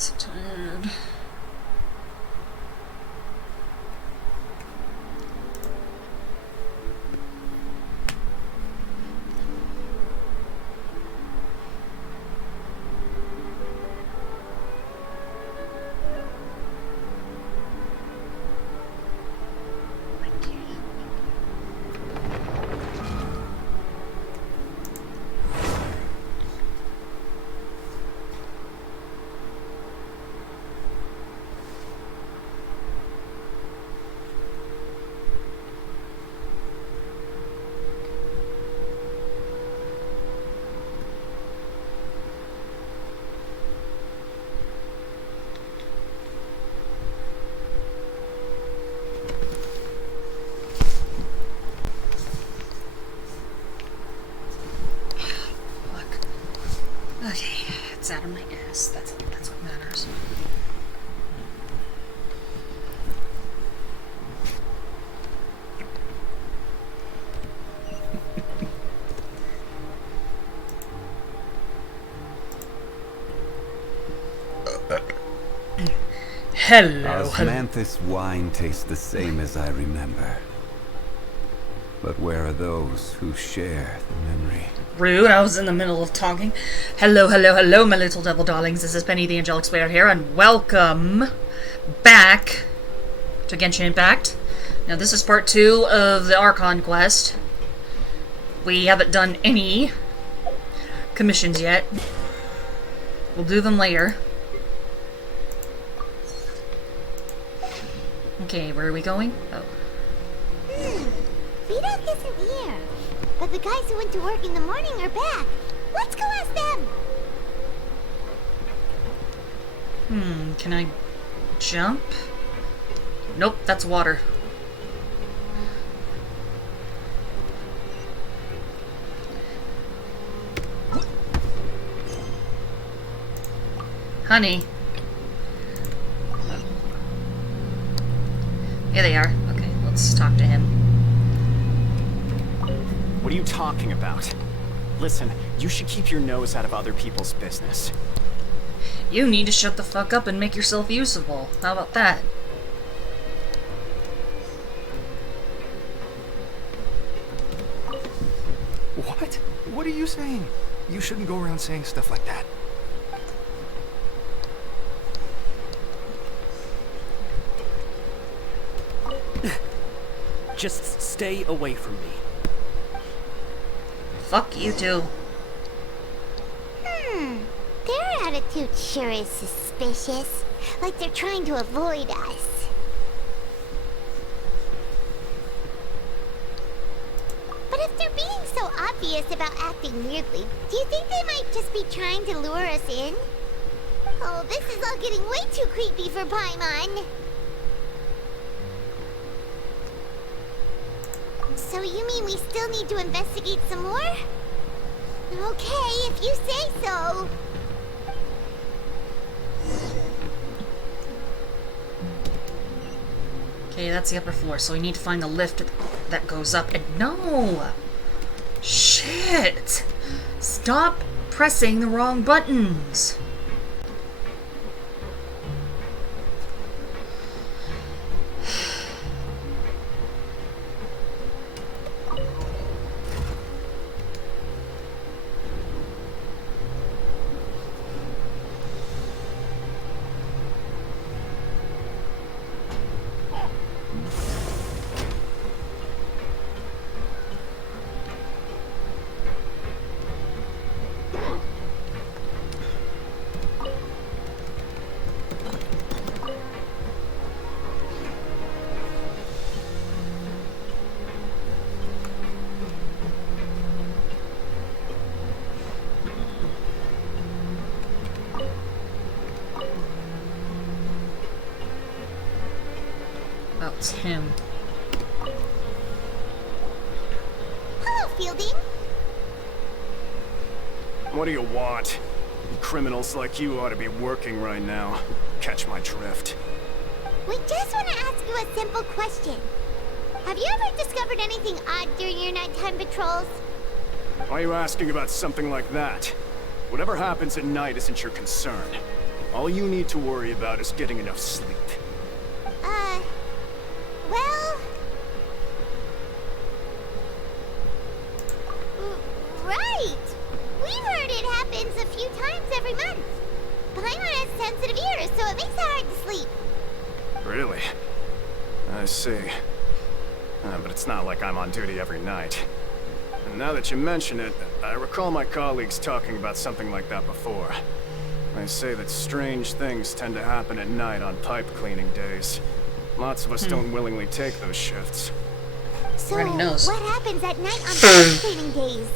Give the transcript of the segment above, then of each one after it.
so tired. Okay, it's out of my ass. That's what matters. Hello. Osmanthus wine tastes the same as I remember. But where are those who share the memory? Rude, I was in the middle of talking. Hello, hello, hello, my little devil darlings. This is Penny the Angelic Spirit here, and welcome back to Genshin Impact. Now, this is part 2 of the Archon quest. We haven't done any commissions yet. We'll do them later. Okay, where are we going? Oh. Vidok isn't here, but the guys who went to work in the morning are back. Let's go ask them. Can I jump? Nope, that's water. Honey. Here they are. Okay, let's talk to him. What are you talking about? Listen, you should keep your nose out of other people's business. You need to shut the fuck up and make yourself usable. How about that? What? What are you saying? You shouldn't go around saying stuff like that. Just stay away from me. Fuck you too. Their attitude sure is suspicious. Like they're trying to avoid us. But if they're being so obvious about acting weirdly, do you think they might just be trying to lure us in? Oh, this is all getting way too creepy for Paimon. So you mean we still need to investigate some more? Okay, if you say so. Okay, that's the upper floor, so we need to find the lift that goes up. And no! Shit! Stop pressing the wrong buttons! Oh, it's him. Hello, Fielding. What do you want? Criminals like you ought to be working right now. Catch my drift. We just want to ask you a simple question. Have you ever discovered anything odd during your nighttime patrols? Why are you asking about something like that? Whatever happens at night isn't your concern. All you need to worry about is getting enough sleep. Well... Right! We've heard it happens a few times every month. Paimon has sensitive ears, so it makes it hard to sleep. Really? I see. But it's not like I'm on duty every night. And now that you mention it, I recall my colleagues talking about something like that before. They say that strange things tend to happen at night on pipe cleaning days. Lots of us don't willingly take those shifts. So, Already knows. what happens at night on pipe cleaning days?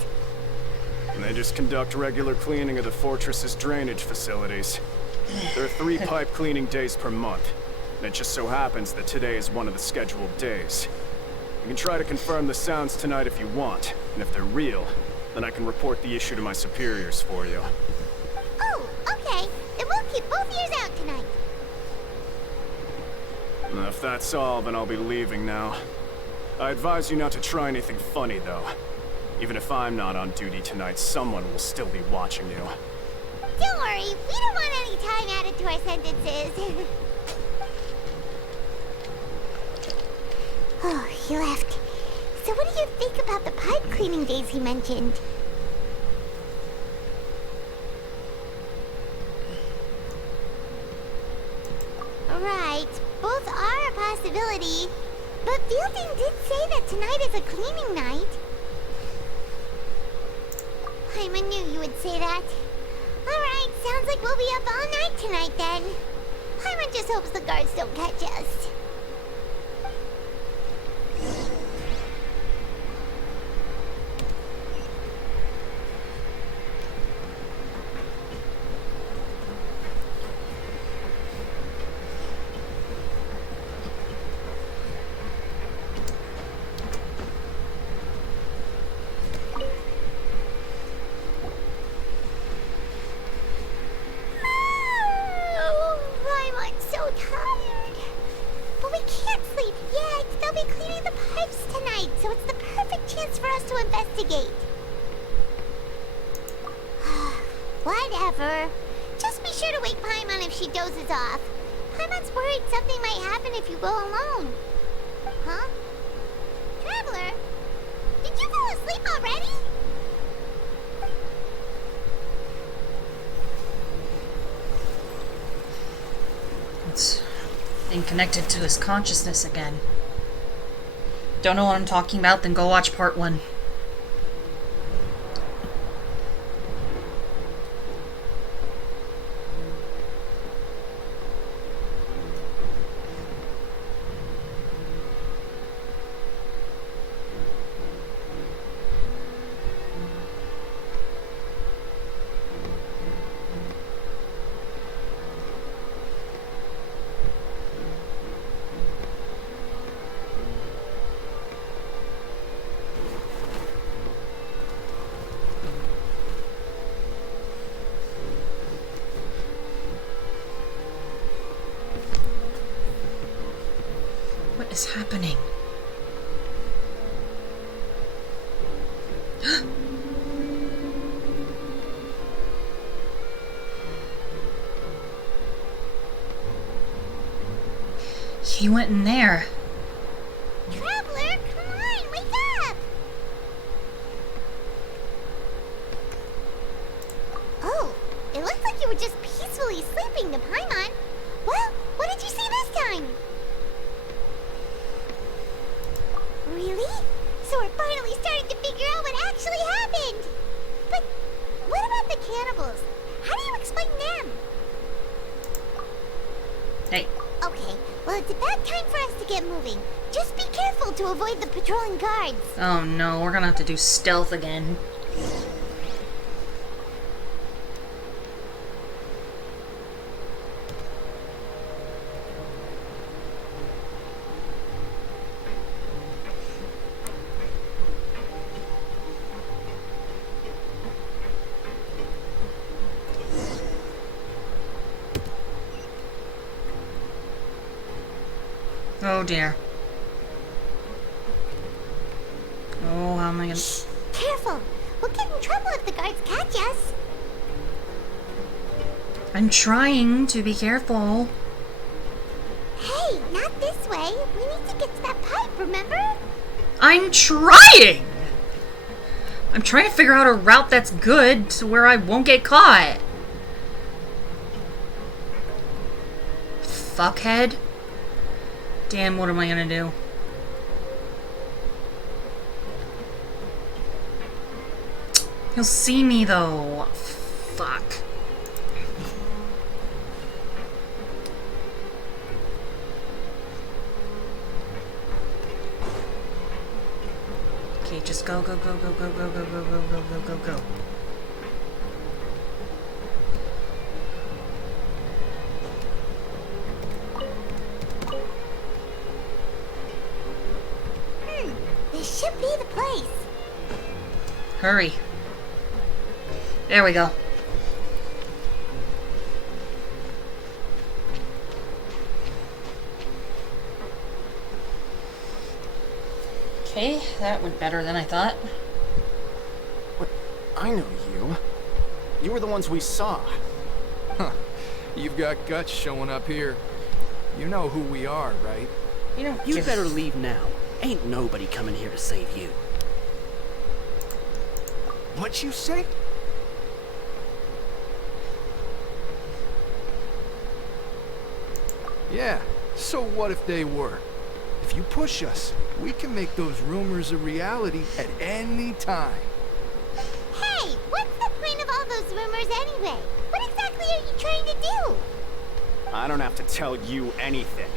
And they just conduct regular cleaning of the fortress's drainage facilities. There are 3 pipe cleaning days per month, and it just so happens that today is one of the scheduled days. You can try to confirm the sounds tonight if you want, and if they're real, then I can report the issue to my superiors for you. Oh, okay. Then we'll keep both ears out tonight. If that's all, then I'll be leaving now. I advise you not to try anything funny, though. Even if I'm not on duty tonight, someone will still be watching you. Don't worry, we don't want any time added to our sentences. Oh, he left. So what do you think about the pipe cleaning days he mentioned? Right, both are a possibility. But Fielding did say that tonight is a cleaning night. Paimon knew you would say that. Alright, sounds like we'll be up all night tonight then. Paimon just hopes the guards don't catch us. Investigate. Whatever. Just be sure to wake Paimon if she dozes off. Paimon's worried something might happen if you go alone. Huh? Traveler? Did you fall asleep already? It's being connected to his consciousness again. Don't know what I'm talking about? Then go watch part 1. What is happening? He went in there. Traveler, come on, wake up! Oh, it looks like you were just peacefully sleeping to Paimon. Well, what did you see this time? Really? So we're finally starting to figure out what actually happened! But what about the cannibals? How do you explain them? Hey. Okay, well it's about time for us to get moving. Just be careful to avoid the patrolling guards. Oh no, we're gonna have to do stealth again. Oh dear. Oh, how am I gonna... Careful! We'll get in trouble if the guards catch us. I'm trying to be careful. Hey, not this way. We need to get to that pipe, remember? I'm trying! I'm trying to figure out a route that's good to where I won't get caught. Fuckhead. Damn, what am I gonna do? He'll see me though. Fuck. Okay, just go, go, go, go, go, go, go, go, go, go, go, go, go. This should be the place. Hurry. There we go. Okay, that went better than I thought. What? I know you. You were the ones we saw. Huh. You've got guts showing up here. You know who we are, right? You better leave now. Ain't nobody coming here to save you. What'd you say? Yeah, so what if they were? If you push us, we can make those rumors a reality at any time. Hey, what's the point of all those rumors anyway? What exactly are you trying to do? I don't have to tell you anything.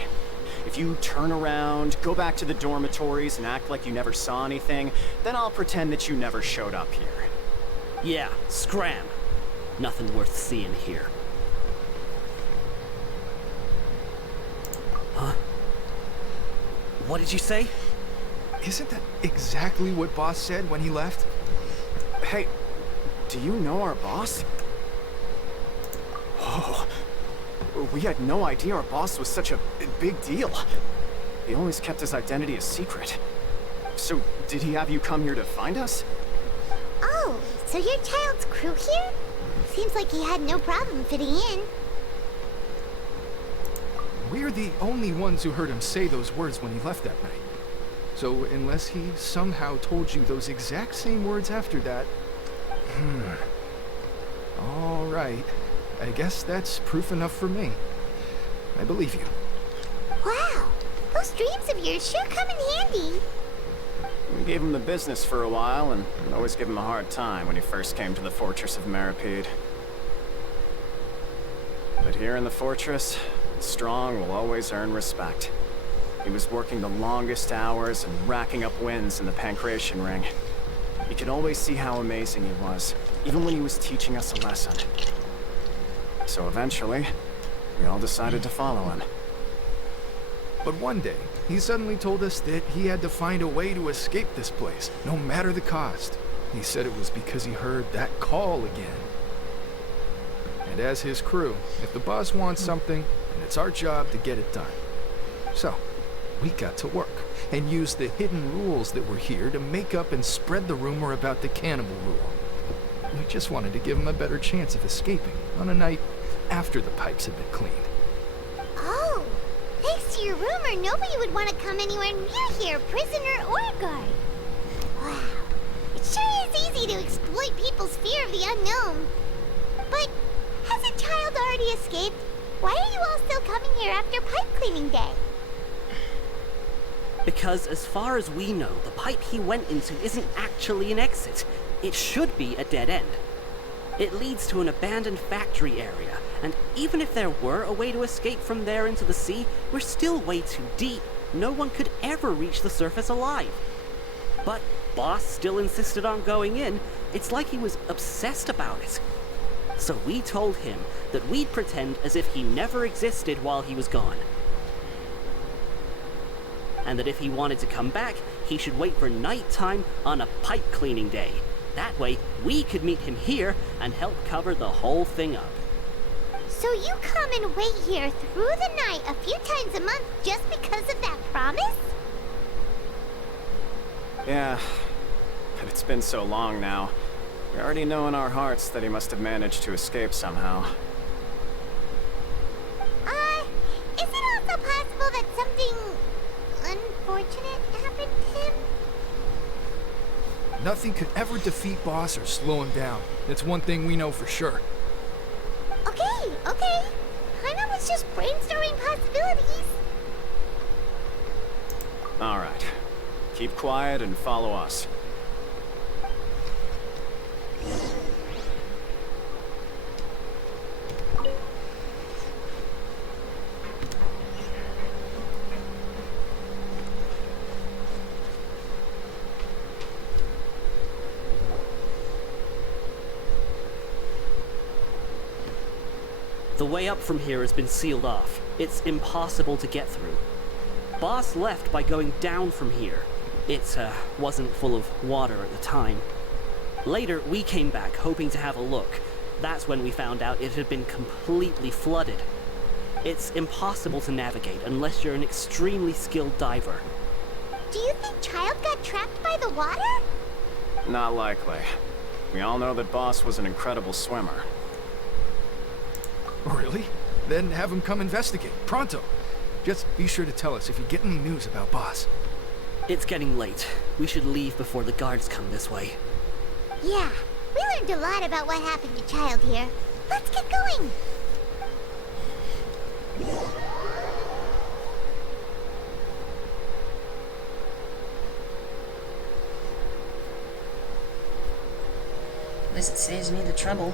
If you turn around, go back to the dormitories, and act like you never saw anything, then I'll pretend that you never showed up here. Yeah, scram. Nothing worth seeing here. Huh? What did you say? Isn't that exactly what Boss said when he left? Hey, do you know our boss? Oh, we had no idea our boss was such a big deal. He always kept his identity a secret. So, did he have you come here to find us? Oh, so you're Childe's crew here? Seems like he had no problem fitting in. We're the only ones who heard him say those words when he left that night. So unless he somehow told you those exact same words after that... All right. I guess that's proof enough for me. I believe you. Wow, those dreams of yours sure come in handy. We gave him the business for a while, and always give him a hard time when he first came to the Fortress of Maripede. But here in the fortress, the strong will always earn respect. He was working the longest hours and racking up wins in the Pancration Ring. You could always see how amazing he was, even when he was teaching us a lesson. So eventually, we all decided to follow him. But one day, he suddenly told us that he had to find a way to escape this place, no matter the cost. He said it was because he heard that call again. And as his crew, if the boss wants something, then it's our job to get it done. So, we got to work, and used the hidden rules that were here to make up and spread the rumor about the cannibal rule. We just wanted to give him a better chance of escaping on a night after the pipes had been cleaned. Oh, thanks to your rumor, nobody would want to come anywhere near here, prisoner or guard. Wow, it sure is easy to exploit people's fear of the unknown. But hasn't Childe already escaped? Why are you all still coming here after pipe cleaning day? Because as far as we know, the pipe he went into isn't actually an exit. It should be a dead end. It leads to an abandoned factory area, and even if there were a way to escape from there into the sea, we're still way too deep. No one could ever reach the surface alive. But Boss still insisted on going in. It's like he was obsessed about it. So we told him that we'd pretend as if he never existed while he was gone. And that if he wanted to come back, he should wait for nighttime on a pipe cleaning day. That way, we could meet him here and help cover the whole thing up. So you come and wait here through the night a few times a month just because of that promise? Yeah, but it's been so long now. We already know in our hearts that he must have managed to escape somehow. Nothing could ever defeat Boss or slow him down. That's one thing we know for sure. Okay, okay. Paimon was just brainstorming possibilities. Alright. Keep quiet and follow us. The way up from here has been sealed off. It's impossible to get through. Boss left by going down from here. It wasn't full of water at the time. Later, we came back hoping to have a look. That's when we found out it had been completely flooded. It's impossible to navigate unless you're an extremely skilled diver. Do you think Childe got trapped by the water? Not likely. We all know that Boss was an incredible swimmer. Really? Then have him come investigate. Pronto. Just be sure to tell us if you get any news about Boss. It's getting late. We should leave before the guards come this way. Yeah, we learned a lot about what happened to Childe here. Let's get going. At least it saves me the trouble.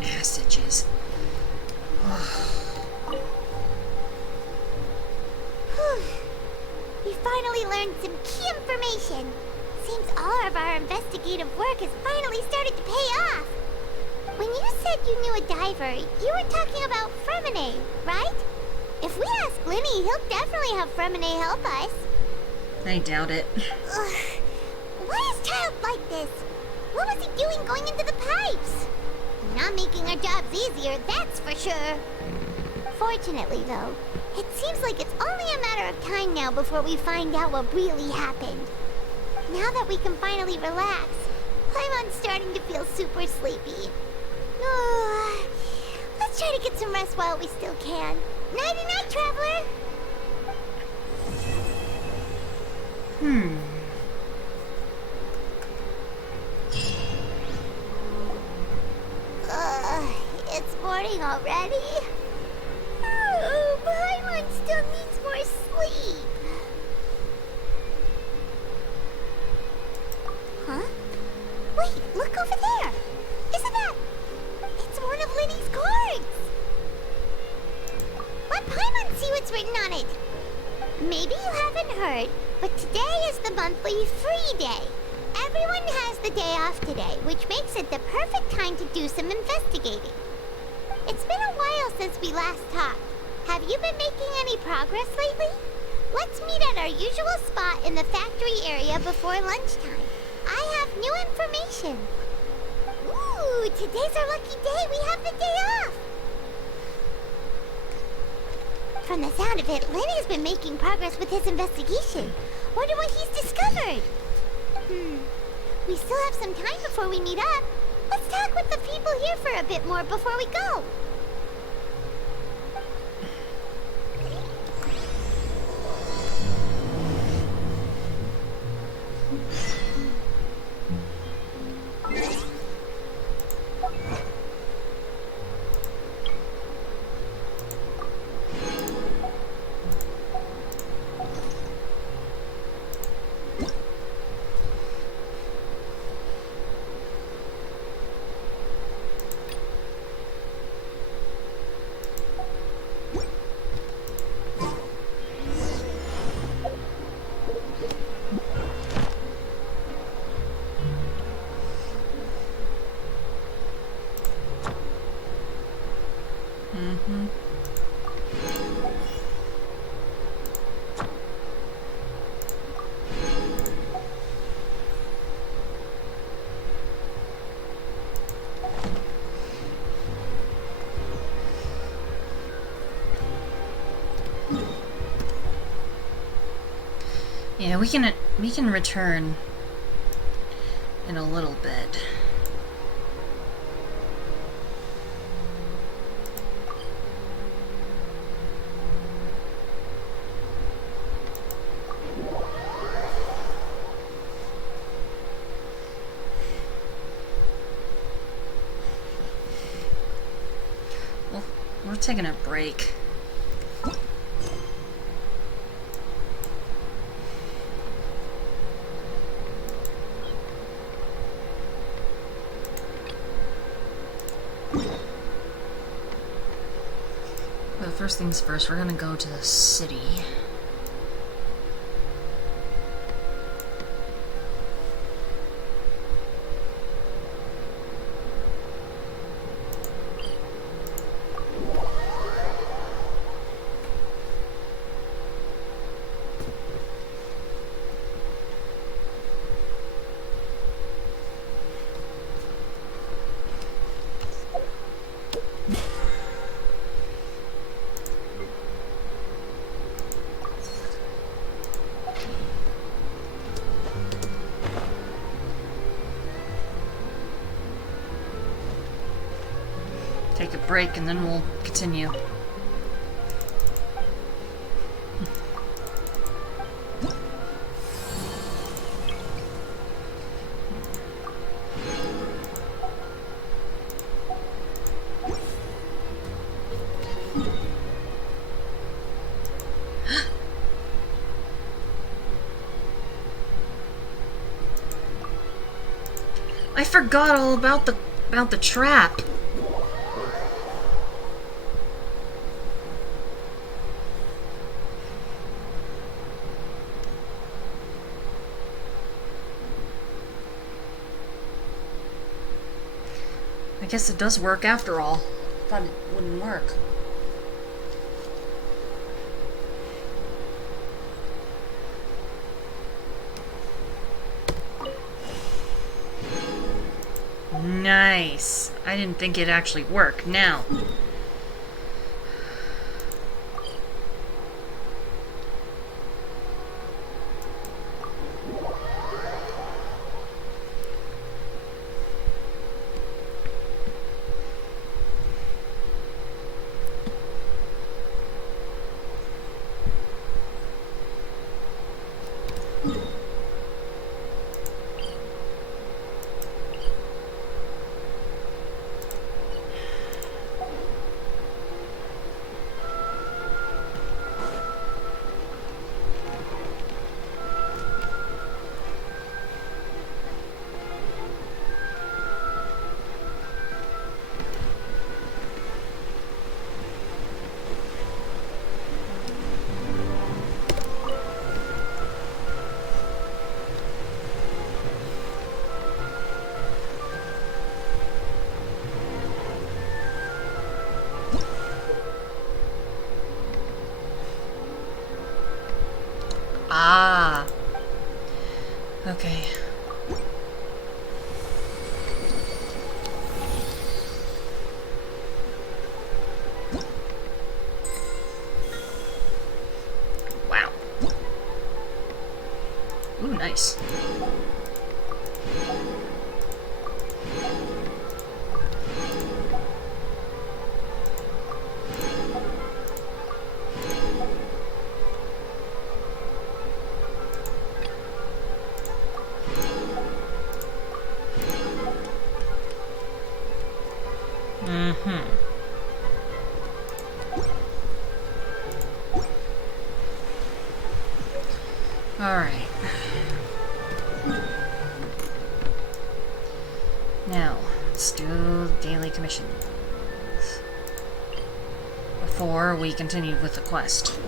My ass itches. We finally learned some key information. Seems all of our investigative work has finally started to pay off. When you said you knew a diver, you were talking about Fremine, right? If we ask Linny, he'll definitely have Fremine help us. I doubt it. Ugh. Why is Childe like this? What was he doing going into the pipes? Not making our jobs easier, that's for sure. Fortunately, though, it seems like it's only a matter of time now before we find out what really happened. Now that we can finally relax, Paimon's starting to feel super sleepy. Let's try to get some rest while we still can. Nighty-night, traveler! It's morning already? Oh, Paimon still needs more sleep. Huh? Wait, look over there. Isn't that... It's one of Linny's cards. Let Paimon see what's written on it. Maybe you haven't heard, but today is the monthly free day. Everyone has the day off today, which makes it the perfect time to do some investigating. It's been a while since we last talked. Have you been making any progress lately? Let's meet at our usual spot in the factory area before lunchtime. I have new information. Ooh, today's our lucky day. We have the day off. From the sound of it, Lenny's been making progress with his investigation. Wonder what he's discovered. We still have some time before we meet up. Let's talk with the people here for a bit more before we go. Yeah, we can return in a little bit. taking a break. But first things first, we're gonna go to the city. Take a break and then we'll continue. I forgot all about the trap. I guess it does work after all. Thought it wouldn't work. Nice. I didn't think it'd actually work. Now. Ah. Okay. Wow. Ooh, nice. Alright. Now, let's do the daily commission before we continue with the quest.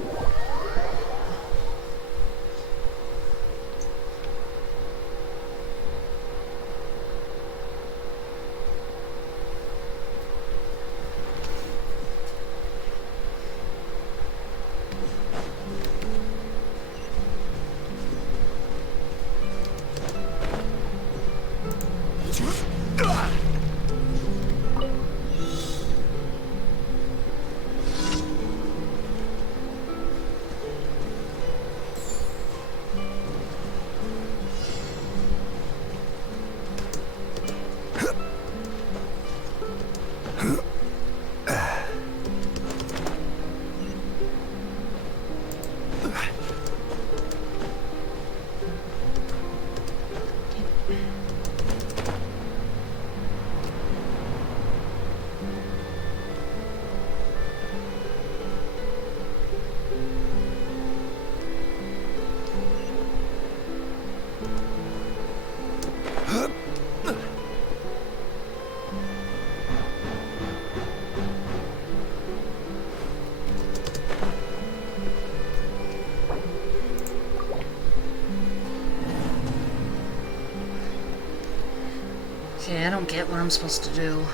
Okay, I don't get what I'm supposed to do.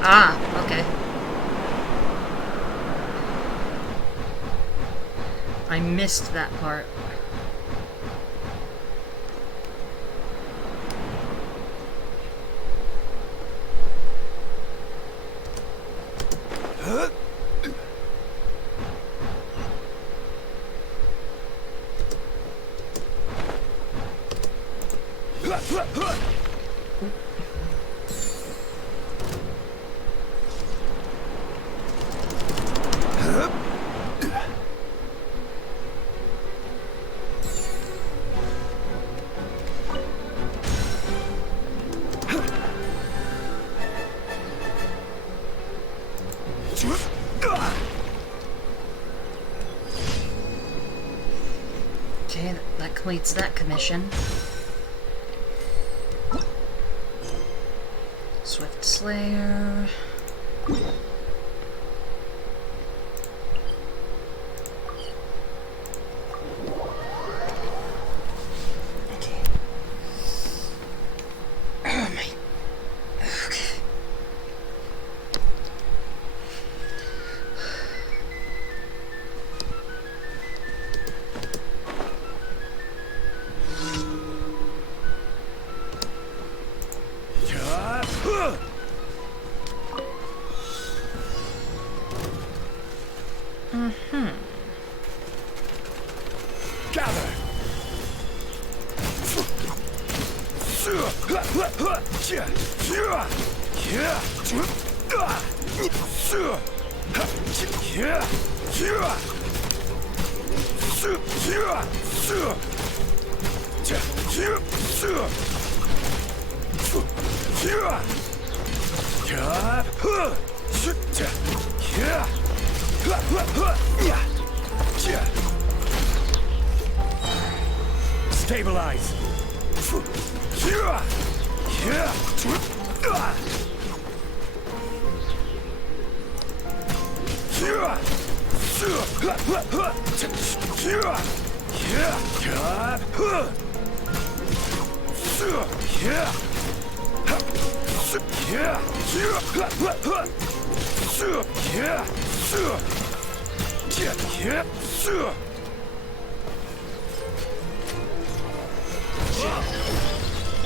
Ah, okay. I missed that part. Okay, that completes that commission. Swift Slayer. Okay. Oh my. Okay. Gather! Stabilize!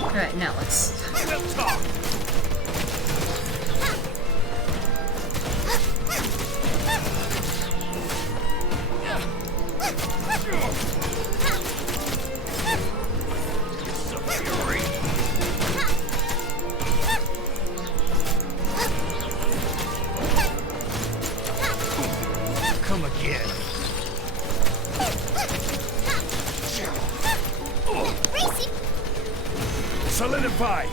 Alright, now let's... We'll talk! Come again. Solidify!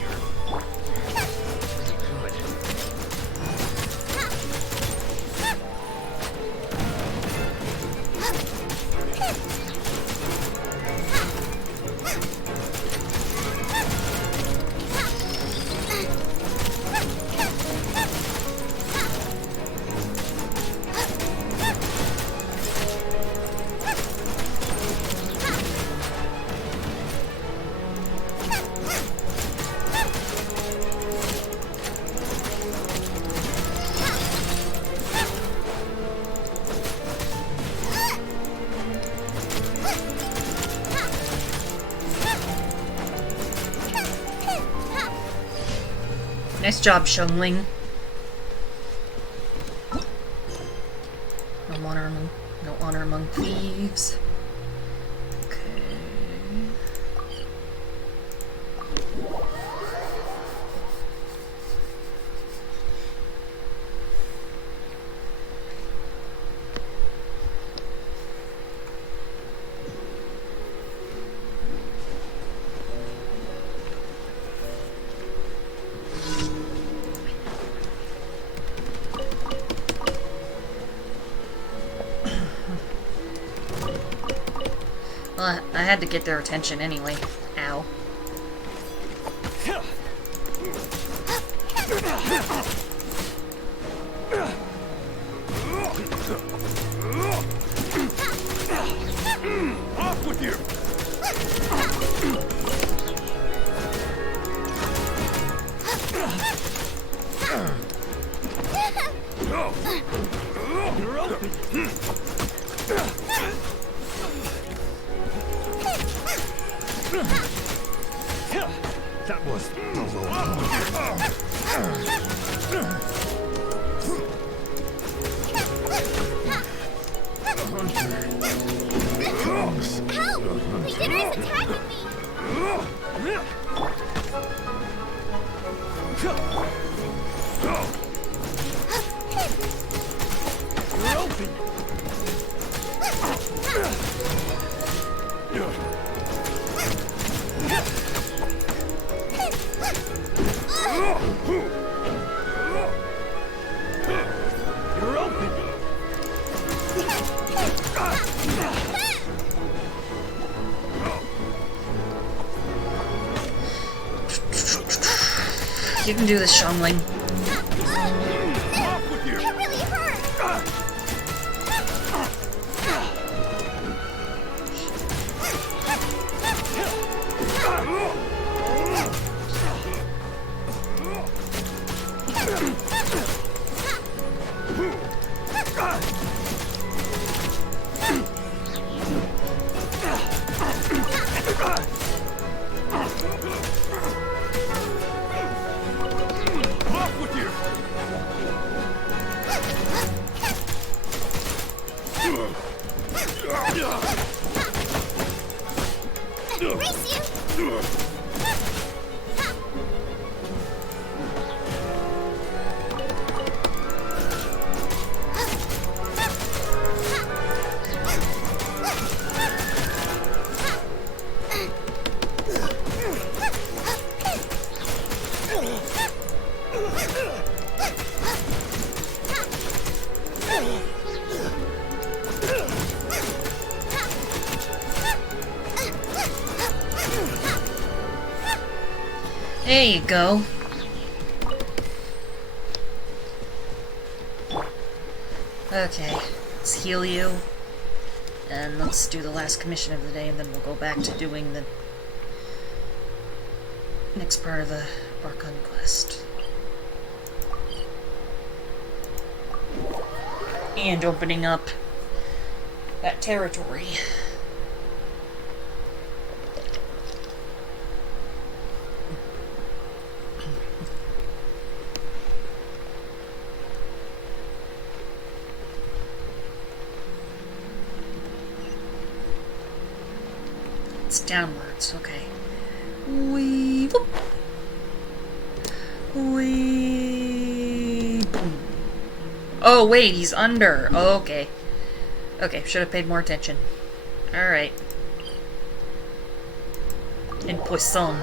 Nice job, Shungling. No honor among thieves. Okay. Well, I had to get their attention anyway. Ow. with you. You're open. That was Help! Beginner is attacking me! You're open. You're open. You can do this, Xiangling. Off with you. It really hurt! Off with you. Race you! There you go. Okay, let's heal you. And let's do the last commission of the day, and then we'll go back to doing the next part of the Archon quest. And opening up that territory. It's downwards, okay. Wee whoop. Wee boom. Oh wait, he's under. Oh, okay. Okay, should have paid more attention. Alright. In Poisson.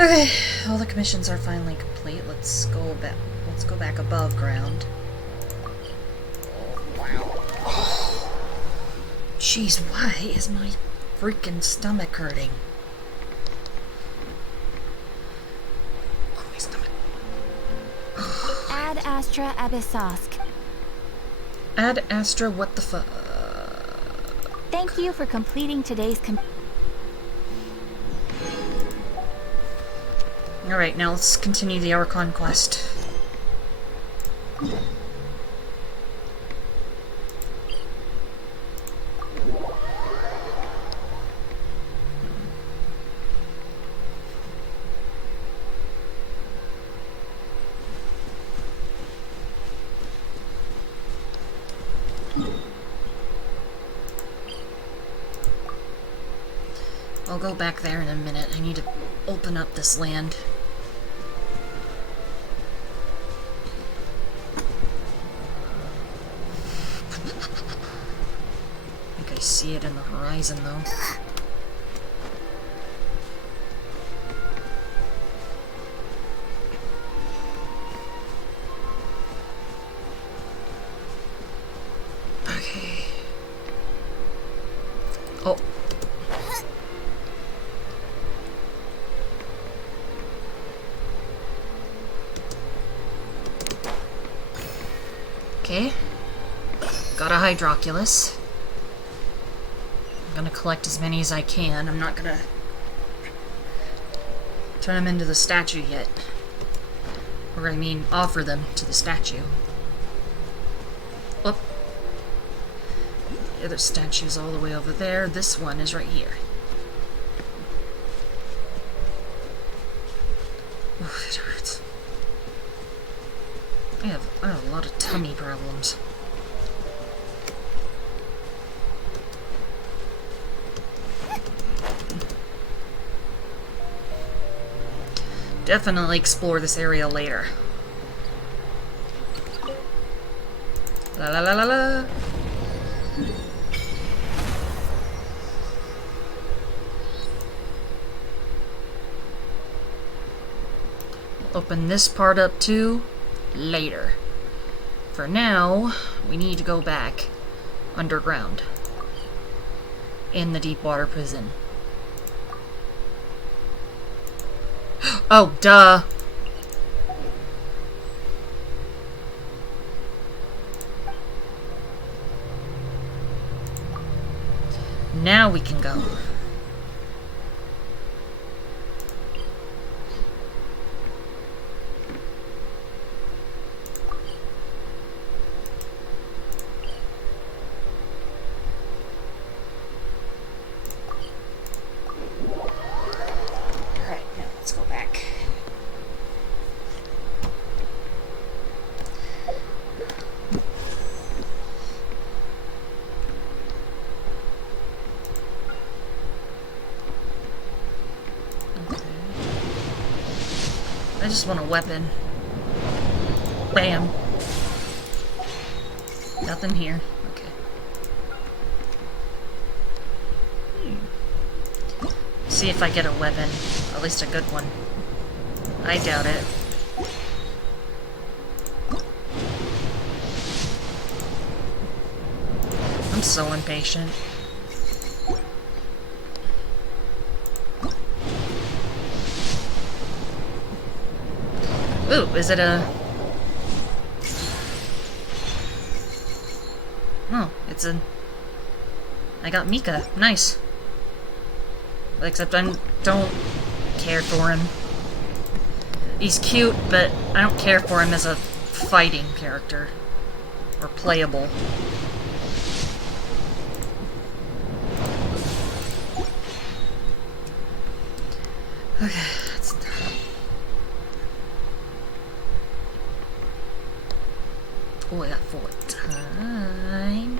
Okay, all the commissions are finally complete. Let's go back. Let's go back above ground. Jeez, why is my freaking stomach hurting? Oh, my stomach. Ad Astra Abyssosk. Ad Astra, what the fuck? Thank you for completing today's Alright, now let's continue the Archon quest. I'll go back there in a minute. I need to open up this land. I think I see it in the horizon, though. Okay. Oh. Okay. Got a Hydroculus. I'm gonna collect as many as I can. I'm not gonna turn them into the statue yet. Or I mean, offer them to the statue. Whoop. The other statue's all the way over there. This one is right here. Oof, it hurts. I have a lot of tummy problems. Definitely explore this area later. La la la la la. Open this part up too later. For now, we need to go back underground in the deep water prison. Oh, duh. Now we can go. Alright, now let's go back. I just want a weapon. Bam. Nothing here. Okay. See if I get a weapon. At least a good one. I doubt it. I'm so impatient. Ooh, is it a... Oh, it's a... I got Mika. Nice. Except I don't care for him. He's cute, but I don't care for him as a fighting character. Or playable. Okay, that's done. Oh, I got 4 time.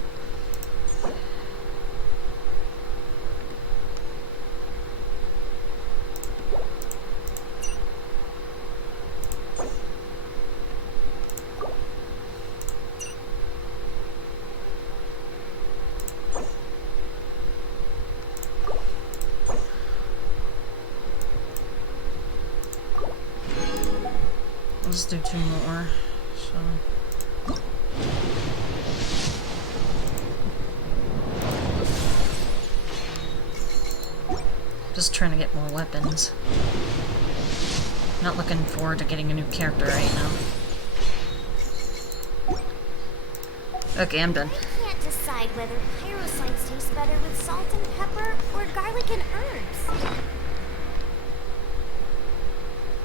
Let's do 2 more. So. Just trying to get more weapons. Not looking forward to getting a new character right now. Okay, I'm done. I can't decide whether pyrosites taste better with salt and pepper or garlic and herbs.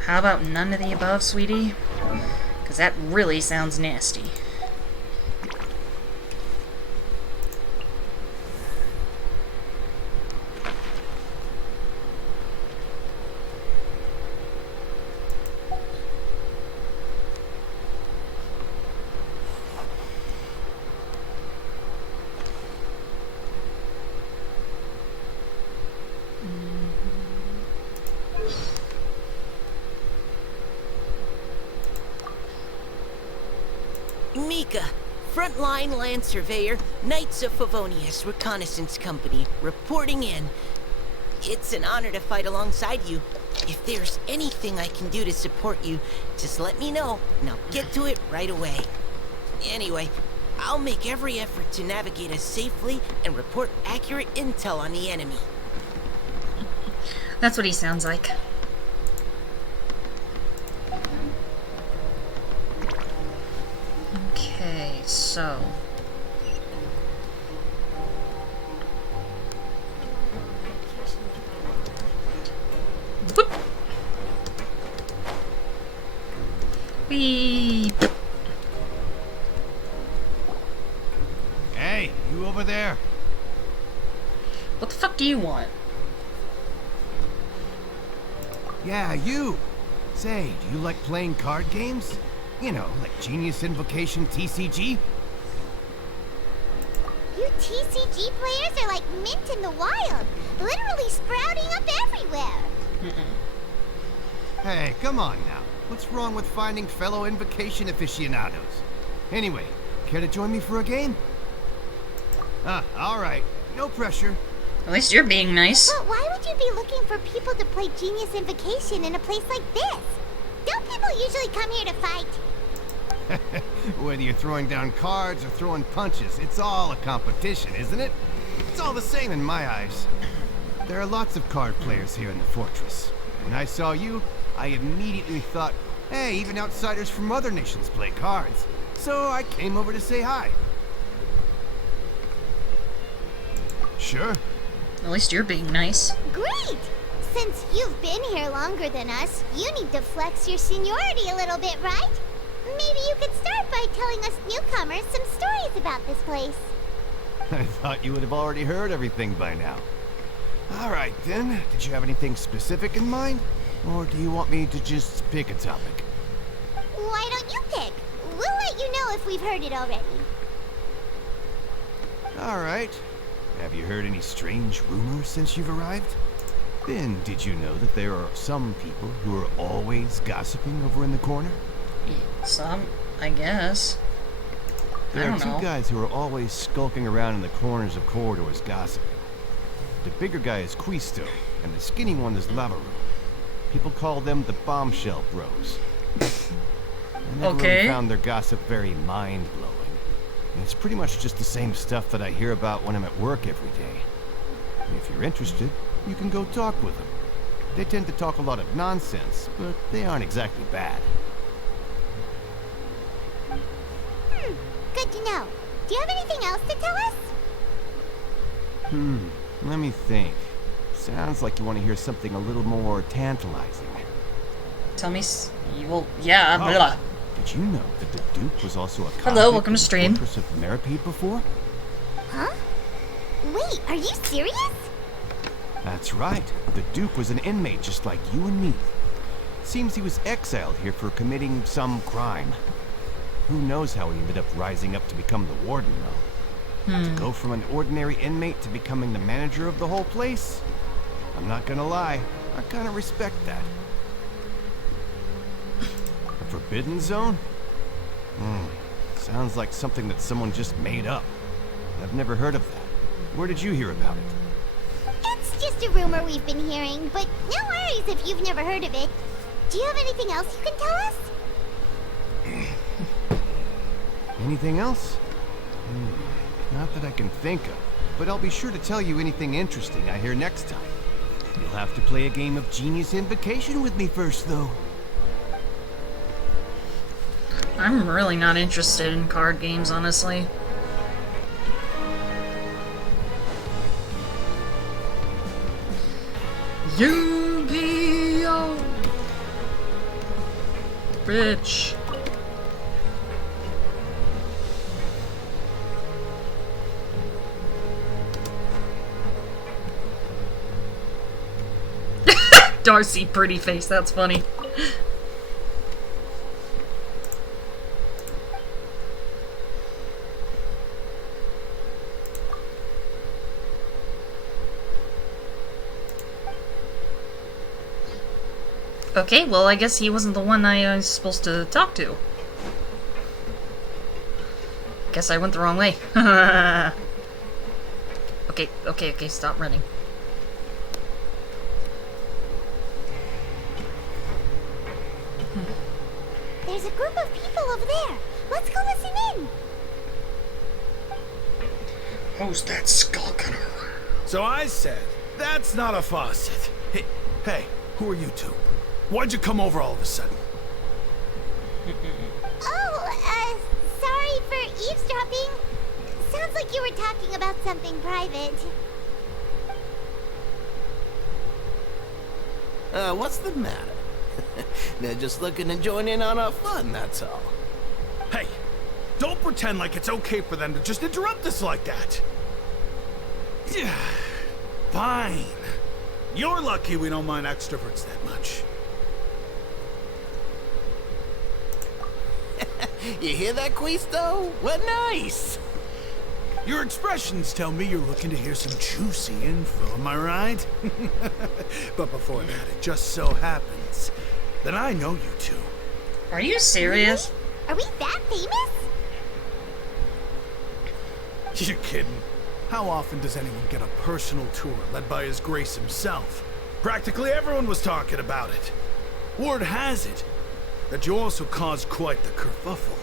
How about none of the above, sweetie? Because that really sounds nasty. Mika, frontline land surveyor, Knights of Favonius Reconnaissance Company, reporting in. It's an honor to fight alongside you. If there's anything I can do to support you, just let me know, and I'll get to it right away. Anyway, I'll make every effort to navigate us safely and report accurate intel on the enemy. That's what he sounds like. Okay, so... Whoop. Whee. Hey, you over there? What the fuck do you want? Yeah, you. Say, do you like playing card games? You know, like Genius Invocation TCG? You TCG players are like mint in the wild, literally sprouting up everywhere. Hey, come on now. What's wrong with finding fellow Invocation aficionados? Anyway, care to join me for a game? Alright. No pressure. At least you're being nice. But why would you be looking for people to play Genius Invocation in a place like this? Don't people usually come here to fight? Whether you're throwing down cards or throwing punches, it's all a competition, isn't it? It's all the same in my eyes. There are lots of card players here in the fortress. When I saw you, I immediately thought, hey, even outsiders from other nations play cards. So I came over to say hi. Sure. At least you're being nice. Great! Since you've been here longer than us, you need to flex your seniority a little bit, right? Maybe you could start by telling us newcomers some stories about this place. I thought you would have already heard everything by now. All right, then. Did you have anything specific in mind? Or do you want me to just pick a topic? Why don't you pick? We'll let you know if we've heard it already. All right. Have you heard any strange rumors since you've arrived? Then, did you know that there are some people who are always gossiping over in the corner? Some, I guess. There I are don't two know. guys who are always skulking around in the corners of corridors gossiping. The bigger guy is Quisto, and the skinny one is Lavaru. People call them the Bombshell Bros. I never Okay. really found their gossip very mind-blowing. And it's pretty much just the same stuff that I hear about when I'm at work every day. If you're interested, you can go talk with them. They tend to talk a lot of nonsense, but they aren't exactly bad. Good to know. Do you have anything else to tell us? Let me think. Sounds like you want to hear something a little more tantalizing. Tell me, well, yeah, Oh. blah. Did you know that the Duke was also a Hello, convict welcome in to the stream. Fortress of Meripede before? Huh? Wait, are you serious? That's right. The Duke was an inmate just like you and me. Seems he was exiled here for committing some crime. Who knows how he ended up rising up to become the warden, though. To go from an ordinary inmate to becoming the manager of the whole place? I'm not gonna lie, I kinda respect that. A forbidden zone? Sounds like something that someone just made up. I've never heard of that. Where did you hear about it? It's just a rumor we've been hearing, but no worries if you've never heard of it. Do you have anything else you can tell us? Anything else? Not that I can think of, but I'll be sure to tell you anything interesting I hear next time. You'll have to play a game of Genius Invocation with me first, though. I'm really not interested in card games, honestly. Yu-Gi-Oh! Bitch. Darcy, pretty face, that's funny. Okay, well, I guess he wasn't the one I was supposed to talk to. Guess I went the wrong way. Okay, stop running. There's a group of people over there. Let's go listen in. Who's that skulking around? So I said, that's not a faucet. Hey, who are you two? Why'd you come over all of a sudden? Oh, sorry for eavesdropping. Sounds like you were talking about something private. What's the matter? They're just looking to join in on our fun, that's all. Hey, don't pretend like it's okay for them to just interrupt us like that. Fine. You're lucky we don't mind extroverts that much. You hear that, Quisto? What nice! Your expressions tell me you're looking to hear some juicy info, am I right? But before that, it just so happens that I know you two. Are you serious? Are we that famous? You're kidding. How often does anyone get a personal tour led by His Grace himself? Practically everyone was talking about it. Word has it that you also caused quite the kerfuffle.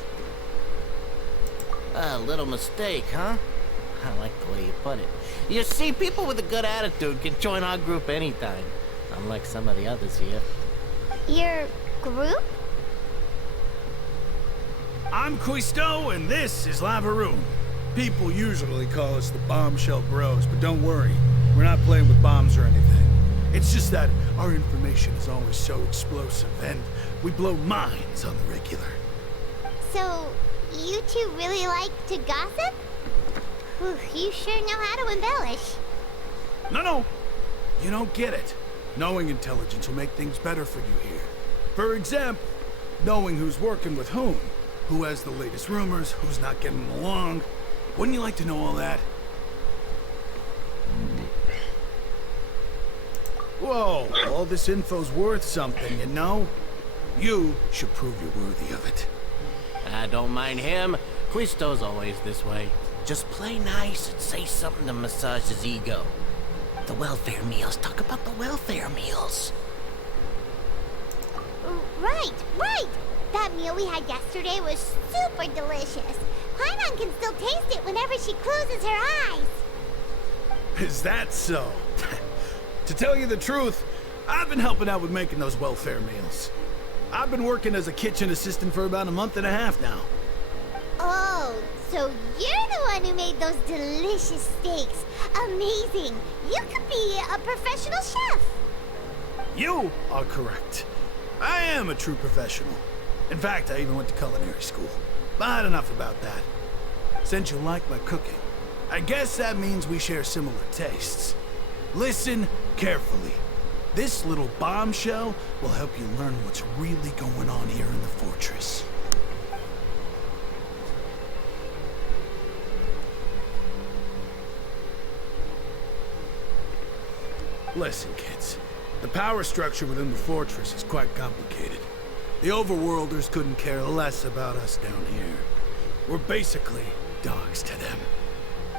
A little mistake, huh? I like the way you put it. You see, people with a good attitude can join our group anytime, unlike some of the others here. Your group? I'm Quisto, and this is Lavaroon. People usually call us the Bombshell Bros, but don't worry, we're not playing with bombs or anything. It's just that our information is always so explosive, and we blow minds on the regular. So, you two really like to gossip? Whew, you sure know how to embellish. No, you don't get it. Knowing intelligence will make things better for you here. For example, knowing who's working with whom, who has the latest rumors, who's not getting along. Wouldn't you like to know all that? Whoa, all this info's worth something, you know? You should prove you're worthy of it. I don't mind him. Quisto's always this way. Just play nice and say something to massage his ego. The welfare meals. Talk about the welfare meals. Right. That meal we had yesterday was super delicious. Paimon can still taste it whenever she closes her eyes. Is that so? To tell you the truth, I've been helping out with making those welfare meals. I've been working as a kitchen assistant for about a month and a half now. Oh, so you're the one who made those delicious steaks. Amazing. You could be a professional chef. You are correct. I am a true professional. In fact, I even went to culinary school. But enough about that. Since you like my cooking, I guess that means we share similar tastes. Listen carefully. This little bombshell will help you learn what's really going on here in the fortress. Listen, kids. The power structure within the fortress is quite complicated. The overworlders couldn't care less about us down here. We're basically dogs to them.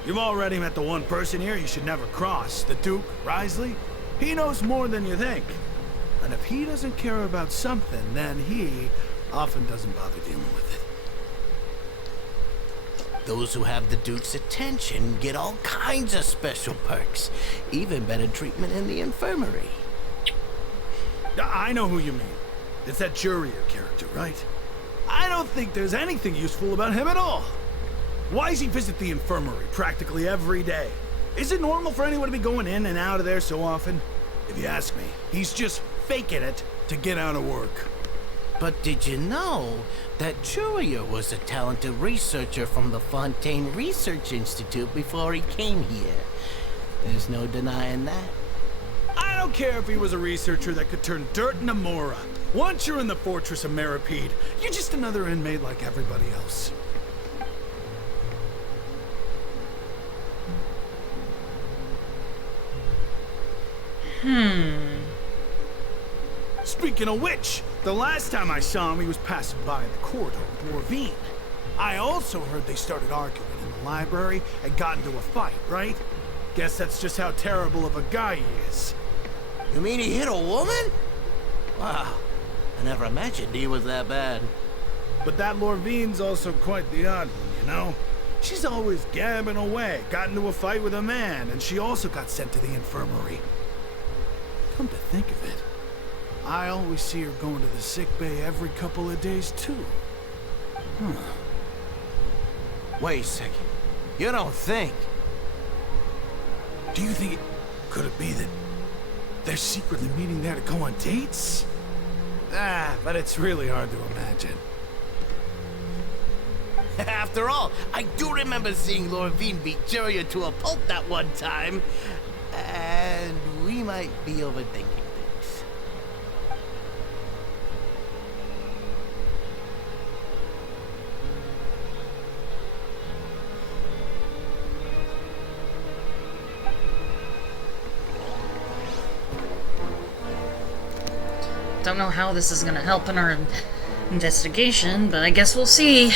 You've already met the one person here you should never cross, the Duke, Risley. He knows more than you think. And if he doesn't care about something, then he often doesn't bother dealing with Those who have the Duke's attention get all kinds of special perks, even better treatment in the infirmary. I know who you mean. It's that Jurier character, right? I don't think there's anything useful about him at all. Why does he visit the infirmary practically every day? Is it normal for anyone to be going in and out of there so often? If you ask me, he's just faking it to get out of work. But did you know that Jurier was a talented researcher from the Fontaine Research Institute before he came here? There's no denying that. I don't care if he was a researcher that could turn dirt into Mora. Once you're in the fortress of Meripede, you're just another inmate like everybody else. Speaking of which, the last time I saw him, he was passing by in the corridor with Lorvine. I also heard they started arguing in the library and got into a fight, right? Guess that's just how terrible of a guy he is. You mean he hit a woman? Wow, I never imagined he was that bad. But that Lorvine's also quite the odd one, you know? She's always gabbing away, got into a fight with a man, and she also got sent to the infirmary. Come to think of it, I always see her going to the sick bay every couple of days, too. Wait a second. You don't think? Do you think could it be that they're secretly meeting there to go on dates? But it's really hard to imagine. After all, I do remember seeing Lorvine beat Jurier to a pulp that one time. And we might be overthinking things. Don't know how this is going to help in our investigation, but I guess we'll see.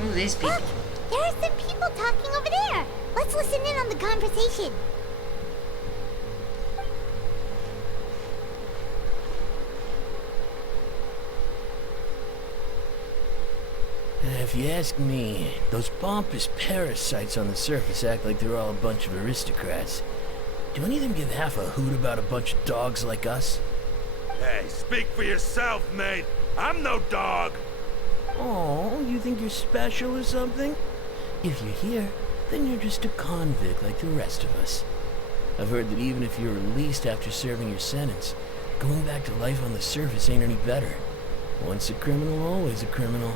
Who are these people? Look, there are some people talking over there. Let's listen in on the conversation. If you ask me, those pompous parasites on the surface act like they're all a bunch of aristocrats. Do any of them give half a hoot about a bunch of dogs like us? Hey, speak for yourself, mate. I'm no dog. Oh, you think you're special or something? If you're here, then you're just a convict like the rest of us. I've heard that even if you're released after serving your sentence, going back to life on the surface ain't any better. Once a criminal, always a criminal.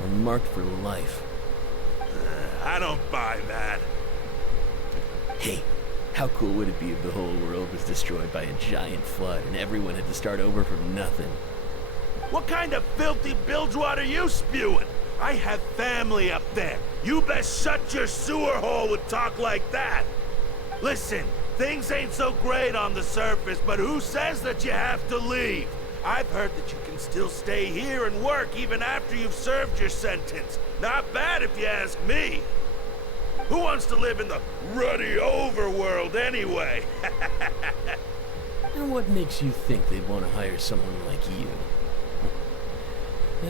Or marked for life. I don't buy that. Hey, how cool would it be if the whole world was destroyed by a giant flood and everyone had to start over from nothing? What kind of filthy bilgewater are you spewing? I have family up there. You best shut your sewer hole with talk like that. Listen, things ain't so great on the surface, but who says that you have to leave? I've heard that you can still stay here and work even after you've served your sentence. Not bad if you ask me. Who wants to live in the ruddy overworld anyway? And what makes you think they'd want to hire someone like you?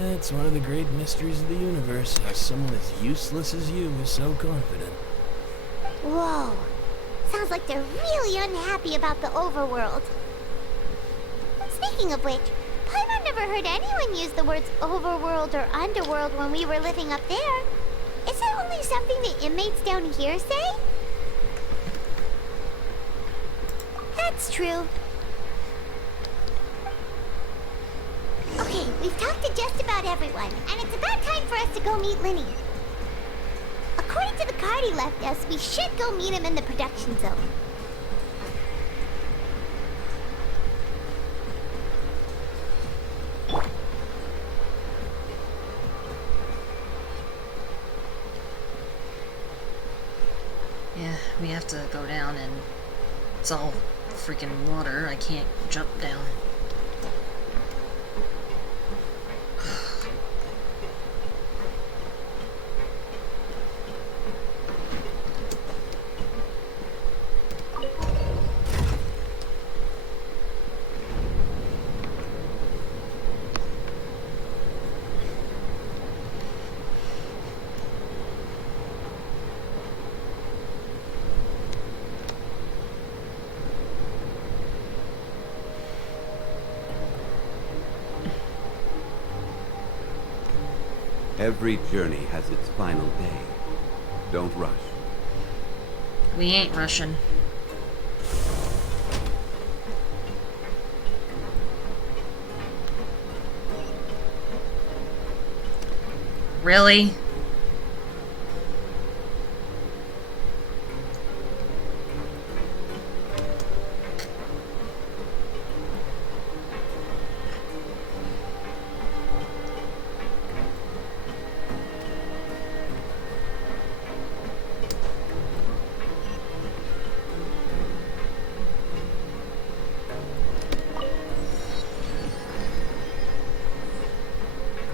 It's one of the great mysteries of the universe, how someone as useless as you is so confident. Whoa. Sounds like they're really unhappy about the overworld. Speaking of which, Paimon never heard anyone use the words overworld or underworld when we were living up there. Is it only something the inmates down here say? That's true. Okay, we've talked to just about everyone, and it's about time for us to go meet Linny. According to the card he left us, we should go meet him in the production zone. Yeah, we have to go down and it's all freaking water. I can't jump down. Every journey has its final day. Don't rush. We ain't rushing. Really?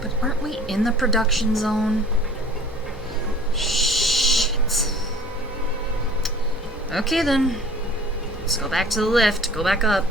But aren't we in the production zone? Shit. Okay then. Let's go back to the lift. Go back up.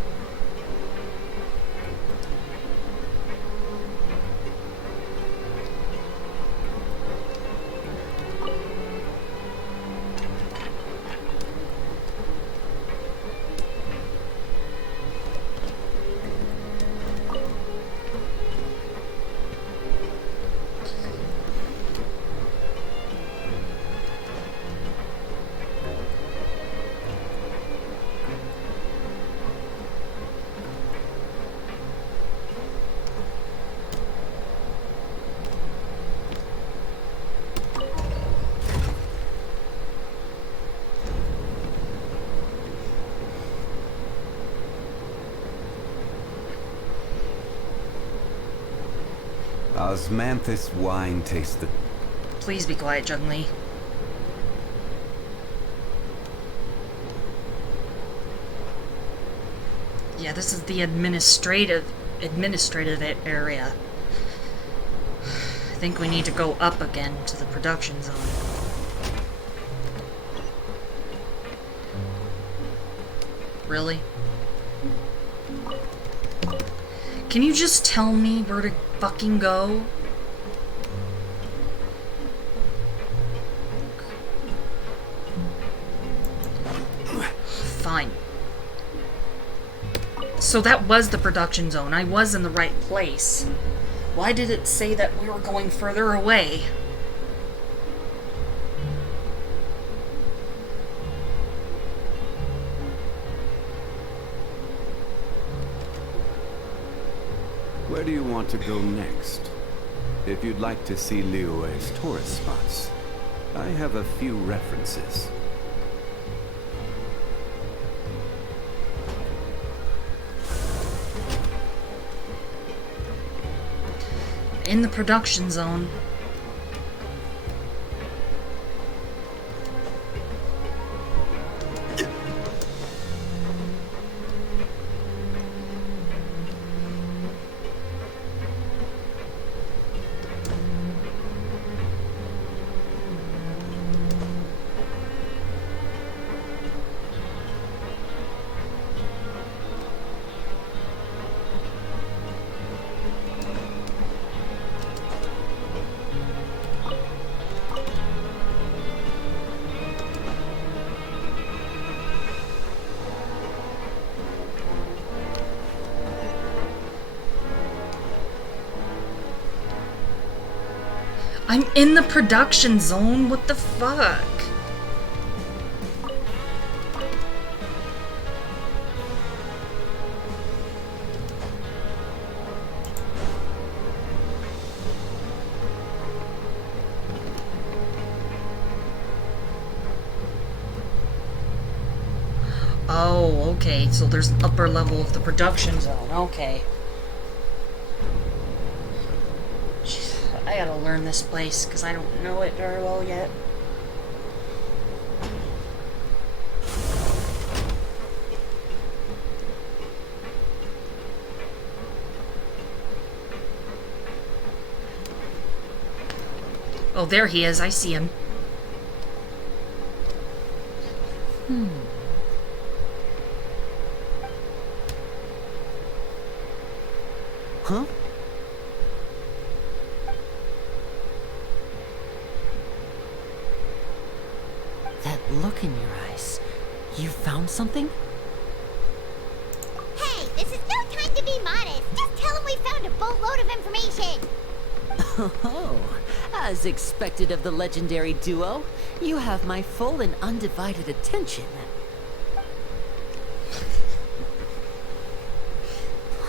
Osmanthus wine tastes the... Please be quiet, Jungli. Yeah, this is the administrative area. I think we need to go up again to the production zone. Really? Can you just tell me where to fucking go? Fine. So that was the production zone. I was in the right place. Why did it say that we were going further away? Where do you want to go next? If you'd like to see Liyue's tourist spots, I have a few references. In the production zone. I'm in the production zone? What the fuck? Oh, okay, so there's an upper level of the production zone. Okay. I gotta learn this place, because I don't know it very well yet. Oh, there he is. I see him. Huh? That look in your eyes. You found something? Hey, this is no time to be modest. Just tell him we found a boatload of information. Oh, As expected of the legendary duo, you have my full and undivided attention.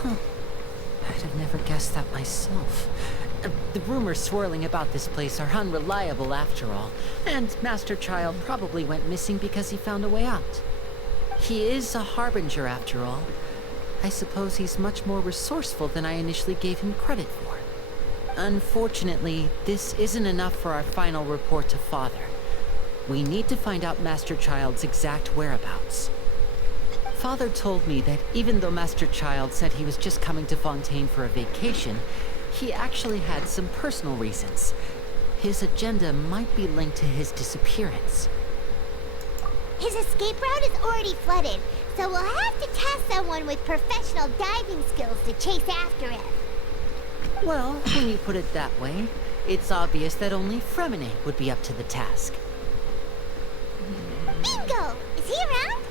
I'd have never guessed that myself. The rumors swirling about this place are unreliable after all, and Master Childe probably went missing because he found a way out. He is a harbinger after all. I suppose he's much more resourceful than I initially gave him credit for. Unfortunately, this isn't enough for our final report to Father. We need to find out Master Childe's exact whereabouts. Father told me that even though Master Childe said he was just coming to Fontaine for a vacation, he actually had some personal reasons. His agenda might be linked to his disappearance. His escape route is already flooded, so we'll have to task someone with professional diving skills to chase after him. Well, when you put it that way, it's obvious that only Fremine would be up to the task. Bingo! Is he around?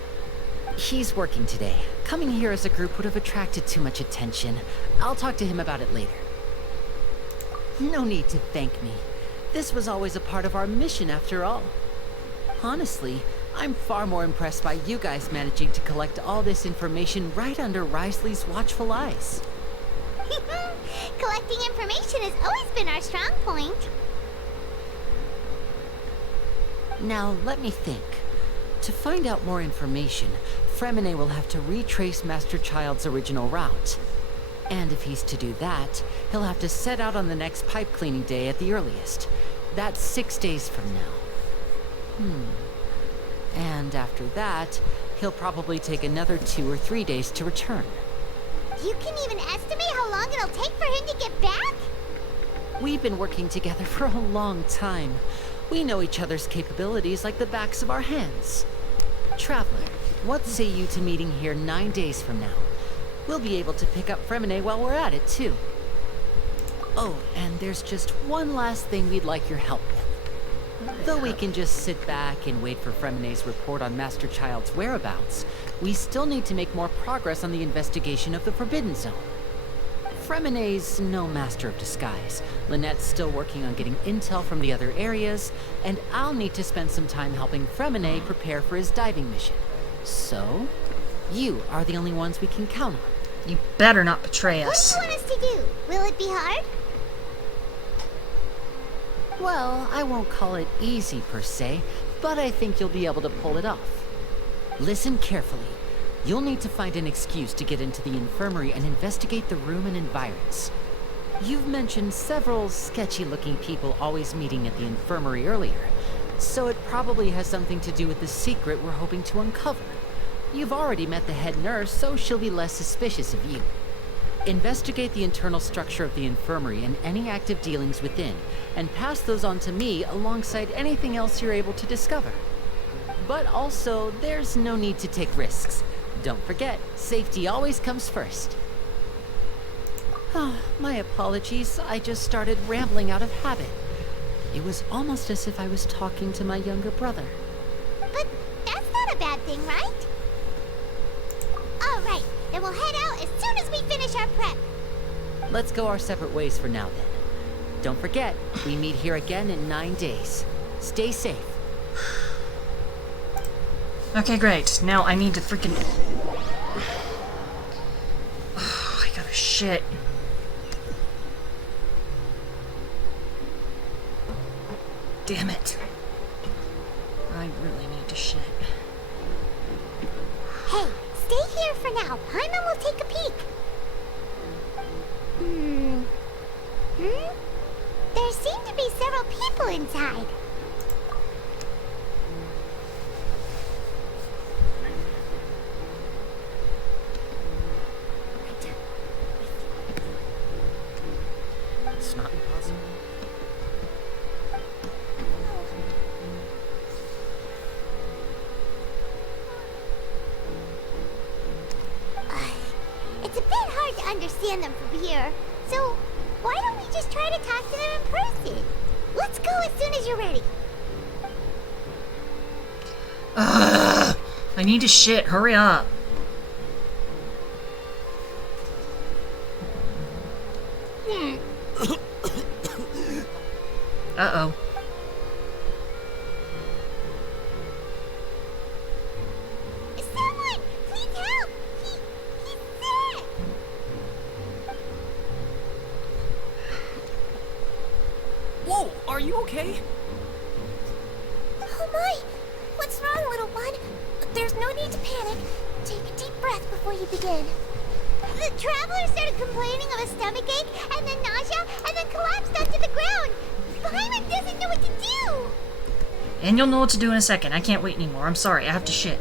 He's working today. Coming here as a group would have attracted too much attention. I'll talk to him about it later. No need to thank me. This was always a part of our mission after all. Honestly, I'm far more impressed by you guys managing to collect all this information right under Risley's watchful eyes. Collecting information has always been our strong point. Now, let me think. To find out more information, Fremine will have to retrace Master Childe's original route. And if he's to do that, he'll have to set out on the next pipe cleaning day at the earliest. That's 6 days from now. And after that, he'll probably take another 2 or 3 days to return. You can even estimate how long it'll take for him to get back? We've been working together for a long time. We know each other's capabilities like the backs of our hands. Traveler, what say you to meeting here 9 days from now? We'll be able to pick up Fremine while we're at it, too. Oh, and there's just one last thing we'd like your help with. Though we can just sit back and wait for Fremine's report on Master Childe's whereabouts, we still need to make more progress on the investigation of the Forbidden Zone. Fremine's no master of disguise. Lynette's still working on getting intel from the other areas, and I'll need to spend some time helping Fremine prepare for his diving mission. So, you are the only ones we can count on. You better not betray us. What do you want us to do? Will it be hard? Well, I won't call it easy per se, but I think you'll be able to pull it off. Listen carefully. You'll need to find an excuse to get into the infirmary and investigate the room and environs. You've mentioned several sketchy-looking people always meeting at the infirmary earlier, so it probably has something to do with the secret we're hoping to uncover. You've already met the head nurse, so she'll be less suspicious of you. Investigate the internal structure of the infirmary and any active dealings within, and pass those on to me alongside anything else you're able to discover. But also, there's no need to take risks. Don't forget, safety always comes first. My apologies, I just started rambling out of habit. It was almost as if I was talking to my younger brother. But that's not a bad thing, right? All right, then we'll head out as soon as we finish our prep. Let's go our separate ways for now, then. Don't forget, we meet here again in 9 days. Stay safe. Okay, great. Now I need to freaking... Oh, I gotta shit. Damn it. I really need to shit. Hey, stay here for now. Paimon will take a peek. There seem to be several people inside. It's not impossible. It's a bit hard to understand them from here, so why don't we just try to talk to them in person? Let's go as soon as you're ready. I need to shit. Hurry up. Are you okay? Oh my! What's wrong, little one? There's no need to panic. Take a deep breath before you begin. The traveler started complaining of a stomachache, and then nausea, and then collapsed onto the ground. Paimon doesn't know what to do. And you'll know what to do in a second. I can't wait anymore. I'm sorry. I have to shit.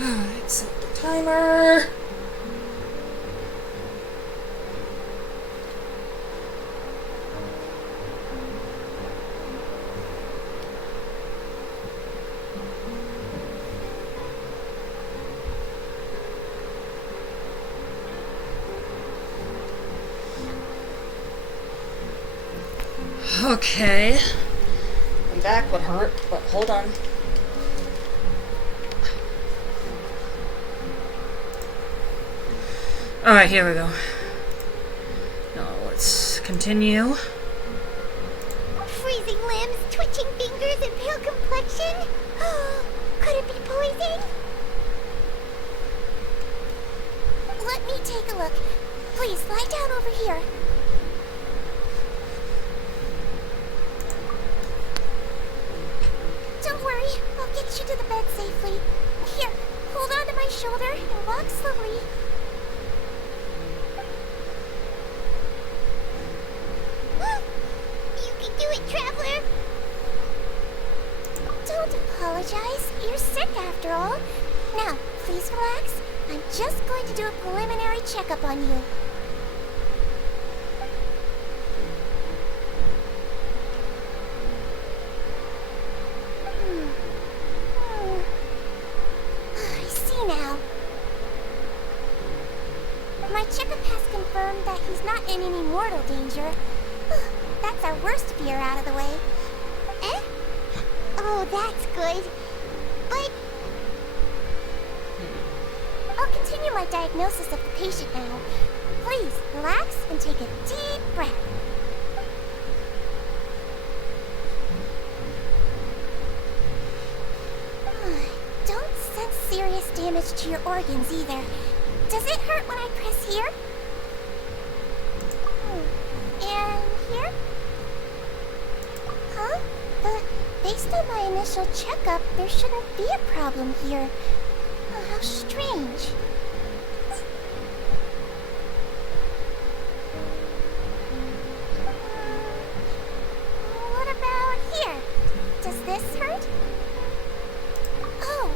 Alright, set the timer. Okay. My back would hurt, but hold on. Alright, here we go. Now let's continue. Freezing limbs, twitching fingers, and pale complexion? Could it be poison? Let me take a look. Please, lie down over here. Don't worry, I'll get you to the bed safely. Here, hold on to my shoulder and walk slowly. You can do it, Traveler! Don't apologize. You're sick after all. Now, please relax. I'm just going to do a preliminary checkup on you. I see now. My checkup has confirmed that he's not in any mortal danger. That's our worst fear out of the way. Eh? Oh, that's good. But I'll continue my diagnosis of the patient now. Please, relax and take a deep breath. Don't sense serious damage to your organs either. Does it hurt when I press here? And here? Huh? But based on my initial checkup, there shouldn't be a problem here. Oh, how strange. What about here? Does this hurt? Oh.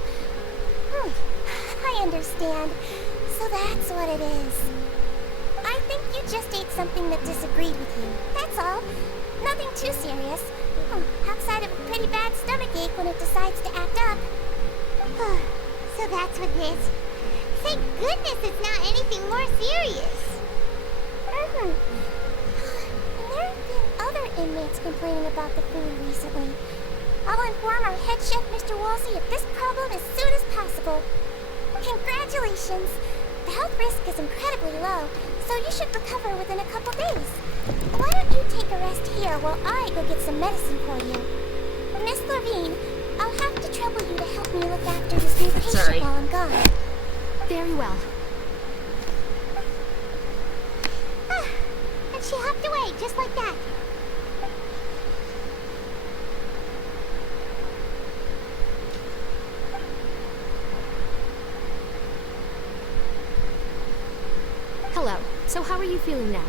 I understand. So that's what it is. I think you just ate something that disagreed with you. That's all. Nothing too serious. Outside of a pretty bad stomachache when it decides to act up. So that's what it is. Thank goodness it's not anything more serious. And there have been other inmates complaining about the food recently. I'll inform our head chef, Mr. Woolsey, of this problem as soon as possible. Congratulations! The health risk is incredibly low, so you should recover within a couple days. Why don't you take a rest here while I go get some medicine for you? Miss Levine, I'll have to trouble you to help me look after this new patient while I'm gone. Very well. And she hopped away, just like that. Hello. So how are you feeling now?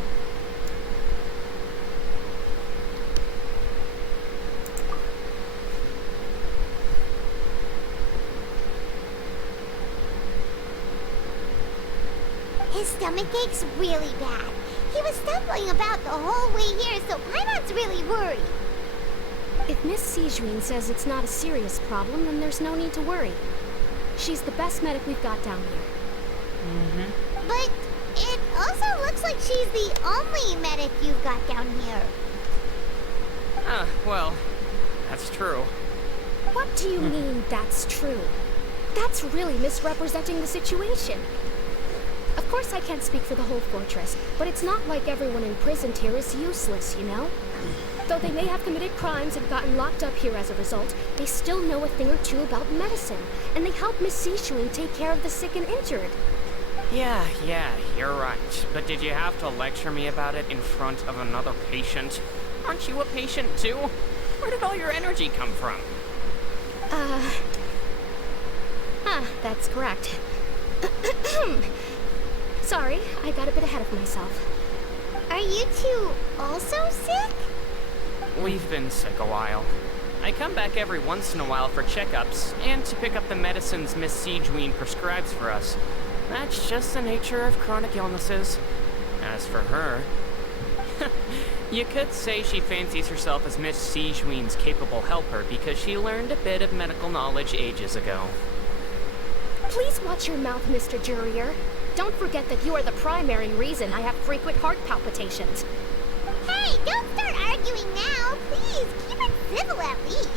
His stomach ache's really bad. He was stumbling about the whole way here, so Paimon's really worried. If Miss Sijuin says it's not a serious problem, then there's no need to worry. She's the best medic we've got down here. But it also looks like she's the only medic you've got down here. Well, that's true. What do you mean, that's true? That's really misrepresenting the situation. Of course I can't speak for the whole fortress, but it's not like everyone imprisoned here is useless, you know? Though they may have committed crimes and gotten locked up here as a result, they still know a thing or two about medicine, and they help Miss Sijuin take care of the sick and injured. Yeah, you're right. But did you have to lecture me about it in front of another patient? Aren't you a patient too? Where did all your energy come from? That's correct. Sorry, I got a bit ahead of myself. Are you two also sick? We've been sick a while. I come back every once in a while for checkups and to pick up the medicines Miss Siegewien prescribes for us. That's just the nature of chronic illnesses. As for her, you could say she fancies herself as Miss Siegewien's capable helper because she learned a bit of medical knowledge ages ago. Please watch your mouth, Mr. Jurier. Don't forget that you are the primary reason I have frequent heart palpitations. Hey, don't start arguing now. Please, keep it civil at least.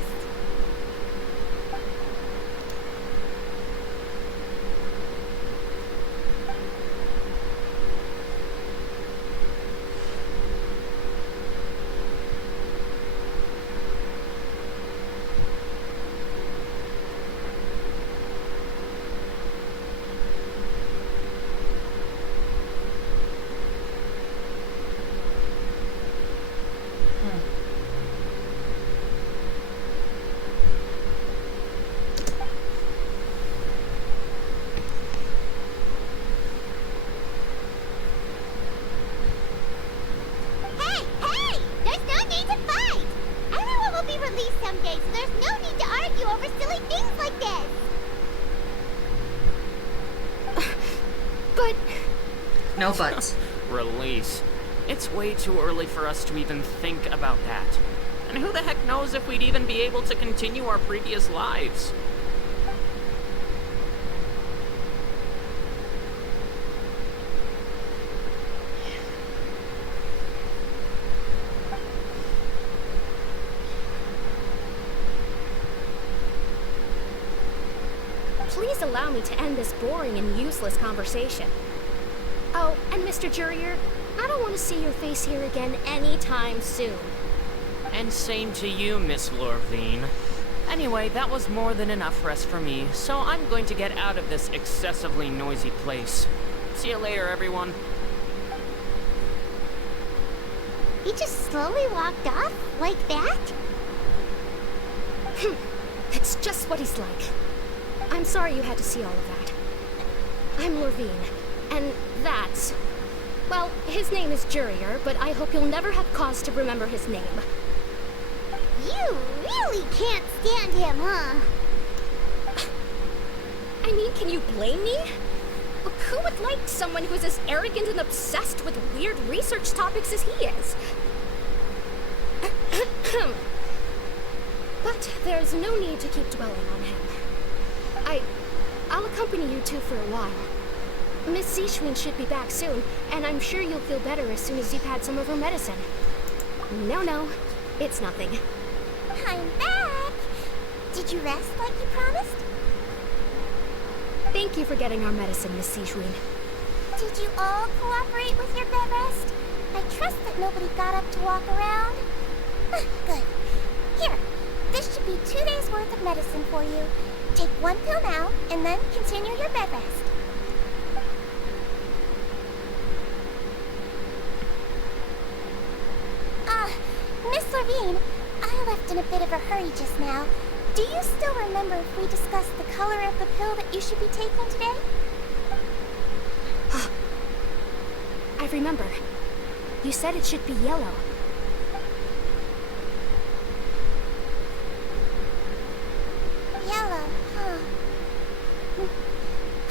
Someday, so there's no need to argue over silly things like this. But... No buts. Release. It's way too early for us to even think about that. And who the heck knows if we'd even be able to continue our previous lives? Please allow me to end this boring and useless conversation. Oh, and Mr. Jurier, I don't want to see your face here again anytime soon. And same to you, Miss Lorvine. Anyway, that was more than enough rest for me, so I'm going to get out of this excessively noisy place. See you later, everyone. He just slowly walked off like that? It's just what he's like. I'm sorry you had to see all of that. I'm Lorvine, and that's... Well, his name is Jurier, but I hope you'll never have cause to remember his name. You really can't stand him, huh? I mean, can you blame me? Who would like someone who's as arrogant and obsessed with weird research topics as he is? But there's no need to keep dwelling on him. I'll accompany you two for a while. Miss Siegewien should be back soon, and I'm sure you'll feel better as soon as you've had some of her medicine. No, it's nothing. I'm back! Did you rest like you promised? Thank you for getting our medicine, Miss Siegewien. Did you all cooperate with your bed rest? I trust that nobody got up to walk around. Good. Here, this should be 2 days' worth of medicine for you. Take 1 pill now, and then continue your bed rest. Miss Lorvine, I left in a bit of a hurry just now. Do you still remember if we discussed the color of the pill that you should be taking today? I remember. You said it should be yellow. Yellow, huh?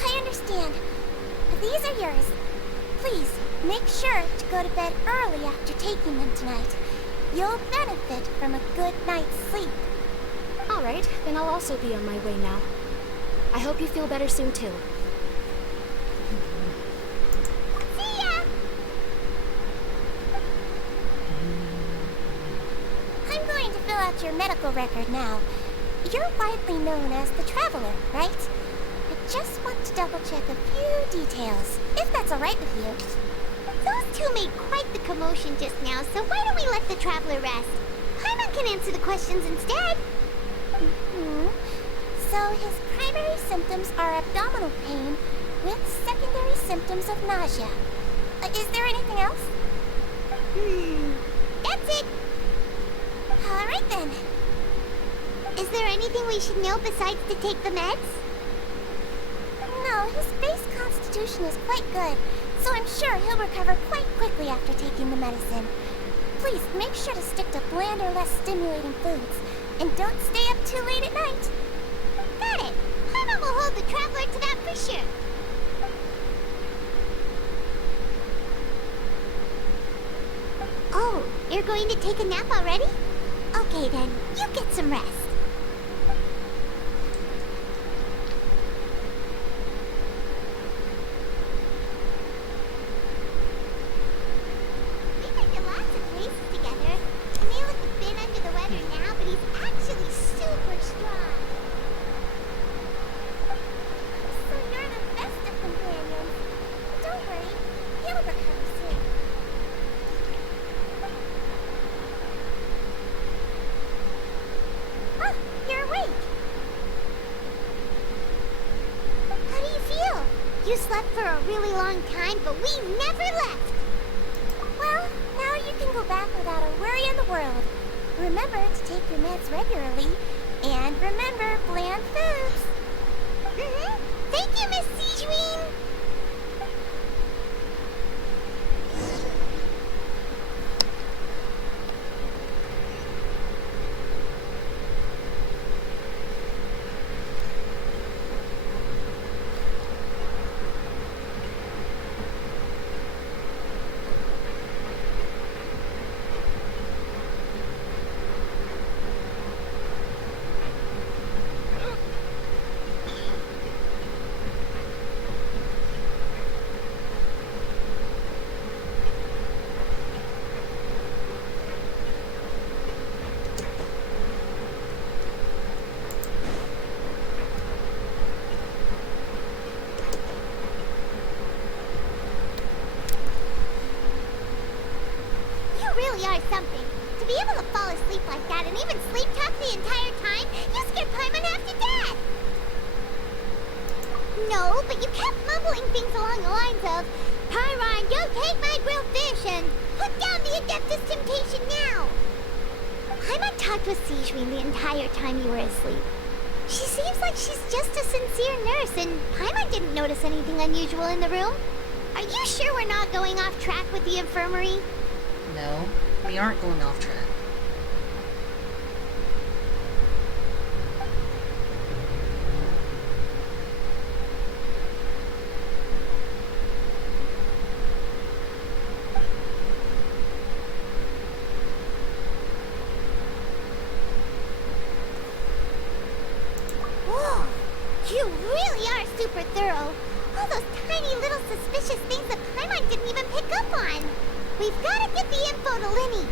I understand. These are yours. Please, make sure to go to bed early after taking them tonight. You'll benefit from a good night's sleep. All right, then I'll also be on my way now. I hope you feel better soon, too. See ya! I'm going to fill out your medical record now. You're widely known as the Traveler, right? I just want to double-check a few details, if that's all right with you. Those two made quite the commotion just now, so why don't we let the Traveler rest? Paimon can answer the questions instead. So his primary symptoms are abdominal pain with secondary symptoms of nausea. Is there anything else? That's it. All right then. Is there anything we should know besides to take the meds? No, his base constitution is quite good, so I'm sure he'll recover quite quickly after taking the medicine. Please make sure to stick to bland or less stimulating foods. And don't stay up too late at night. Got it. Paimon will hold the traveler to that for sure. Oh, you're going to take a nap already? Okay then, you get some rest. We've been to lots of places together. He may look a bit under the weather now, but he's actually super strong. So you're the best of companions. Don't worry, he'll recover soon. Ah, you're awake. How do you feel? You slept for a really long time, but we never left. Well, now you can go back without a worry in the world. Remember to take your meds regularly, and remember bland foods. Thank you, Miss Sijuin. Really are something. To be able to fall asleep like that and even sleep talk the entire time, you scared Paimon half to death! No, but you kept mumbling things along the lines of, Pyron, don't take my grilled fish and put down the Adeptus Temptation now! Paimon talked with Sijuin the entire time you were asleep. She seems like she's just a sincere nurse, and Paimon didn't notice anything unusual in the room. Are you sure we're not going off track with the infirmary? No, we aren't going off track. Whoa! You really are super thorough. All those tiny little suspicious things that Paimon didn't even pick up on. We've got to get the info to Linny.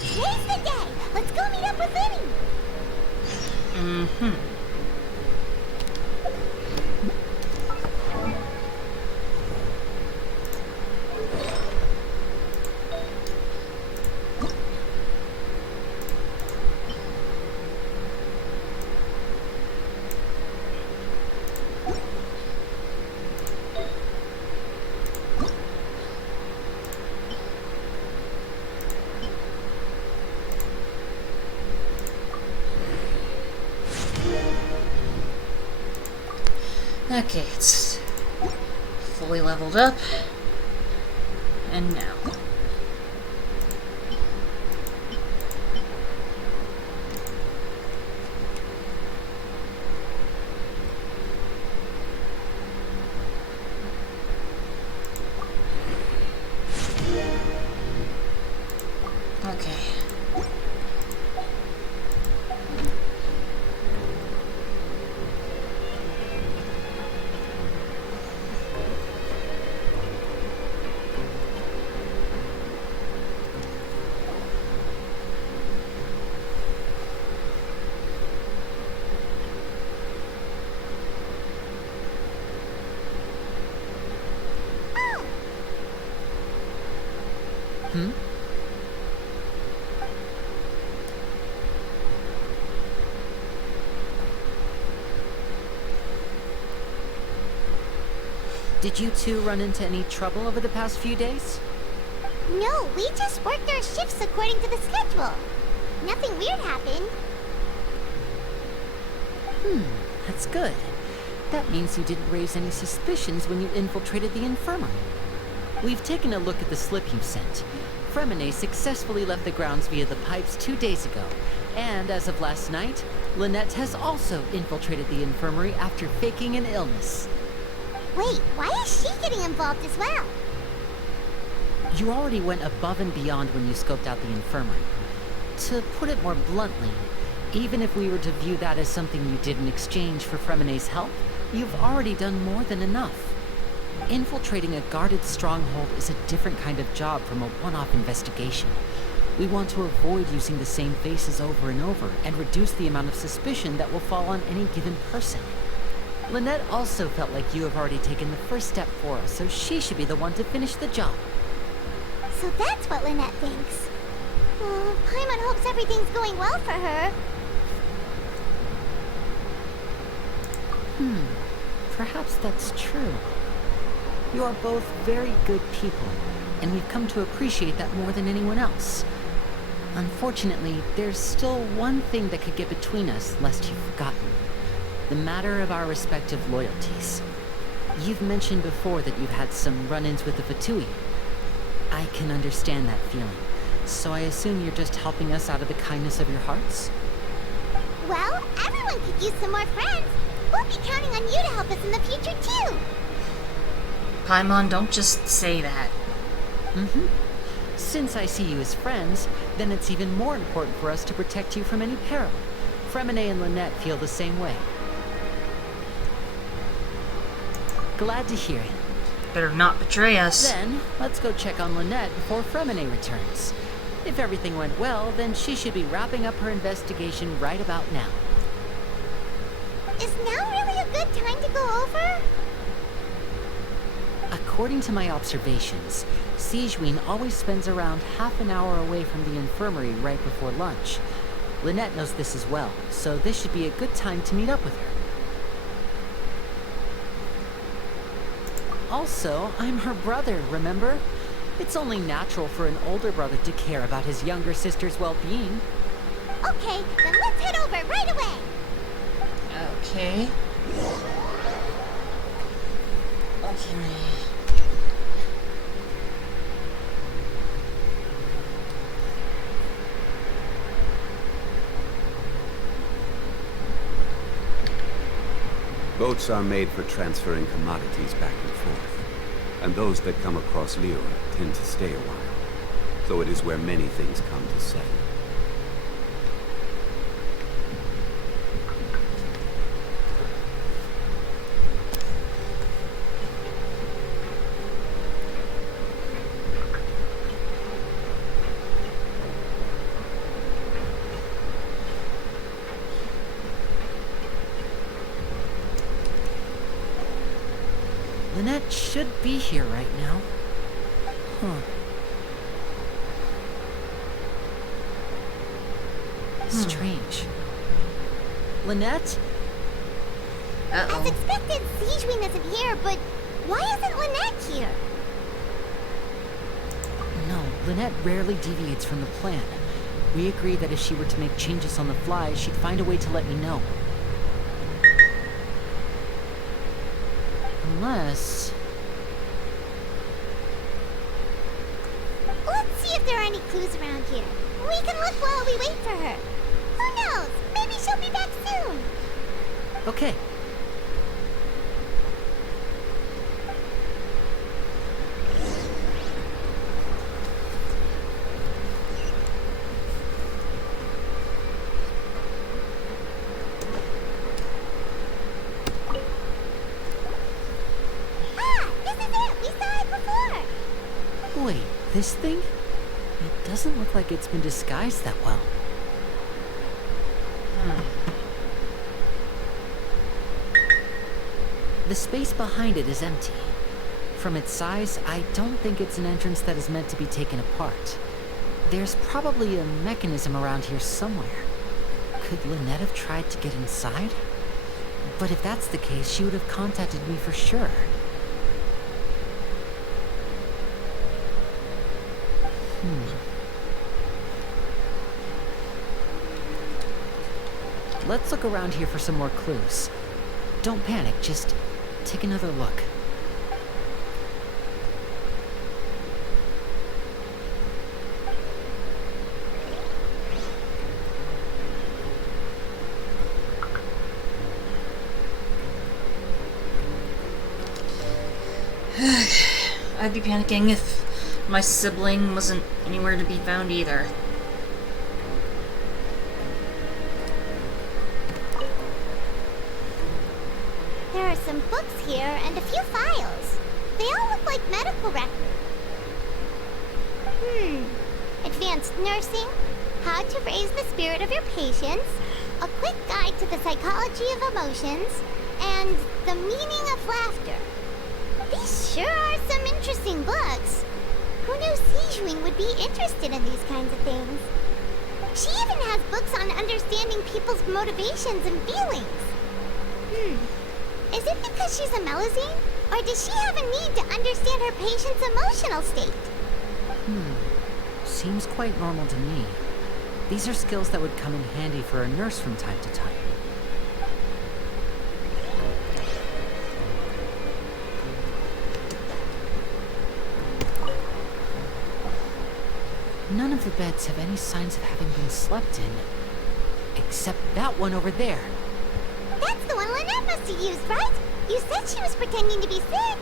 Today's the day! Let's go meet up with Linny! Okay, it's fully leveled up. And now. Okay. Hmm? Did you two run into any trouble over the past few days? No, we just worked our shifts according to the schedule. Nothing weird happened. That's good. That means you didn't raise any suspicions when you infiltrated the infirmary. We've taken a look at the slip you sent. Fremine successfully left the grounds via the pipes 2 days ago. And as of last night, Lynette has also infiltrated the infirmary after faking an illness. Wait, why is she getting involved as well? You already went above and beyond when you scoped out the infirmary. To put it more bluntly, even if we were to view that as something you did in exchange for Fremine's help, you've already done more than enough. Infiltrating a guarded stronghold is a different kind of job from a one-off investigation. We want to avoid using the same faces over and over and reduce the amount of suspicion that will fall on any given person. Lynette also felt like you have already taken the first step for us, so she should be the one to finish the job. So that's what Lynette thinks. Paimon hopes everything's going well for her. Perhaps that's true. You are both very good people, and we've come to appreciate that more than anyone else. Unfortunately, there's still one thing that could get between us, lest you've forgotten. The matter of our respective loyalties. You've mentioned before that you've had some run-ins with the Fatui. I can understand that feeling, so I assume you're just helping us out of the kindness of your hearts? Well, everyone could use some more friends. We'll be counting on you to help us in the future, too. Paimon, don't just say that. Since I see you as friends, then it's even more important for us to protect you from any peril. Fremine and Lynette feel the same way. Glad to hear it. Better not betray us. Then, let's go check on Lynette before Fremine returns. If everything went well, then she should be wrapping up her investigation right about now. Is now really a good time to go over? According to my observations, Sigewinne always spends around half an hour away from the infirmary right before lunch. Lynette knows this as well, so this should be a good time to meet up with her. Also, I'm her brother, remember? It's only natural for an older brother to care about his younger sister's well-being. Okay, then let's head over right away. Okay. Okay. Boats are made for transferring commodities back and forth, and those that come across Liyue tend to stay a while, so it is where many things come to settle. Lynette should be here right now. Strange. Lynette? As expected, Sigewinne isn't here, but why isn't Lynette here? No, Lynette rarely deviates from the plan. We agreed that if she were to make changes on the fly, she'd find a way to let me know. Unless... Let's see if there are any clues around here. We can look while we wait for her. Who knows? Maybe she'll be back soon. Okay. Wait, this thing? It doesn't look like it's been disguised that well. The space behind it is empty. From its size, I don't think it's an entrance that is meant to be taken apart. There's probably a mechanism around here somewhere. Could Lynette have tried to get inside? But if that's the case, she would have contacted me for sure. Let's look around here for some more clues. Don't panic, just take another look. I'd be panicking if my sibling wasn't anywhere to be found either. There are some books here and a few files. They all look like medical records. Advanced nursing, how to raise the spirit of your patients, a quick guide to the psychology of emotions, and the meaning of laughter. These sure are some interesting books. Who knew Sijuin would be interested in these kinds of things? She even has books on understanding people's motivations and feelings. Is it because she's a Melazine? Or does she have a need to understand her patient's emotional state? Seems quite normal to me. These are skills that would come in handy for a nurse from time to time. None of the beds have any signs of having been slept in, except that one over there. That's the one Lynette must have used, right? You said she was pretending to be sick.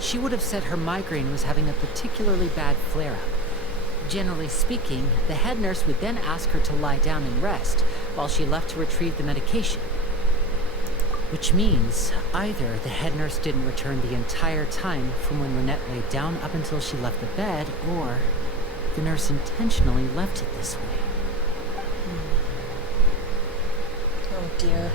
She would have said her migraine was having a particularly bad flare-up. Generally speaking, the head nurse would then ask her to lie down and rest, while she left to retrieve the medication. Which means, either the head nurse didn't return the entire time from when Lynette laid down up until she left the bed, or the nurse intentionally left it this way. Oh dear.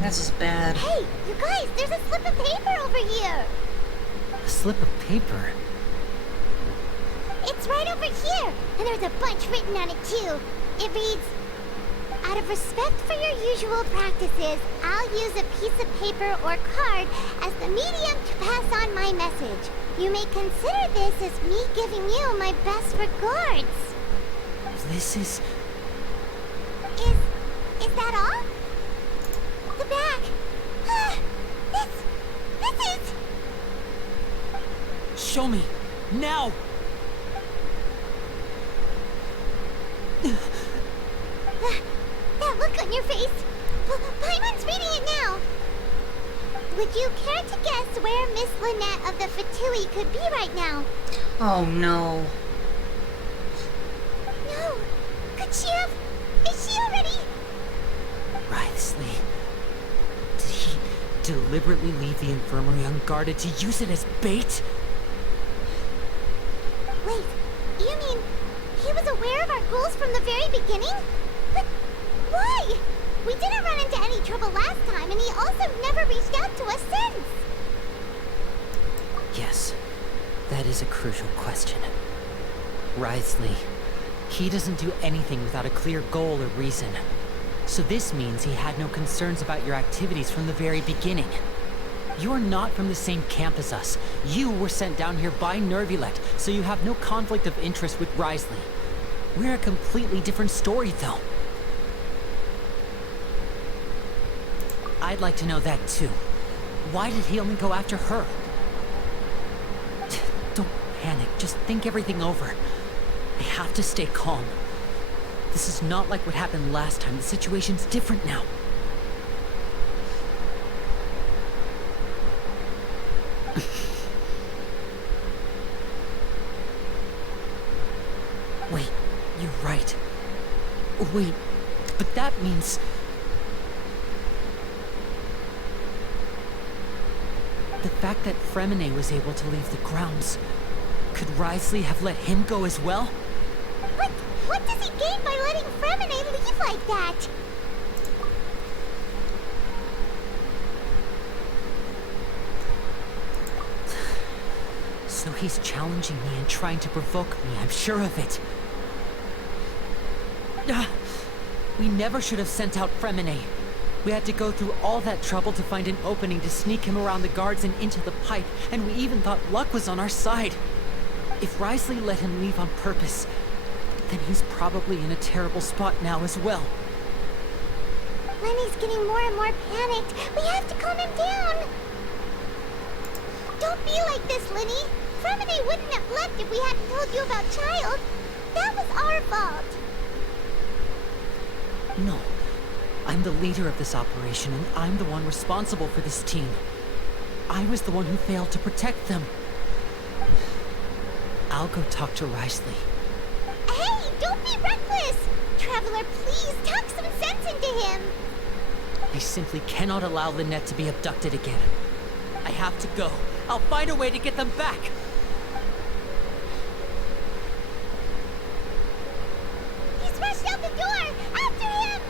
This is bad. Hey, you guys, there's a slip of paper over here. A slip of paper? It's right over here, and there's a bunch written on it too. It reads, out of respect for your usual practices, I'll use a piece of paper or card as the medium to pass on my message. You may consider this as me giving you my best regards. This is... Is that all? The back. This is... Show me! Now! That look on your face. Paimon's reading it now. Would you care to guess where Miss Lynette of the Fatui could be right now? Oh no. No. Could she have... Is she already... Writhely. Did he deliberately leave the infirmary unguarded to use it as bait? Wait, you mean he was aware of our goals from the very beginning? But why? We didn't run into any trouble last time, and he also never reached out to us since. Yes, that is a crucial question. Writhely, he doesn't do anything without a clear goal or reason. So this means he had no concerns about your activities from the very beginning. You're not from the same camp as us. You were sent down here by Nervulette, so you have no conflict of interest with Writhely. We're a completely different story, though. I'd like to know that, too. Why did he only go after her? Don't panic. Just think everything over. I have to stay calm. This is not like what happened last time. The situation's different now. Wait, you're right. Wait, but that means... the fact that Fremine was able to leave the grounds, could Wriothesley have let him go as well? What does he gain by letting Fremine leave like that? So he's challenging me and trying to provoke me, I'm sure of it. We never should have sent out Fremine. We had to go through all that trouble to find an opening to sneak him around the guards and into the pipe, and we even thought luck was on our side. If Wriothesley let him leave on purpose, then he's probably in a terrible spot now as well. Lenny's getting more and more panicked. We have to calm him down. Don't be like this, Lenny. Fremine wouldn't have left if we hadn't told you about Childe. That was our fault. No. I'm the leader of this operation, and I'm the one responsible for this team. I was the one who failed to protect them. I'll go talk to Wriothesley. Hey, don't be reckless! Traveler, please talk some sense into him. I simply cannot allow Lynette to be abducted again. I have to go. I'll find a way to get them back. He's rushed out the door! After him!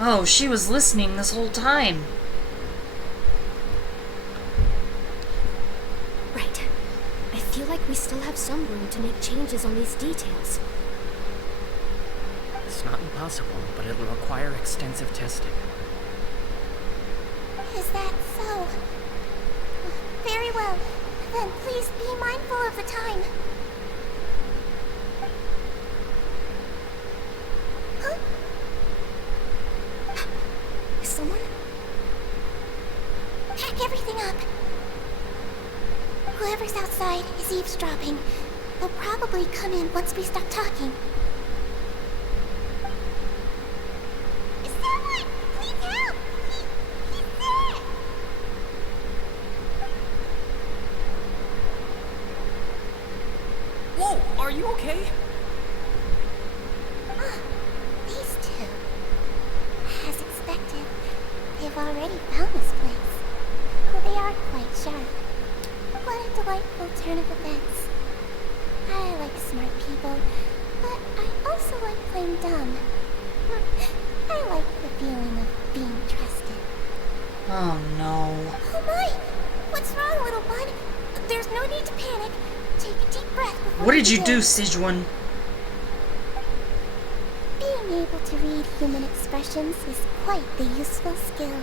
Oh, she was listening this whole time. Right. I feel like we still have some room to make changes on these details. It's not impossible, but it'll require extensive testing. Is that so? Very well. Then please be mindful of the time. Huh? Is someone? Pack everything up. Whoever's outside is eavesdropping. They'll probably come in once we stop talking. Someone! Please help! He's there! Whoa, are you okay? These two. As expected, they've already found this place. They are quite sharp. What a delightful turn of events. I like smart people, but I also like playing dumb. I like the feeling of being trusted. Oh no. Oh my! What's wrong, little bud? There's no need to panic. Take a deep breath before What did you begin. do, Sijuan? Being able to read human expressions is quite the useful skill.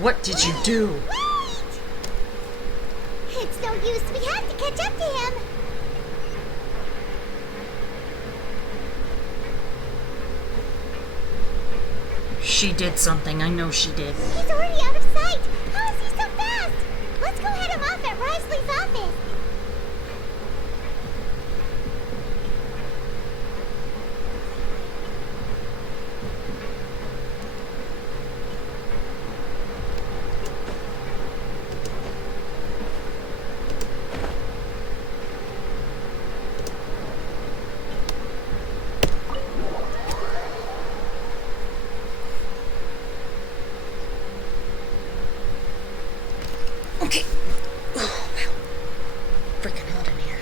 What did you do? Wait! It's no use. We have to catch up to him. She did something. I know she did. He's already out of sight. How is he so fast? Let's go head him off at Wriothesley's office. Okay. Oh, wow. Freaking hot in here.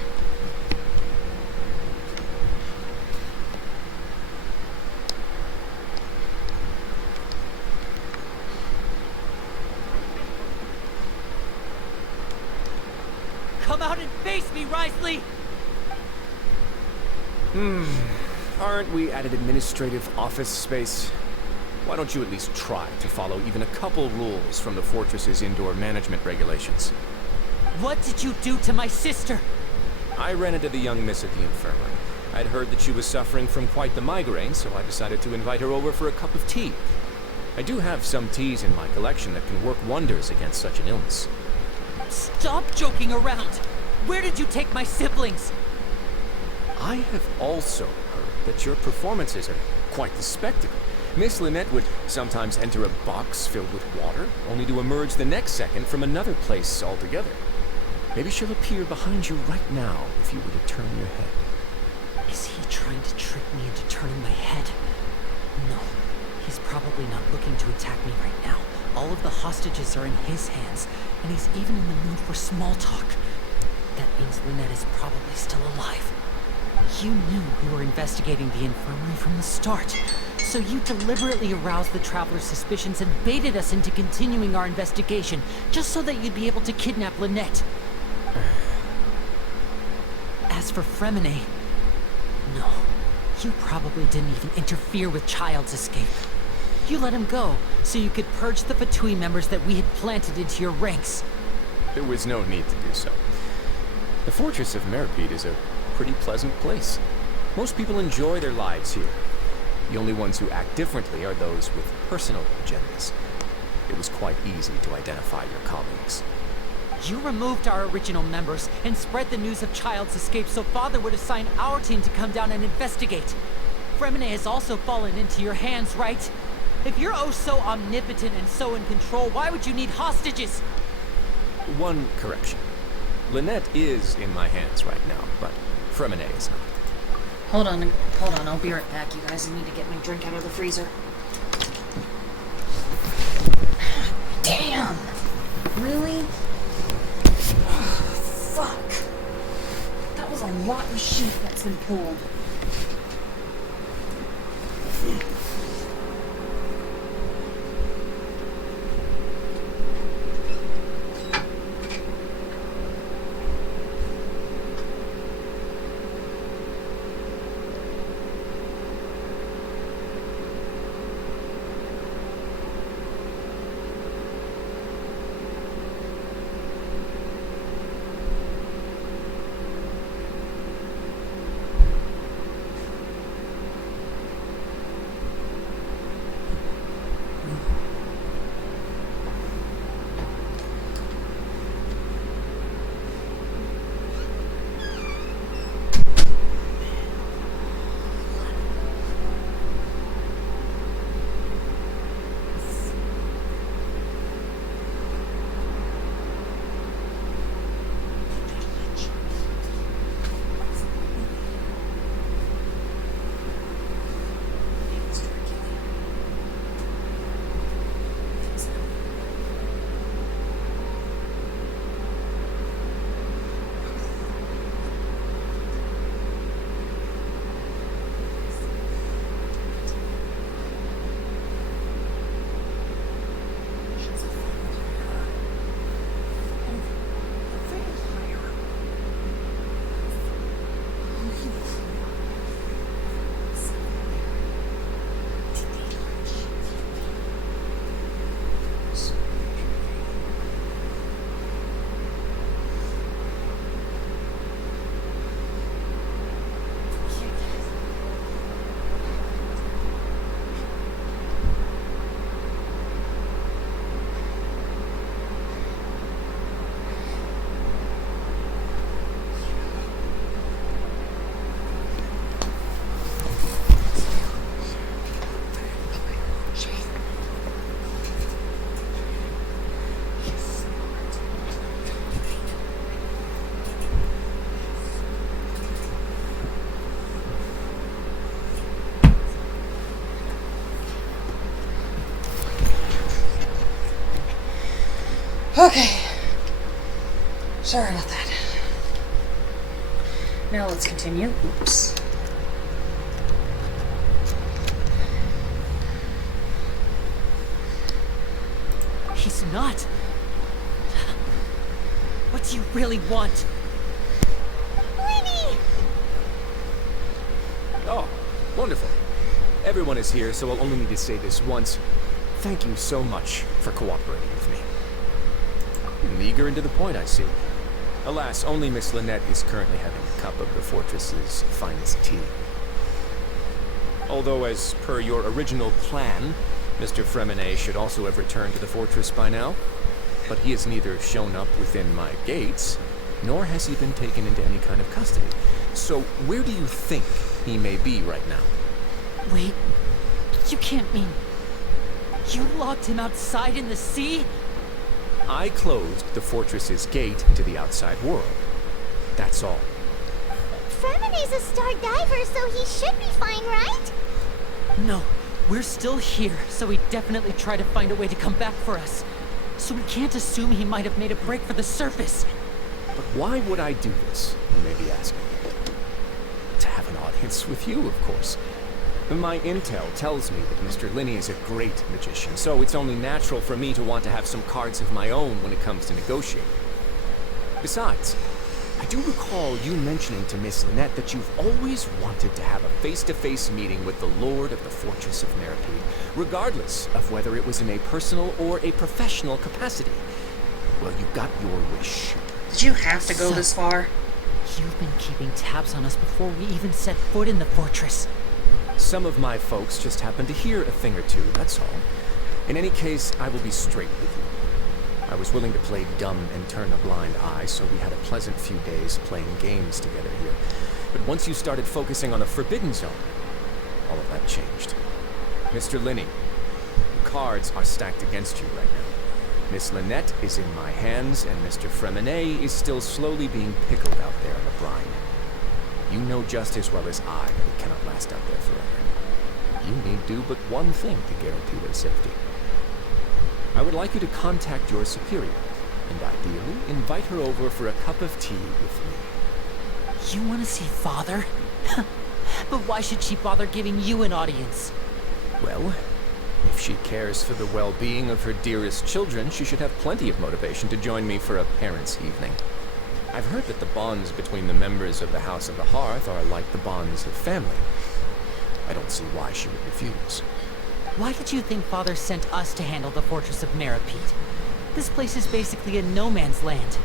Come out and face me, Wriothesley! Aren't we at an administrative office space? Why don't you at least try to follow even a couple rules from the fortress's indoor management regulations? What did you do to my sister? I ran into the young miss at the infirmary. I'd heard that she was suffering from quite the migraine, so I decided to invite her over for a cup of tea. I do have some teas in my collection that can work wonders against such an illness. Stop joking around! Where did you take my siblings? I have also heard that your performances are quite the spectacle. Miss Lynette would sometimes enter a box filled with water, only to emerge the next second from another place altogether. Maybe she'll appear behind you right now if you were to turn your head. Is he trying to trick me into turning my head? No, he's probably not looking to attack me right now. All of the hostages are in his hands, and he's even in the mood for small talk. That means Lynette is probably still alive. You knew we were investigating the infirmary from the start, so you deliberately aroused the Traveler's suspicions and baited us into continuing our investigation, just so that you'd be able to kidnap Lynette. As for Fremine, no, you probably didn't even interfere with Childe's escape. You let him go, so you could purge the Fatui members that we had planted into your ranks. There was no need to do so. The fortress of Meripede is a pretty pleasant place. Most people enjoy their lives here. The only ones who act differently are those with personal agendas. It was quite easy to identify your colleagues. You removed our original members and spread the news of Childe's escape so Father would assign our team to come down and investigate. Fremine has also fallen into your hands, right? If you're oh so omnipotent and so in control, why would you need hostages? One correction. Lynette is in my hands right now, but Fremine is not. Hold on, I'll be right back, you guys. I need to get my drink out of the freezer. Damn! Really? Fuck. That was a lot of shit that's been pulled. Okay. Sorry about that. Now let's continue. Oops. He's not. What do you really want? Winnie! Oh, wonderful. Everyone is here, so I'll only need to say this once. Thank you so much for cooperating with me. Meager and to the point, I see. Alas, only Miss Lynette is currently having a cup of the fortress's finest tea. Although, as per your original plan, Mr. Fremine should also have returned to the fortress by now. But he has neither shown up within my gates, nor has he been taken into any kind of custody. So, where do you think he may be right now? Wait, you can't mean... You locked him outside in the sea? I closed the fortress's gate to the outside world. That's all. Fremine's a star diver, so he should be fine, right? No, We're still here, so he definitely tried to find a way to come back for us. So we can't assume he might have made a break for the surface. But why would I do this, you may be asking? To have an audience with you, of course. My intel tells me that Mr. Linney is a great magician, so it's only natural for me to want to have some cards of my own when it comes to negotiating. Besides, I do recall you mentioning to Miss Lynette that you've always wanted to have a face-to-face meeting with the Lord of the Fortress of Meripede, regardless of whether it was in a personal or a professional capacity. Well, you got your wish. Did you have to go this far? You've been keeping tabs on us before we even set foot in the fortress. Some of my folks just happened to hear a thing or two, that's all. In any case, I will be straight with you. I was willing to play dumb and turn a blind eye, so we had a pleasant few days playing games together here. But once you started focusing on the Forbidden Zone, all of that changed. Mr. Linney, the cards are stacked against you right now. Miss Lynette is in my hands, and Mr. Fremenet is still slowly being pickled out there in the brine. You know just as well as I that it cannot last out there forever. You need do but one thing to guarantee their safety. I would like you to contact your superior, and ideally invite her over for a cup of tea with me. You want to see Father? But why should she bother giving you an audience? Well, if she cares for the well-being of her dearest children, she should have plenty of motivation to join me for a parents' evening. I've heard that the bonds between the members of the House of the Hearth are like the bonds of family. I don't see why she would refuse. Why did you think Father sent us to handle the Fortress of Meripede? This place is basically a no-man's land.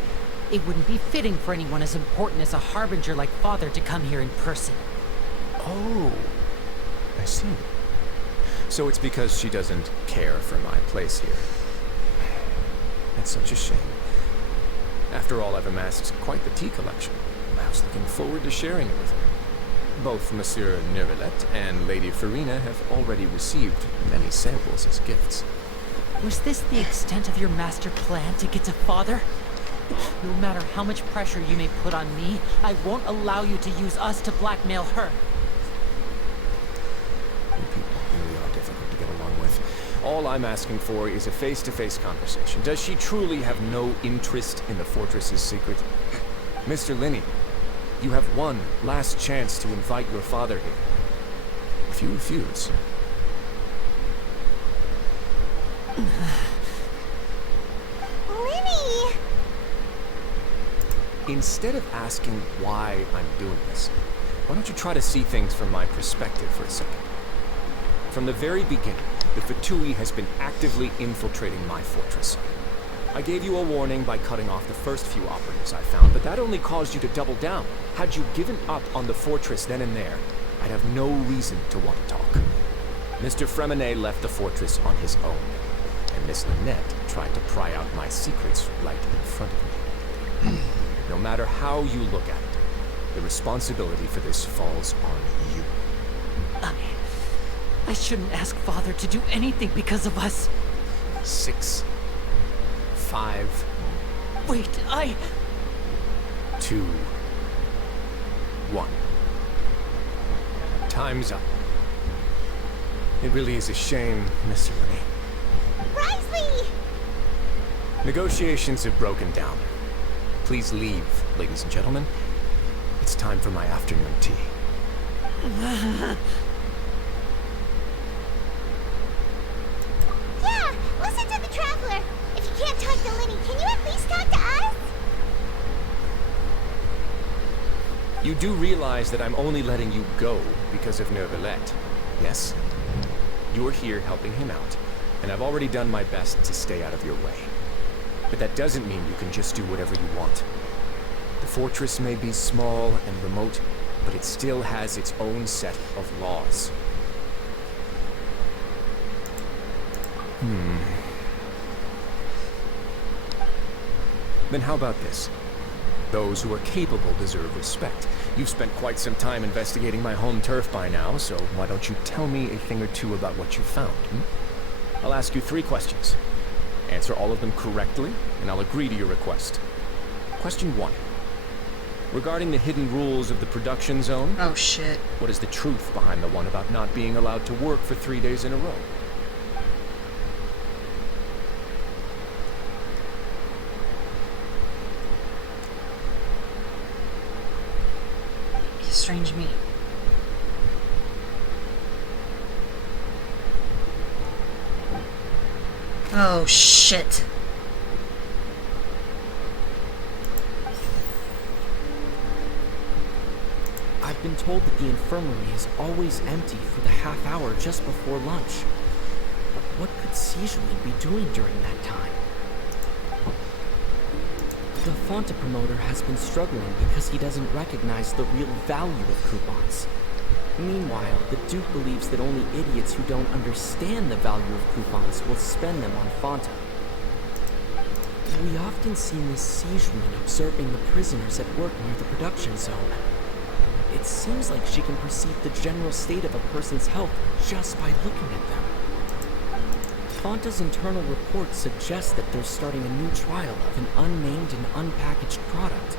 It wouldn't be fitting for anyone as important as a harbinger like Father to come here in person. Oh, I see. So it's because she doesn't care for my place here. That's such a shame. After all, I've amassed quite the tea collection. I was looking forward to sharing it with her. Both Monsieur Neuvillette and Lady Farina have already received many samples as gifts. Was this the extent of your master plan to get to Father? No matter how much pressure you may put on me, I won't allow you to use us to blackmail her. You people really are difficult to get along with. All I'm asking for is a face-to-face conversation. Does she truly have no interest in the fortress's secret? Mr. Linney, you have one last chance to invite your father here. If you refuse... Linny! Instead of asking why I'm doing this, why don't you try to see things from my perspective for a second? From the very beginning, the Fatui has been actively infiltrating my fortress. I gave you a warning by cutting off the first few operatives I found, but that only caused you to double down. Had you given up on the fortress then and there, I'd have no reason to want to talk. Mr. Fremenet left the fortress on his own, and Miss Lynette tried to pry out my secrets right in front of me. No matter how you look at it, the responsibility for this falls on you. I shouldn't ask Father to do anything because of us. 6, 5... Wait, 2, 1. Time's up. It really is a shame, Mr. Linney. Risley! Negotiations have broken down. Please leave, ladies and gentlemen. It's time for my afternoon tea. Yeah, listen to the Traveler. If you can't talk to Linny, can you at least talk to us? You do realize that I'm only letting you go because of Neuvillette, yes? You're here helping him out, and I've already done my best to stay out of your way. But that doesn't mean you can just do whatever you want. The fortress may be small and remote, but it still has its own set of laws. Then how about this? Those who are capable deserve respect. You've spent quite some time investigating my home turf by now, so why don't you tell me a thing or two about what you found? I'll ask you 3 questions. Answer all of them correctly, and I'll agree to your request. Question 1. Regarding the hidden rules of the production zone... Oh, shit. What is the truth behind the one about not being allowed to work for 3 days in a row? Strange meat. Oh, shit. I've been told that the infirmary is always empty for the half hour just before lunch. But what could Sijuin be doing during that time? The Fonta promoter has been struggling because he doesn't recognize the real value of coupons. Meanwhile, the Duke believes that only idiots who don't understand the value of coupons will spend them on Fonta. We often see Miss Sijuin observing the prisoners at work near the production zone. It seems like she can perceive the general state of a person's health just by looking at them. Fonta's internal reports suggest that they're starting a new trial of an unnamed and unpackaged product.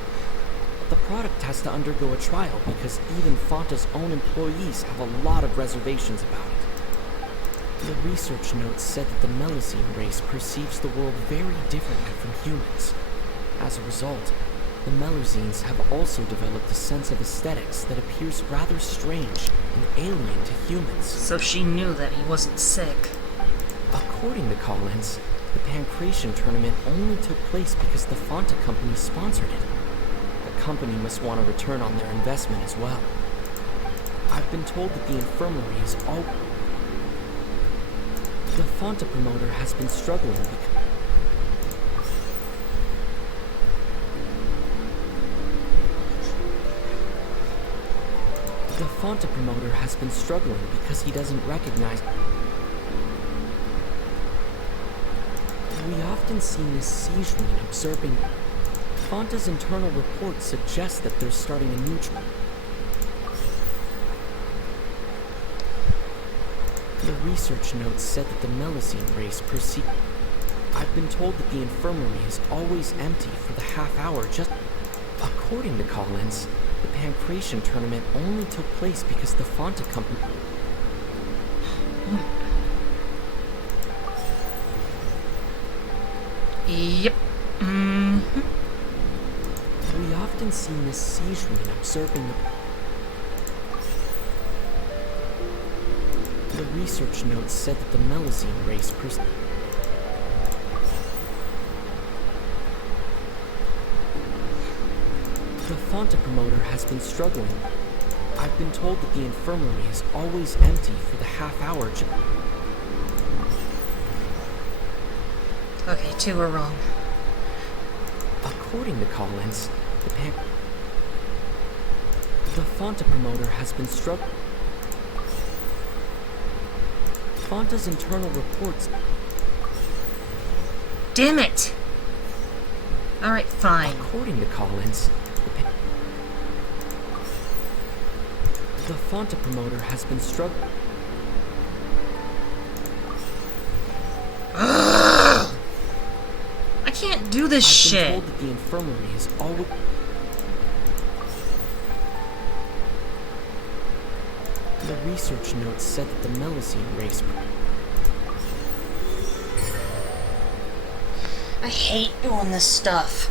The product has to undergo a trial because even Fonta's own employees have a lot of reservations about it. The research notes said that the Melusine race perceives the world very differently from humans. As a result, the Melusines have also developed a sense of aesthetics that appears rather strange and alien to humans. So she knew that he wasn't sick. According to Collins, the Pancration tournament only took place because the Fonta company sponsored it. The company must want a return on their investment as well. I've been told that the infirmary is all... The Fonta promoter has been struggling because... The Fonta promoter has been struggling because he doesn't recognize... We often see Miss Sijuin observing... Fonta's internal reports suggest that they're starting a new... The research notes said that the Melusine race perceive... I've been told that the infirmary is always empty for the half hour just... According to Collins, the Pancration tournament only took place because the Fonta company... Yep. Mm-hmm. We often see Miss Sijuin observing the research notes said that the Melusine race The Fonta promoter has been struggling. I've been told that the infirmary is always empty for the half hour. Okay, two were wrong. According to Collins, the Fonta promoter has been struggling. Fonta's internal reports... Damn it! Alright, fine. According to Collins, the Fonta promoter has been struggling. I can't do this shit. I've been told that the infirmary is always... The research notes said that the Melusine race... I hate doing this stuff.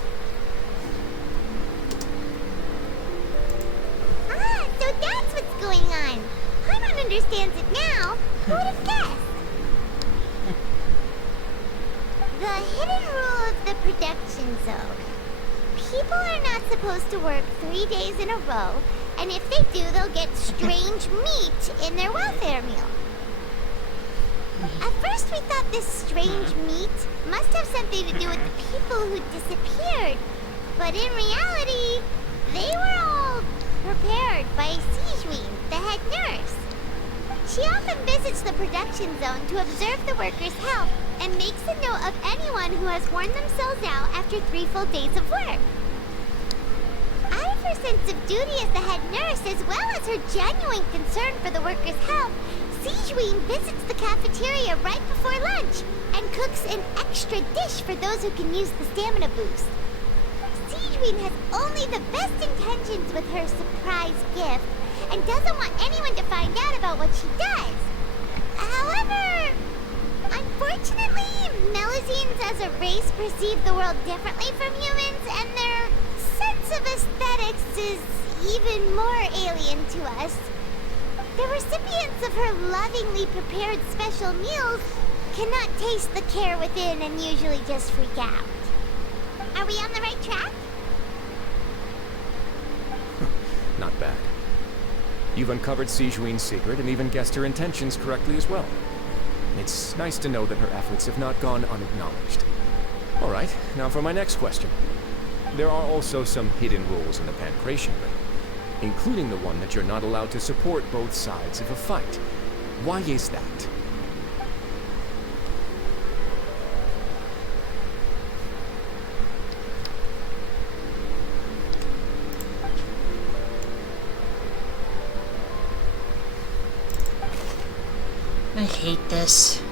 Ah, so that's what's going on. Paimon understands it now. Who would have guessed? The hidden rule of the production zone. People are not supposed to work 3 days in a row, and if they do, they'll get strange meat in their welfare meal. At first, we thought this strange meat must have something to do with the people who disappeared, but in reality, they were all prepared by Sijuin, the head nurse. She often visits the production zone to observe the workers' health and makes a note of anyone who has worn themselves out after 3 full days of work. Out of her sense of duty as the head nurse, as well as her genuine concern for the workers' health, Sijuin visits the cafeteria right before lunch and cooks an extra dish for those who can use the stamina boost. Siegeween has only the best intentions with her surprise gift and doesn't want anyone to find out about what she does. However, unfortunately, Melusines as a race perceive the world differently from humans, and their sense of aesthetics is even more alien to us. The recipients of her lovingly prepared special meals cannot taste the care within and usually just freak out. Are we on the right track? Not bad. You've uncovered Siegeween's secret and even guessed her intentions correctly as well. It's nice to know that her efforts have not gone unacknowledged. All right, now for my next question. There are also some hidden rules in the Pancration Ring, including the one that you're not allowed to support both sides of a fight. Why is that? I hate this.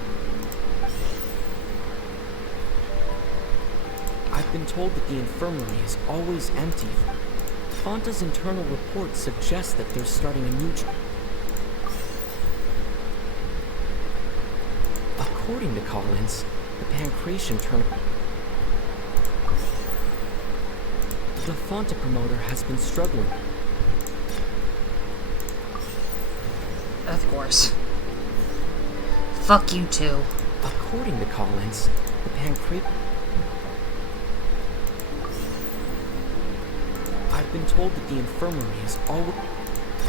I've been told that the infirmary is always empty. Fanta's internal reports suggest that they're starting a new According to Collins, the Pancration tournament... The Fanta promoter has been struggling. Of course. Fuck you too. According to Collins, the Pancration... I've been told that the infirmary is always...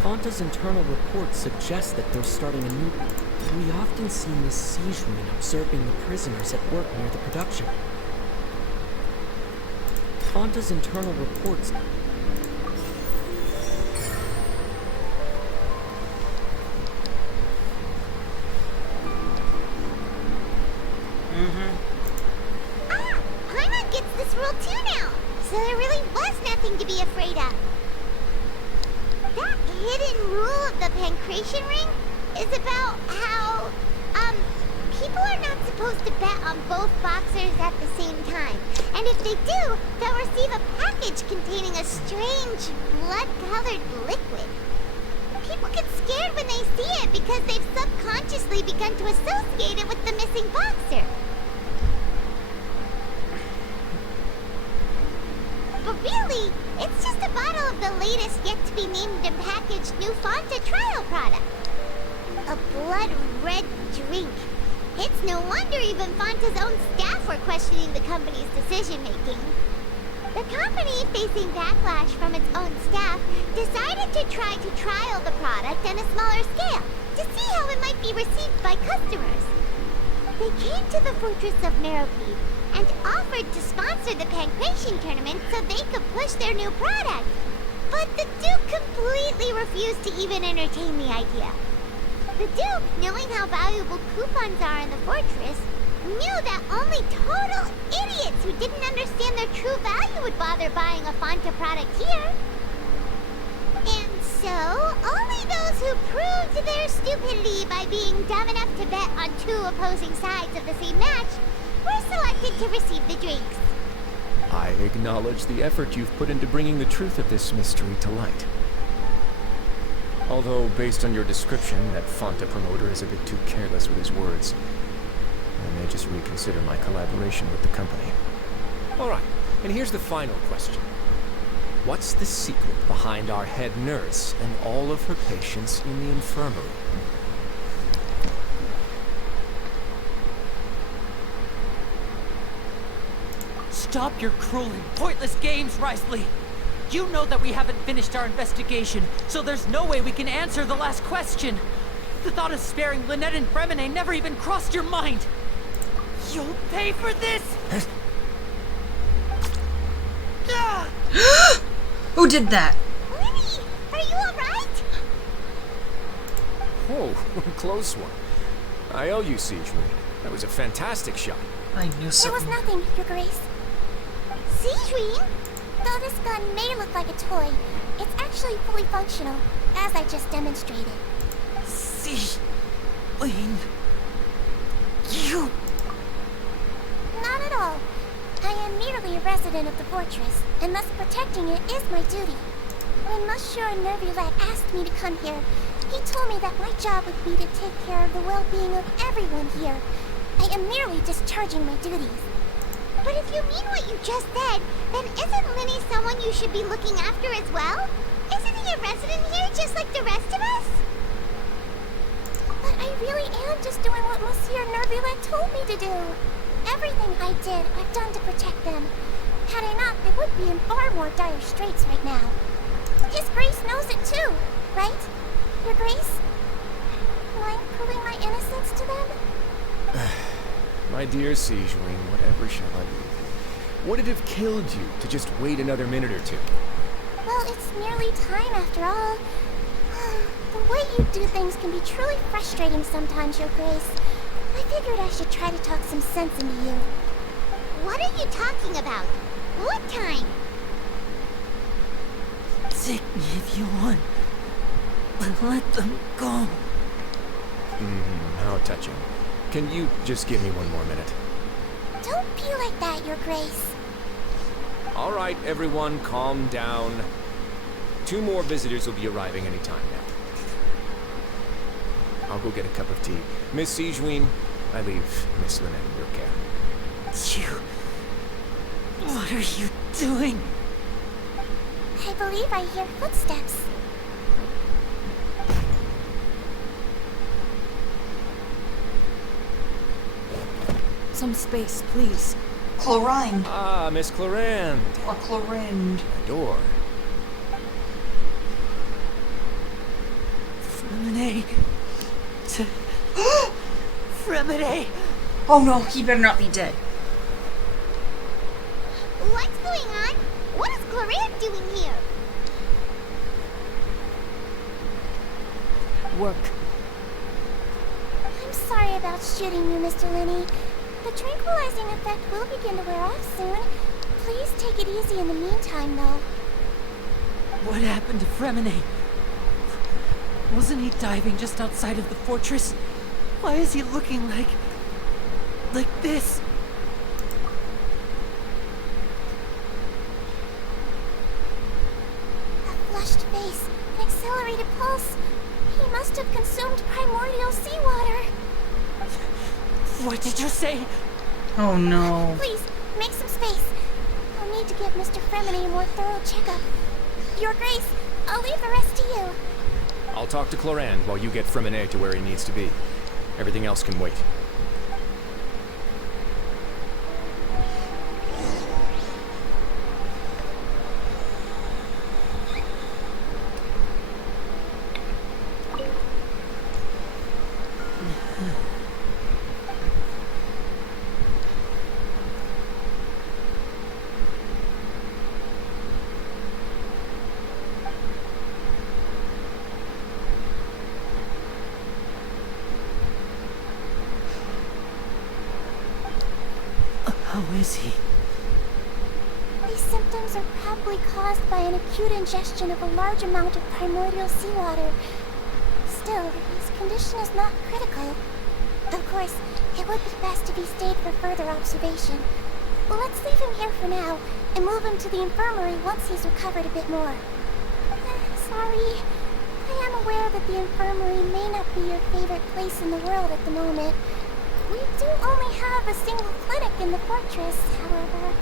Fanta's internal reports suggest that they're starting a new... We often see Miss Siegeween observing the prisoners at work near the production. Fanta's internal reports... Paimon gets this rule too now, so there really was nothing to be afraid of. That hidden rule of the Pancration Ring is about how, people are not supposed to bet on both boxers at the same time. And if they do, they'll receive a package containing a strange, blood-colored liquid. People get scared when they see it because they've subconsciously begun to associate it with the missing boxer. But really, it's just a bottle of the latest yet-to-be-named and packaged new Fanta trial product. A blood-red drink. It's no wonder even Fanta's own staff were questioning the company's decision-making. The company, facing backlash from its own staff, decided to try to trial the product on a smaller scale to see how it might be received by customers. They came to the fortress of Meropide and offered to sponsor the Pancration tournament so they could push their new product. But the Duke completely refused to even entertain the idea. The Duke, knowing how valuable coupons are in the fortress, knew that only total idiots who didn't understand their true value would bother buying a Fanta product here. And so, only those who proved their stupidity by being dumb enough to bet on two opposing sides of the same match were selected to receive the drinks. I acknowledge the effort you've put into bringing the truth of this mystery to light. Although, based on your description, that Fanta promoter is a bit too careless with his words. I may just reconsider my collaboration with the company. Alright, and here's the final question. What's the secret behind our head nurse and all of her patients in the infirmary? Stop your cruel and pointless games, Risley! You know that we haven't finished our investigation, so there's no way we can answer the last question. The thought of sparing Lynette and Fremine never even crossed your mind. You'll pay for this! Who did that? Winnie, are you alright? Oh, close one. I owe you, Siegeween. That was a fantastic shot. I knew so. It was nothing, Your Grace. Siegeween? Though this gun may look like a toy, it's actually fully functional, as I just demonstrated. Siegeween... You... Not at all. I am merely a resident of the fortress, and thus protecting it is my duty. When Monsieur Nervulet asked me to come here, he told me that my job would be to take care of the well-being of everyone here. I am merely discharging my duties. But if you mean what you just said, then isn't Linny someone you should be looking after as well? Isn't he a resident here just like the rest of us? But I really am just doing what Monsieur Nervulet told me to do. Everything I did, I've done to protect them. Had I not, they would be in far more dire straits right now. His Grace knows it too, right? Your Grace? Mind proving my innocence to them? My dear Siegeling, whatever shall I do? Would it have killed you to just wait another minute or two? Well, it's nearly time after all. The way you do things can be truly frustrating sometimes, Your Grace. I figured I should try to talk some sense into you. What are you talking about? What time? Take me if you want, but let them go. How touching. Can you just give me one more minute? Don't be like that, Your Grace. All right, everyone, calm down. 2 more visitors will be arriving any time now. I'll go get a cup of tea. Miss Siegeling, I leave Miss Lynette in your care. What are you doing? I believe I hear footsteps. Some space, please. Chlorine. Ah, Miss Clorinde. Or Clorinde. Adore. Fremine. Fremine! Oh no, he better not be dead. What's going on? What is Clorinde doing here? Work. I'm sorry about shooting you, Mr. Linny. The tranquilizing effect will begin to wear off soon. Please take it easy in the meantime, though. What happened to Fremine? Wasn't he diving just outside of the fortress? Why is he looking like this? A flushed face, an accelerated pulse. He must have consumed primordial seawater. What did you say? Oh no. Please, make some space. I'll need to give Mr. Fremine a more thorough checkup. Your Grace, I'll leave the rest to you. I'll talk to Clorinde while you get Fremine to where he needs to be. Everything else can wait. How is he? These symptoms are probably caused by an acute ingestion of a large amount of primordial seawater. Still, his condition is not critical. Of course, it would be best if he stayed for further observation. Well, let's leave him here for now, and move him to the infirmary once he's recovered a bit more. Sorry. I am aware that the infirmary may not be your favorite place in the world at the moment. We do only have a single clinic in the fortress, however.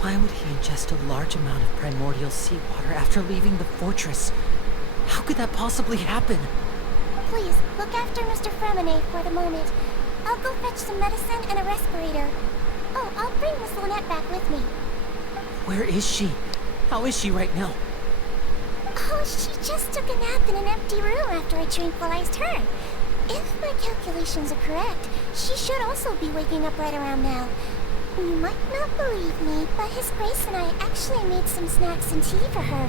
Why would he ingest a large amount of primordial seawater after leaving the fortress? How could that possibly happen? Please, look after Mr. Fremine for the moment. I'll go fetch some medicine and a respirator. Oh, I'll bring Miss Lynette back with me. Where is she? How is she right now? Oh, she just took a nap in an empty room after I tranquilized her. If my calculations are correct, she should also be waking up right around now. You might not believe me, but His Grace and I actually made some snacks and tea for her.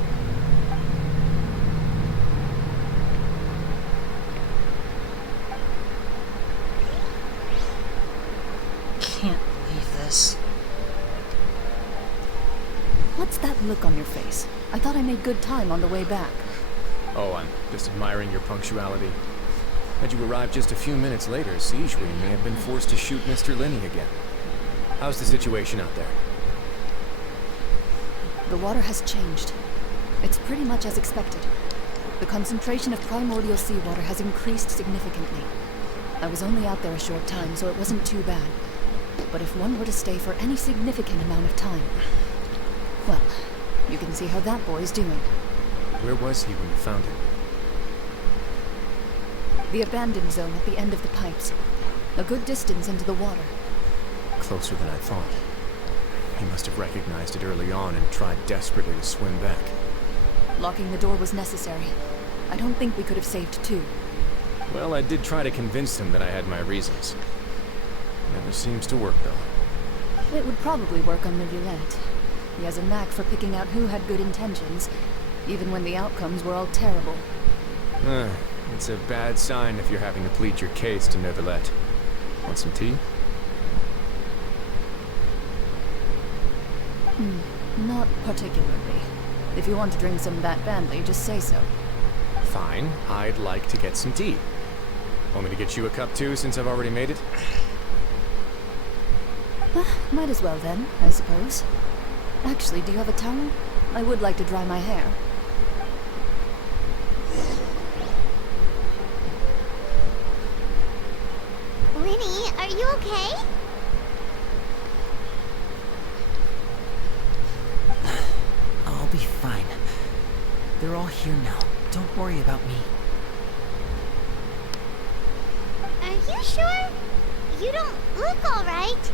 Can't believe this. What's that look on your face? I thought I made good time on the way back. Oh, I'm just admiring your punctuality. Had you arrived just a few minutes later, Siegewin may have been forced to shoot Mr. Linney again. How's the situation out there? The water has changed. It's pretty much as expected. The concentration of primordial seawater has increased significantly. I was only out there a short time, so it wasn't too bad. But if one were to stay for any significant amount of time, well, you can see how that boy's doing. Where was he when you found him? The abandoned zone at the end of the pipes. A good distance into the water. Closer than I thought. He must have recognized it early on and tried desperately to swim back. Locking the door was necessary. I don't think we could have saved two. Well, I did try to convince him that I had my reasons. Never seems to work, though. It would probably work on the Roulette. He has a knack for picking out who had good intentions, even when the outcomes were all terrible. It's a bad sign if you're having to plead your case to Neuvillette. Want some tea? Not particularly. If you want to drink some that badly, just say so. Fine, I'd like to get some tea. Want me to get you a cup too, since I've already made it? Might as well then, I suppose. Actually, do you have a towel? I would like to dry my hair. Linny, are you okay? I'll be fine. They're all here now. Don't worry about me. Are you sure? You don't look alright.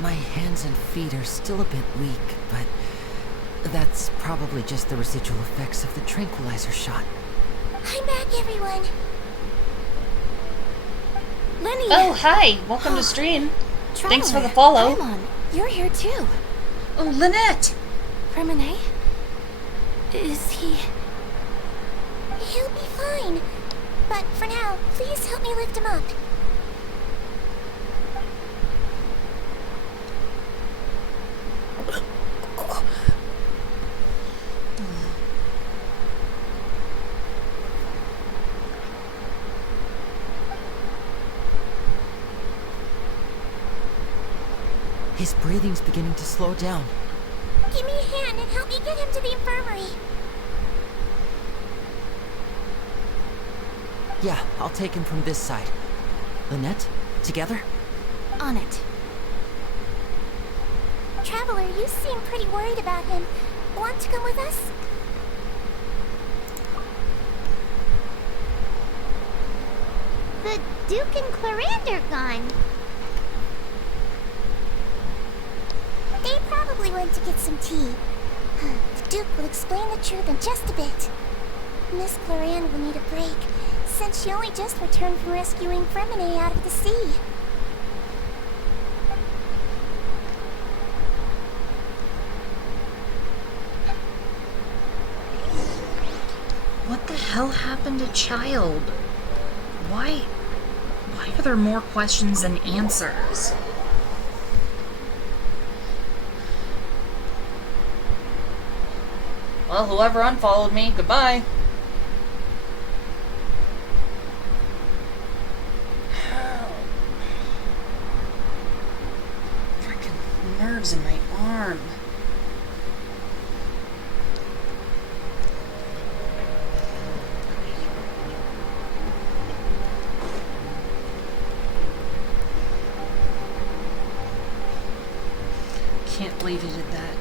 My hands and feet are still a bit weak, but that's probably just the residual effects of the tranquilizer shot. I'm back, everyone. Lenny! Oh, hi! Welcome to stream. Thanks for the follow. Paimon, you're here too. Oh, Lynette! Remine? Is he... He'll be fine. But for now, please help me lift him up. His breathing's beginning to slow down. Give me a hand and help me get him to the infirmary. Yeah, I'll take him from this side. Lynette, together? On it. Traveler, you seem pretty worried about him. Want to come with us? The Duke and Clarande are gone. They probably went to get some tea. The Duke will explain the truth in just a bit. Miss Clarande will need a break, since she only just returned from rescuing Fremine out of the sea. What the hell happened to Childe? Why are there more questions than answers? Well, whoever unfollowed me, goodbye. Freaking nerves in my arm. Can't believe he did that.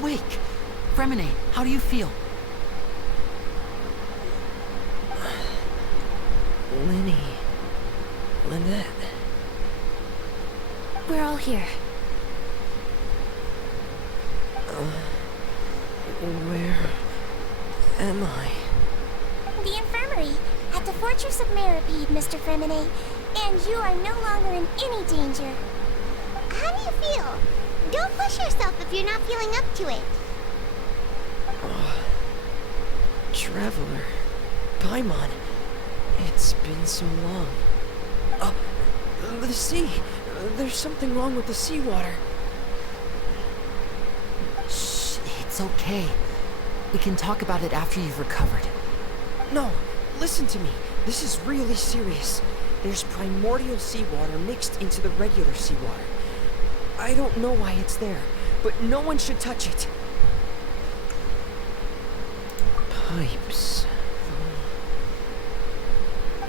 awake. Fremine, how do you feel? Lynette. We're all here. Where am I? The infirmary, at the Fortress of Meripede, Mr. Fremine. And you are no longer in any danger. How do you feel? Don't push yourself if you're not feeling up to it. Traveler. Paimon. It's been so long. The sea. There's something wrong with the seawater. Shh, it's okay. We can talk about it after you've recovered. No, listen to me. This is really serious. There's primordial seawater mixed into the regular seawater. I don't know why it's there, but no one should touch it. Pipes.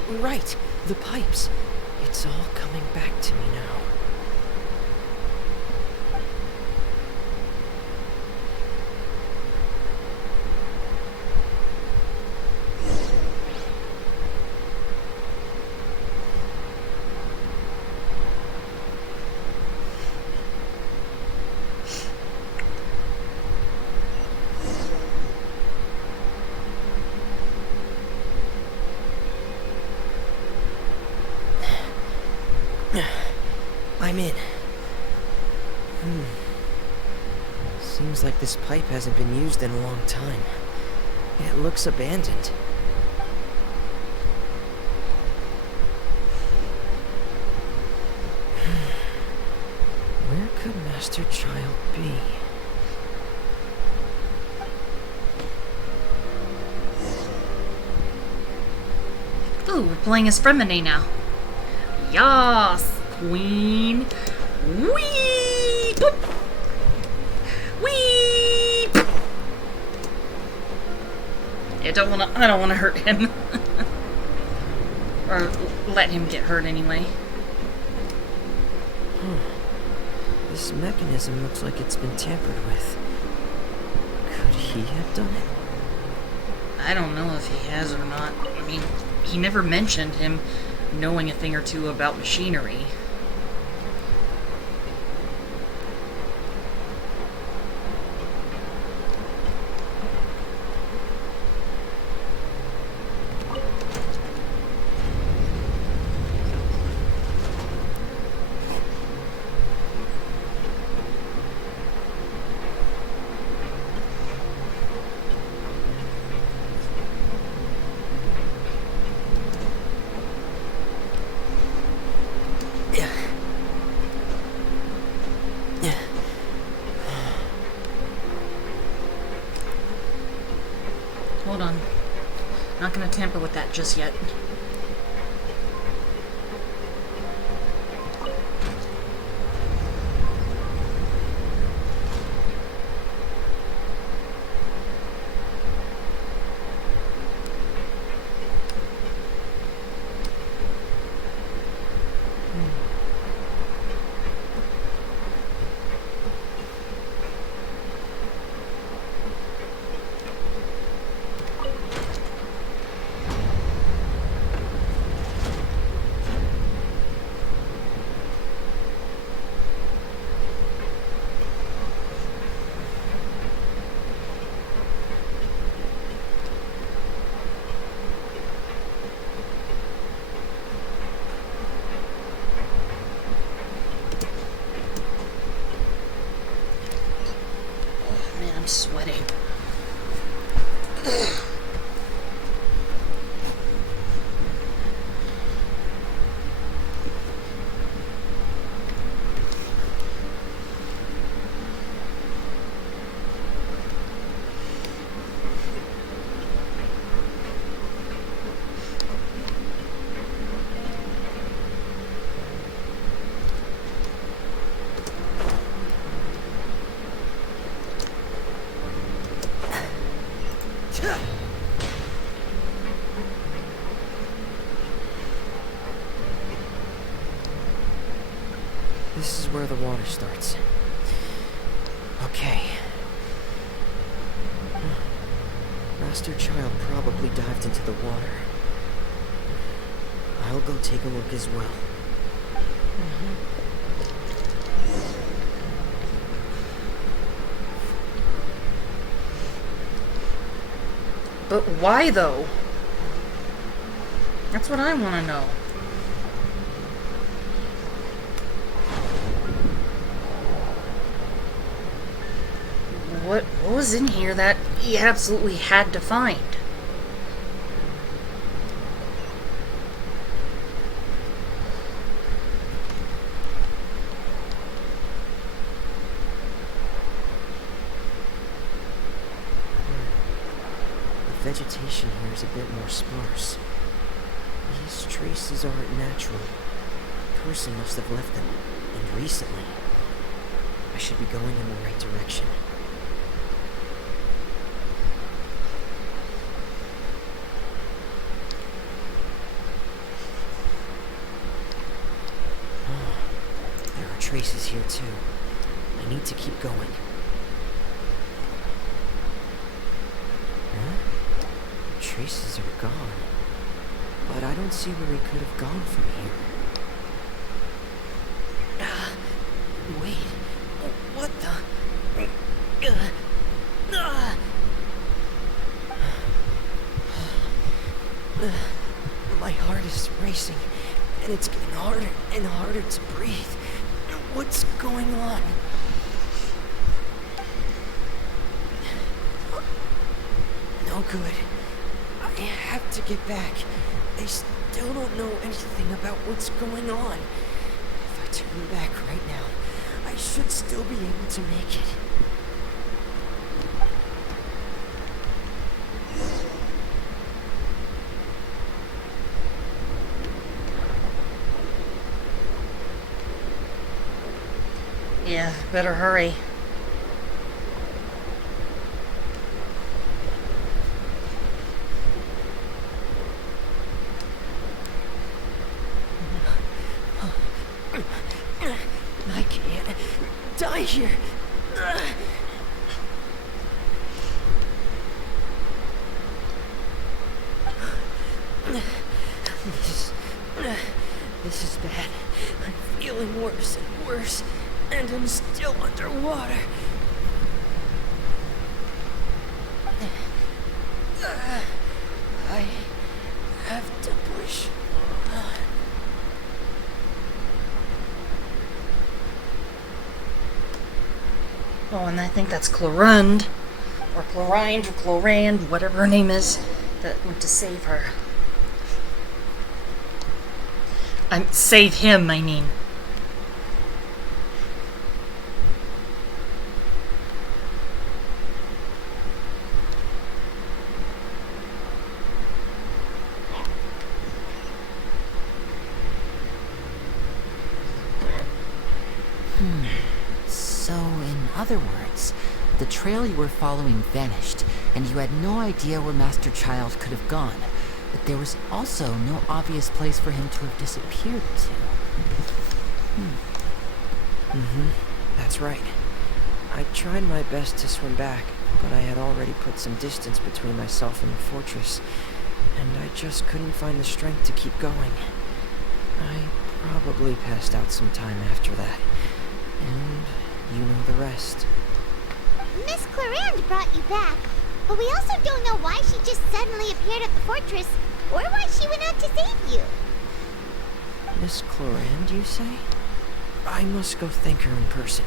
Right, the pipes. It's all coming back to me now. I'm in. Seems like this pipe hasn't been used in a long time. It looks abandoned. Where could Master Childe be? Ooh, we're playing as Fremine now. Yas, queen. Wee! Boop. Wee! Boop. Yeah, I don't wanna hurt him. Or let him get hurt anyway. This mechanism looks like it's been tampered with. Could he have done it? I don't know if he has or not. I mean, he never mentioned him knowing a thing or two about machinery. Hold on. Not gonna tamper with that just yet. I'm sweating. This is where the water starts. Okay. Master Childe probably dived into the water. I'll go take a look as well. But why, though? That's what I want to know. What was in here that he absolutely had to find? The vegetation here is a bit more sparse. These traces aren't natural. A person must have left them, and recently. I should be going in the right direction. There are traces here too. I need to keep going. Huh? Traces are gone. But I don't see where he could have gone from here. Wait. What the? My heart is racing, and it's getting harder and harder to breathe. What's going on? No good. I have to get back. They still don't know anything about what's going on. If I turn back right now, I should still be able to make it. Yeah, better hurry. I can't die here. This is bad. I'm feeling worse and worse, and I'm still underwater. I have to push. Oh, and I think that's Clorund, or Clorind, or Clorand, whatever her name is, that went to save her. Save him, I mean. So, in other words, the trail you were following vanished, and you had no idea where Master Childe could have gone. But there was also no obvious place for him to have disappeared to. That's right. I tried my best to swim back, but I had already put some distance between myself and the fortress, and I just couldn't find the strength to keep going. I probably passed out some time after that, and you know the rest. Miss Clorand brought you back, but we also don't know why she just suddenly appeared at the fortress, or why she went out to save you. Miss Clorand, you say? I must go thank her in person.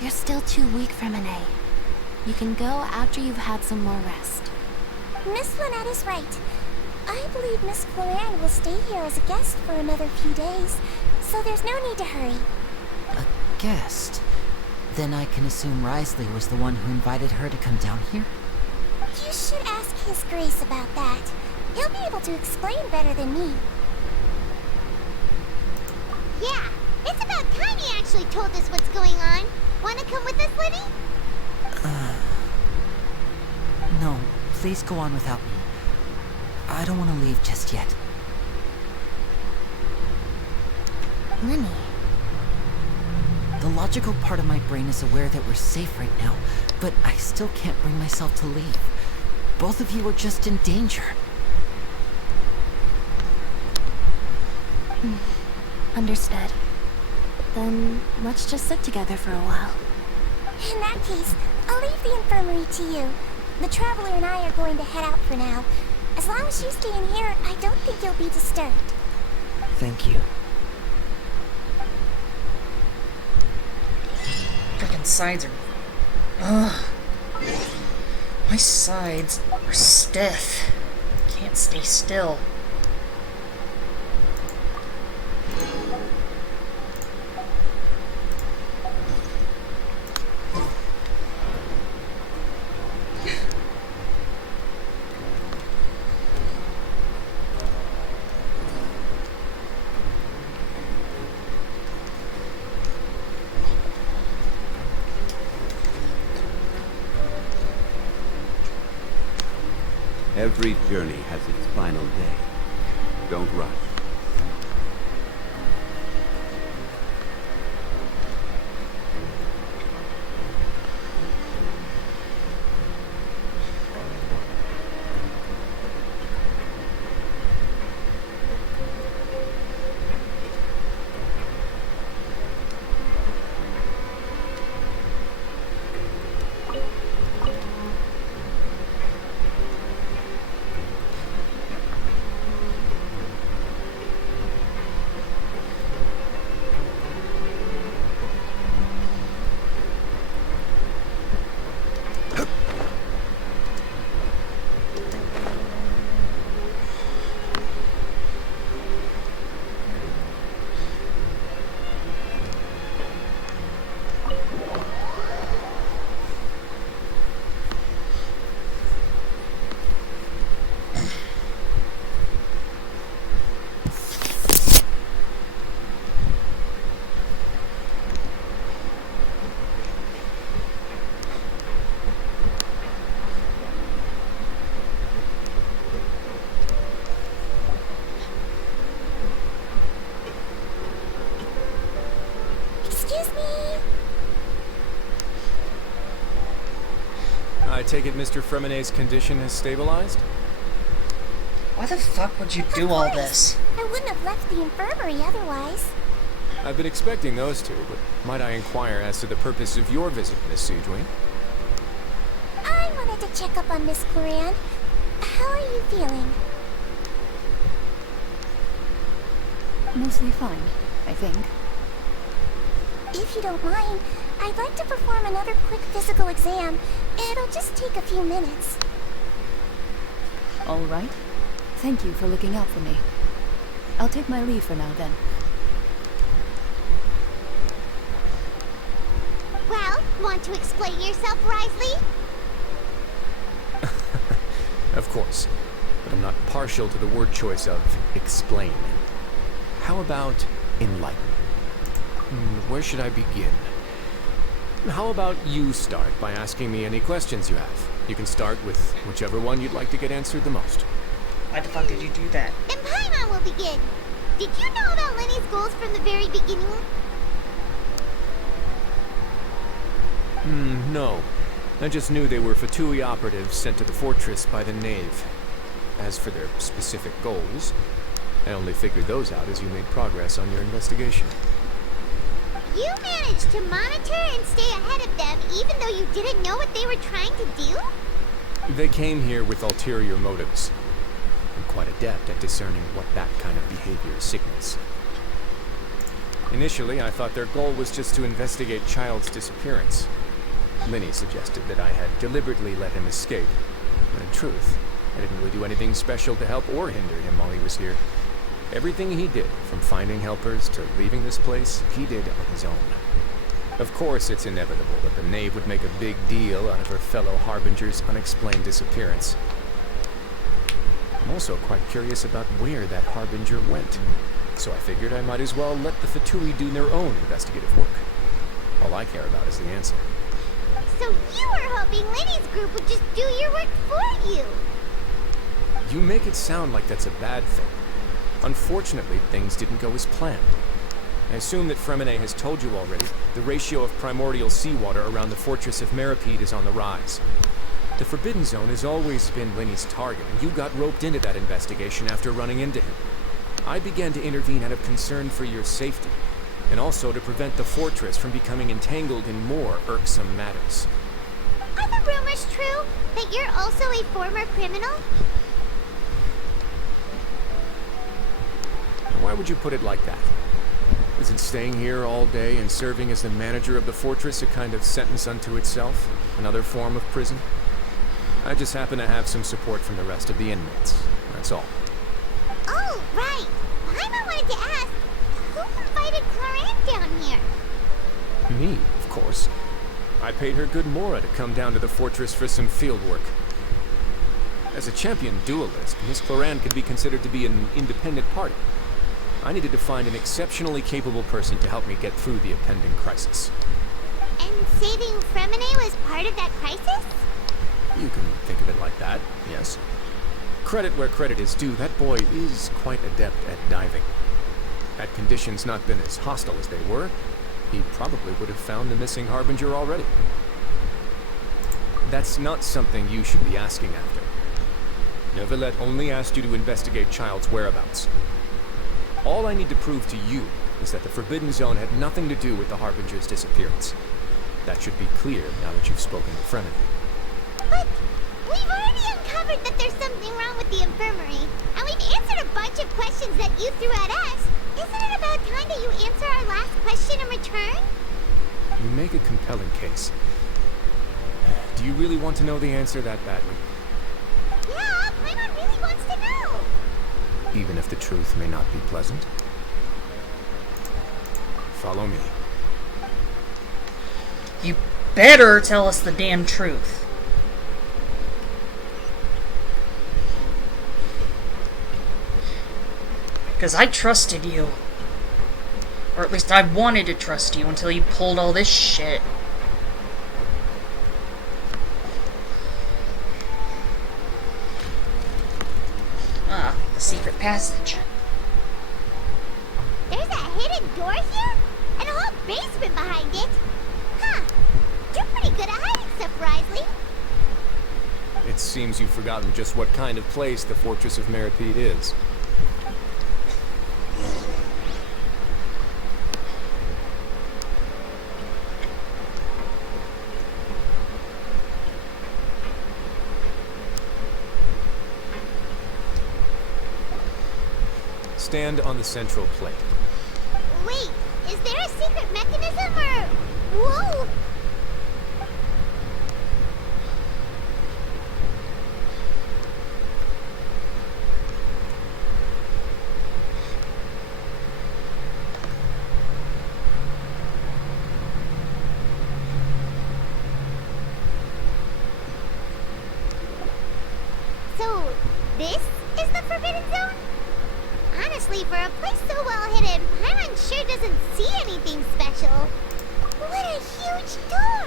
You're still too weak for Monet. You can go after you've had some more rest. Miss Lynette is right. I believe Miss Clorand will stay here as a guest for another few days, so there's no need to hurry. A guest? Then I can assume Risley was the one who invited her to come down here? You should ask His Grace about that. He'll be able to explain better than me. Yeah, it's about time he actually told us what's going on. Wanna come with us, Liddy? No, please go on without me. I don't want to leave just yet. Lenny. The logical part of my brain is aware that we're safe right now, but I still can't bring myself to leave. both of you are just in danger. Understood. Then let's just sit together for a while. In that case, I'll leave the infirmary to you. The Traveler and I are going to head out for now. As long as you stay in here, I don't think you'll be disturbed. Thank you. Freaking sides are... Ugh. My sides are stiff. Can't stay still. Every journey has its final day. Don't rush. I take it Mr. Fremenay's condition has stabilized? Why the fuck would you do all this? I wouldn't have left the infirmary otherwise. I've been expecting those two, but might I inquire as to the purpose of your visit, Miss Sidwin? I wanted to check up on Miss Cloran. How are you feeling? Mostly fine, I think. If you don't mind, I'd like to perform another quick physical exam. It'll just take a few minutes. All right. Thank you for looking out for me. I'll take my leave for now, then. Well, want to explain yourself, Risley? Of course, but I'm not partial to the word choice of explain. How about enlighten? Where should I begin? How about you start by asking me any questions you have? You can start with whichever one you'd like to get answered the most. Why the fuck did you do that? And Paimon will begin. Did you know about Lenny's goals from the very beginning? No. I just knew they were Fatui operatives sent to the fortress by the Knave. As for their specific goals, I only figured those out as you made progress on your investigation. You managed to monitor and stay ahead of them even though you didn't know what they were trying to do? They came here with ulterior motives. I'm quite adept at discerning what that kind of behavior signals. Initially, I thought their goal was just to investigate Childe's disappearance. Linny suggested that I had deliberately let him escape, but in truth, I didn't really do anything special to help or hinder him while he was here. Everything he did, from finding helpers to leaving this place, he did on his own. Of course, it's inevitable that the Knave would make a big deal out of her fellow Harbinger's unexplained disappearance. I'm also quite curious about where that Harbinger went, so I figured I might as well let the Fatui do their own investigative work. All I care about is the answer. So you were hoping Lenny's group would just do your work for you! You make it sound like that's a bad thing. Unfortunately, things didn't go as planned. I assume that Fremenay has told you already, the ratio of primordial seawater around the fortress of Meripede is on the rise. The Forbidden Zone has always been Lenny's target, and you got roped into that investigation after running into him. I began to intervene out of concern for your safety, and also to prevent the fortress from becoming entangled in more irksome matters. Are the rumors true that you're also a former criminal? Why would you put it like that? Isn't staying here all day and serving as the manager of the fortress a kind of sentence unto itself? Another form of prison? I just happen to have some support from the rest of the inmates. That's all. Oh, right. I wanted to ask, who invited Clarant down here? Me, of course. I paid her good mora to come down to the fortress for some field work. As a champion duelist, Miss Clarant could be considered to be an independent party. I needed to find an exceptionally capable person to help me get through the impending crisis. And saving Fremine was part of that crisis? You can think of it like that, yes. Credit where credit is due, that boy is quite adept at diving. Had conditions not been as hostile as they were, he probably would have found the missing Harbinger already. That's not something you should be asking after. Neuvillette only asked you to investigate Childe's whereabouts. All I need to prove to you is that the Forbidden Zone had nothing to do with the Harbinger's disappearance. That should be clear now that you've spoken to Fremine. But we've already uncovered that there's something wrong with the infirmary, and we've answered a bunch of questions that you threw at us. Isn't it about time that you answer our last question in return? You make a compelling case. Do you really want to know the answer that badly? Yeah, Paimon really wants to know. Even if the truth may not be pleasant? Follow me. You better tell us the damn truth. Because I trusted you. Or at least I wanted to trust you until you pulled all this shit. Ah, the secret passage. There's a hidden door here? And a whole basement behind it? Huh. You're pretty good at hiding stuff, Risley. It seems you've forgotten just what kind of place the Fortress of Meripede is. Stand on the central plate. Wait, is there a secret mechanism or... Whoa! So, this is the Forbidden Zone? Honestly, for a place so well hidden, Paimon sure doesn't see anything special. What a huge door!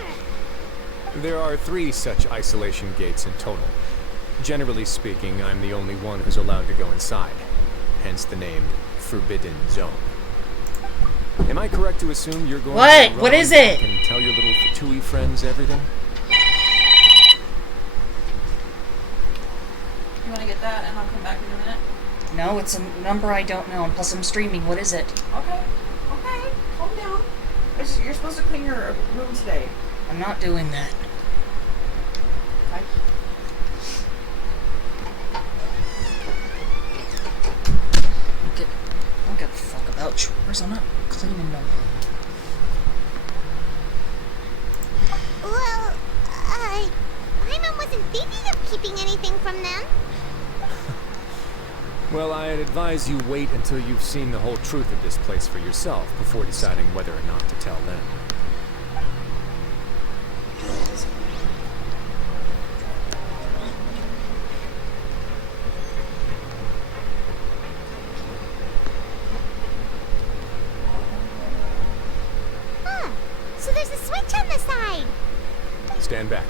There are 3 such isolation gates in total. Generally speaking, I'm the only one who's allowed to go inside. Hence the name Forbidden Zone. Am I correct to assume you're going to run What is it? and tell your little Fatui friends everything? You want to get that and I'll come back in a minute? No, it's a number I don't know, and plus I'm streaming. What is it? Okay, okay, calm down. You're supposed to clean your room today. I'm not doing that. Okay. I don't give a fuck about chores. I'm not cleaning no room. Well, Paimon wasn't thinking of keeping anything from them. Well, I'd advise you wait until you've seen the whole truth of this place for yourself before deciding whether or not to tell them. Huh. So there's a switch on the side. Stand back.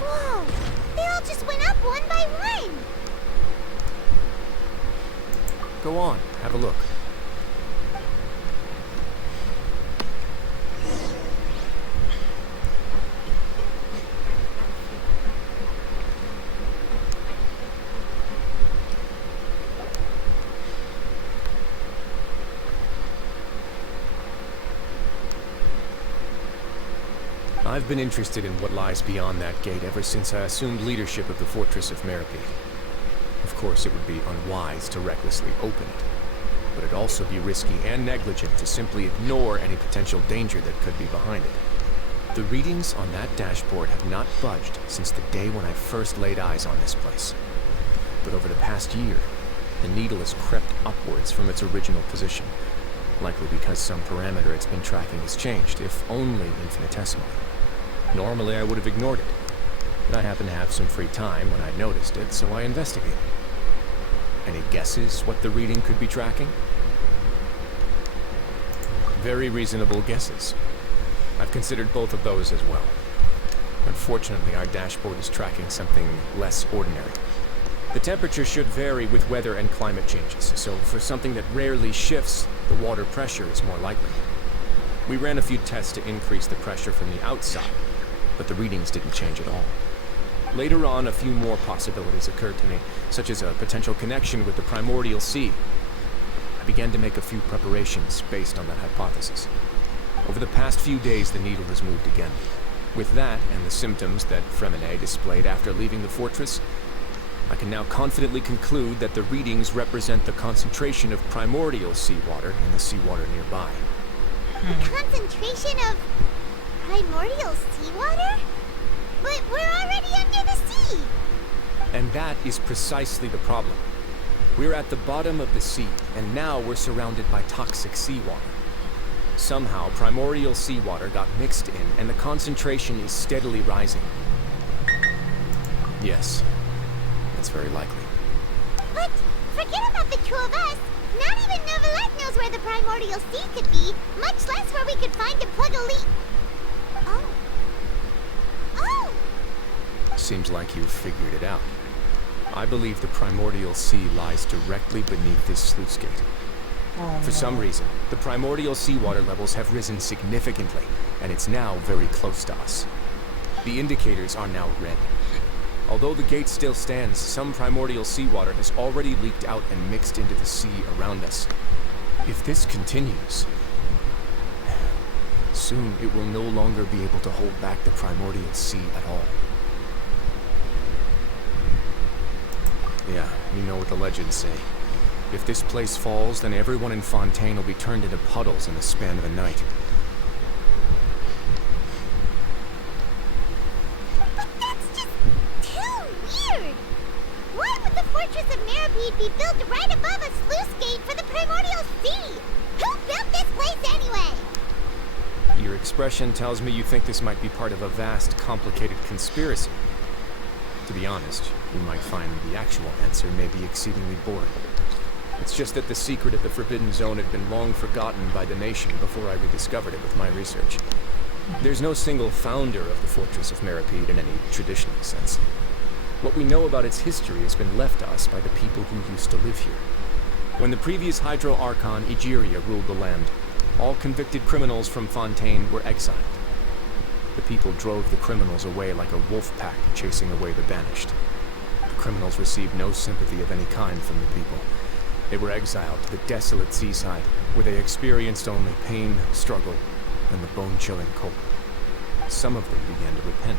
Whoa. They all just went Go on, have a look. I've been interested in what lies beyond that gate ever since I assumed leadership of the Fortress of Meripede. Of course, it would be unwise to recklessly open it, but it'd also be risky and negligent to simply ignore any potential danger that could be behind it. The readings on that dashboard have not budged since the day when I first laid eyes on this place. But over the past year, the needle has crept upwards from its original position, likely because some parameter it's been tracking has changed, if only infinitesimally. Normally, I would have ignored it, but I happened to have some free time when I noticed it, so I investigated. Any guesses what the reading could be tracking? Very reasonable guesses. I've considered both of those as well. Unfortunately, our dashboard is tracking something less ordinary. The temperature should vary with weather and climate changes, so for something that rarely shifts, the water pressure is more likely. We ran a few tests to increase the pressure from the outside, but the readings didn't change at all. Later on, a few more possibilities occurred to me, such as a potential connection with the primordial sea. I began to make a few preparations based on that hypothesis. Over the past few days, the needle has moved again. With that, and the symptoms that Fremine displayed after leaving the fortress, I can now confidently conclude that the readings represent the concentration of primordial seawater in the seawater nearby. The concentration of primordial seawater? But we're already under the sea! And that is precisely the problem. We're at the bottom of the sea, and now we're surrounded by toxic seawater. Somehow, primordial seawater got mixed in, and the concentration is steadily rising. Yes, that's very likely. But forget about the two of us. Not even Neuvillette knows where the primordial sea could be, much less where we could find and plug a leak. Oh. Oh! Seems like you've figured it out. I believe the primordial sea lies directly beneath this sluice gate. For some reason, the primordial seawater levels have risen significantly, and it's now very close to us. The indicators are now red. Although the gate still stands, some primordial seawater has already leaked out and mixed into the sea around us. If this continues, soon it will no longer be able to hold back the primordial sea at all. Yeah, you know what the legends say. If this place falls, then everyone in Fontaine will be turned into puddles in the span of a night. But that's just too weird! Why would the Fortress of Meripede be built right above a sluice gate for the primordial sea? Who built this place anyway? Your expression tells me you think this might be part of a vast, complicated conspiracy. To be honest, you might find the actual answer may be exceedingly boring. It's just that the secret of the Forbidden Zone had been long forgotten by the nation before I rediscovered it with my research. There's no single founder of the Fortress of Meripede in any traditional sense. What we know about its history has been left to us by the people who used to live here. When the previous Hydro Archon Egeria ruled the land, all convicted criminals from Fontaine were exiled. The people drove the criminals away like a wolf pack chasing away the banished. The criminals received no sympathy of any kind from the people. They were exiled to the desolate seaside, where they experienced only pain, struggle, and the bone-chilling cold. Some of them began to repent,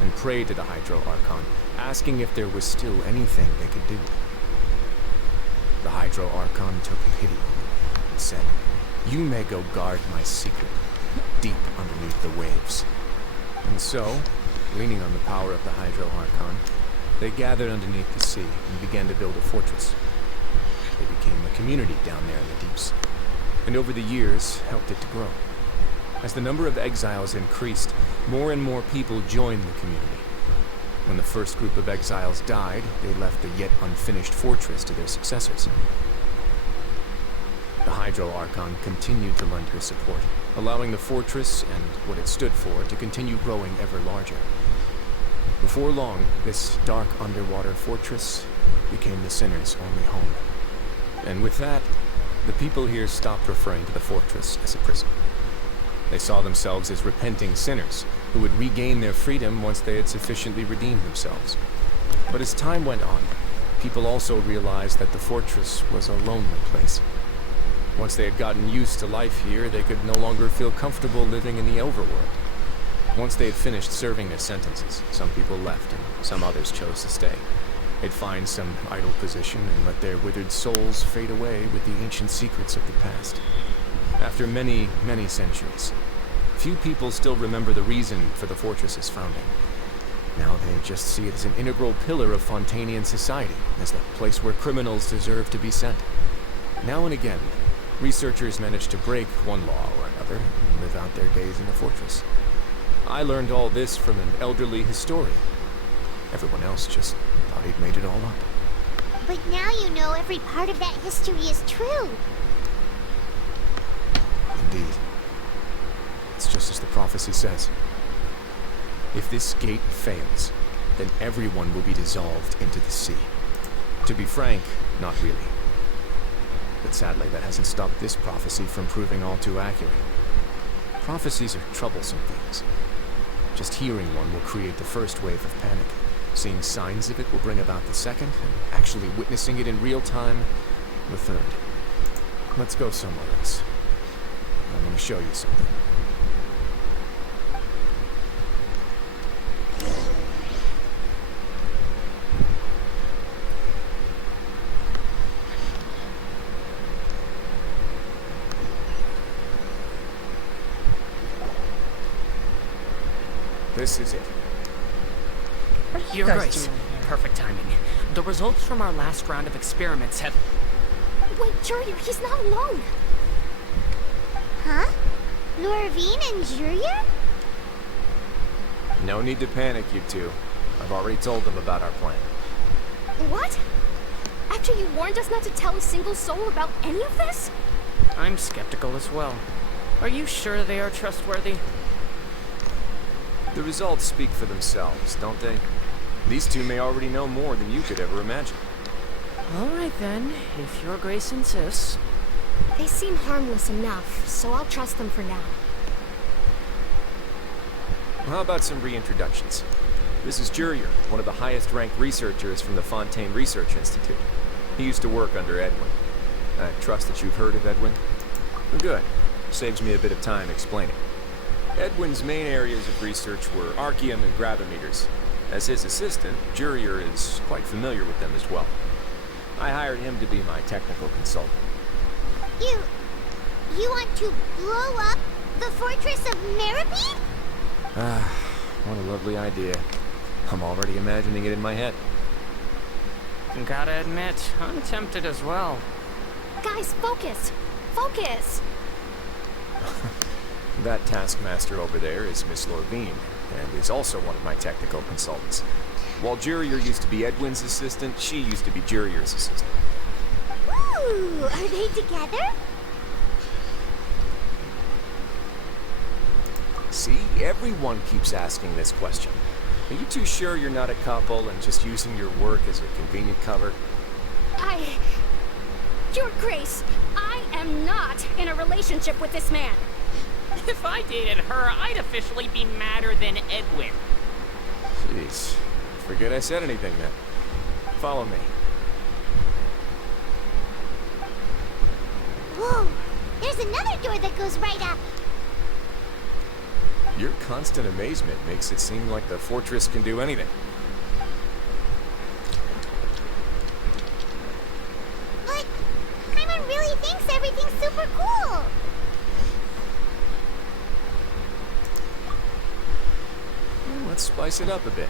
and prayed to the Hydro Archon, asking if there was still anything they could do. The Hydro Archon took pity on them, and said, "You may go guard my secret, deep underneath the waves." And so, leaning on the power of the Hydro Archon, they gathered underneath the sea and began to build a fortress. They became a community down there in the deeps, and over the years helped it to grow. As the number of exiles increased, more and more people joined the community. When the first group of exiles died, they left the yet unfinished fortress to their successors. The Hydro Archon continued to lend her support, allowing the fortress and what it stood for to continue growing ever larger. Before long, this dark underwater fortress became the Sinner's only home. And with that, the people here stopped referring to the fortress as a prison. They saw themselves as repenting sinners who would regain their freedom once they had sufficiently redeemed themselves. But as time went on, people also realized that the fortress was a lonely place. Once they had gotten used to life here, they could no longer feel comfortable living in the overworld. Once they had finished serving their sentences, some people left and some others chose to stay. They'd find some idle position and let their withered souls fade away with the ancient secrets of the past. After many, many centuries, few people still remember the reason for the fortress's founding. Now they just see it as an integral pillar of Fontanian society, as the place where criminals deserve to be sent. Now and again, researchers manage to break one law or another and live out their days in the fortress. I learned all this from an elderly historian. Everyone else just thought he'd made it all up. But now you know every part of that history is true. Indeed. It's just as the prophecy says. If this gate fails, then everyone will be dissolved into the sea. To be frank, not really. But sadly, that hasn't stopped this prophecy from proving all too accurate. Prophecies are troublesome things. Just hearing one will create the first wave of panic. Seeing signs of it will bring about the second, and actually witnessing it in real time, the third. Let's go somewhere else. I'm going to show you something. This is it. Your Grace, perfect timing. The results from our last round of experiments have... Wait, Jurier, he's not alone. Huh? Lorvine and Jurier? No need to panic, you two. I've already told them about our plan. What? After you warned us not to tell a single soul about any of this? I'm skeptical as well. Are you sure they are trustworthy? The results speak for themselves, don't they? These two may already know more than you could ever imagine. All right then, if Your Grace insists. They seem harmless enough, so I'll trust them for now. Well, how about some reintroductions? This is Jurier, one of the highest-ranked researchers from the Fontaine Research Institute. He used to work under Edwin. I trust that you've heard of Edwin? Good. Saves me a bit of time explaining. Edwin's main areas of research were archaeum and gravimeters. As his assistant, Jurier is quite familiar with them as well. I hired him to be my technical consultant. You want to blow up the fortress of Meripede? Ah, what a lovely idea. I'm already imagining it in my head. Gotta admit, I'm tempted as well. Guys, focus! Focus! That taskmaster over there is Miss Lorvine, and is also one of my technical consultants. While Jurier used to be Edwin's assistant, she used to be Jurier's assistant. Ooh, are they together? See, everyone keeps asking this question. Are you too sure you're not a couple and just using your work as a convenient cover? Your Grace, I am not in a relationship with this man. If I dated her, I'd officially be madder than Edwin. Jeez. Forget I said anything then. Follow me. Whoa, there's another door that goes right up. Your constant amazement makes it seem like the fortress can do anything. But Paimon really thinks everything's super cool. Well, let's spice it up a bit.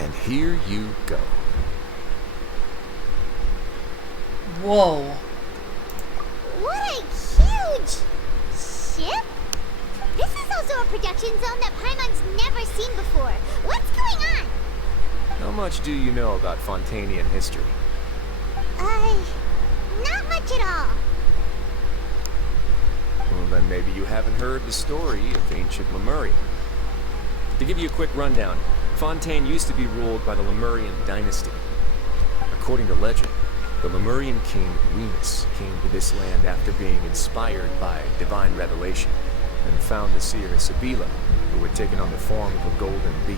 And here you go. Whoa. What a huge ship! This is also a production zone that Paimon's never seen before. What's going on? How much do you know about Fontanian history? Not much at all. Well, then maybe you haven't heard the story of ancient Lemuria. To give you a quick rundown, Fontaine used to be ruled by the Lemurian dynasty. According to legend, The Lemurian king, Remus, came to this land after being inspired by divine revelation, and found the seer Sibila, who had taken on the form of a golden bee.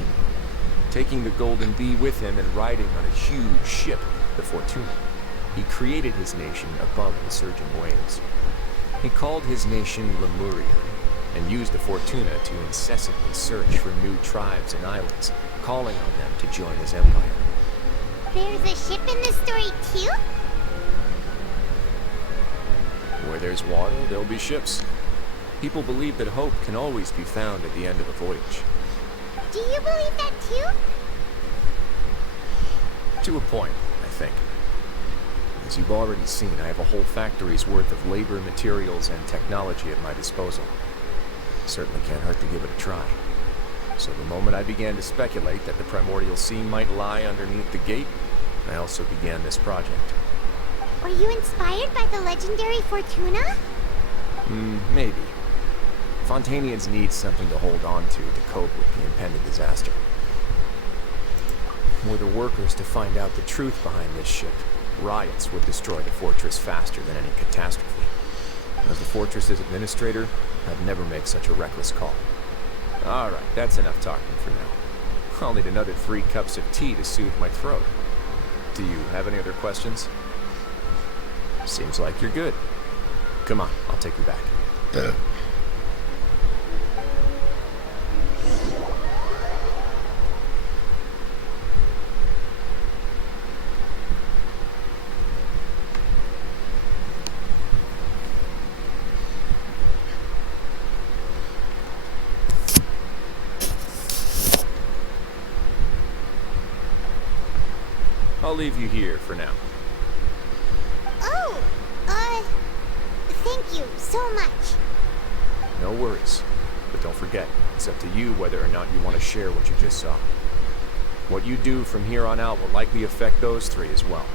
Taking the golden bee with him and riding on a huge ship, the Fortuna, he created his nation above the surging waves. He called his nation Lemuria, and used the Fortuna to incessantly search for new tribes and islands, calling on them to join his empire. There's a ship in this story too? Where there's water, there'll be ships. People believe that hope can always be found at the end of a voyage. Do you believe that too? To a point, I think. As you've already seen, I have a whole factory's worth of labor, materials, and technology at my disposal. Certainly can't hurt to give it a try. So the moment I began to speculate that the Primordial Sea might lie underneath the gate, I also began this project. Were you inspired by the legendary Fortuna? Maybe. Fontanians need something to hold on to cope with the impending disaster. Were the workers to find out the truth behind this ship, riots would destroy the fortress faster than any catastrophe. As the fortress's administrator, I'd never make such a reckless call. Alright, that's enough talking for now. I'll need another 3 cups of tea to soothe my throat. Do you have any other questions? Seems like you're good. Come on, I'll take you back. I'll leave you here for now. Oh, thank you so much. No worries. But don't forget, it's up to you whether or not you want to share what you just saw. What you do from here on out will likely affect those 3 as well.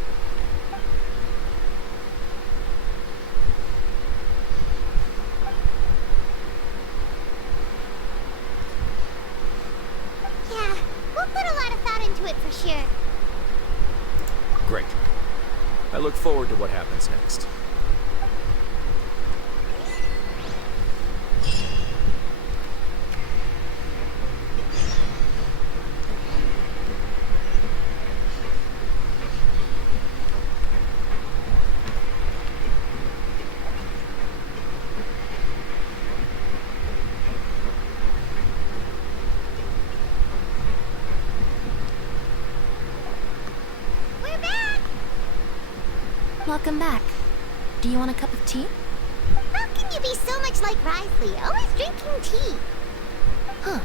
Yeah, we'll put a lot of thought into it for sure. Great. I look forward to what happens next. Welcome back. Do you want a cup of tea? How can you be so much like Risley, always drinking tea? Huh.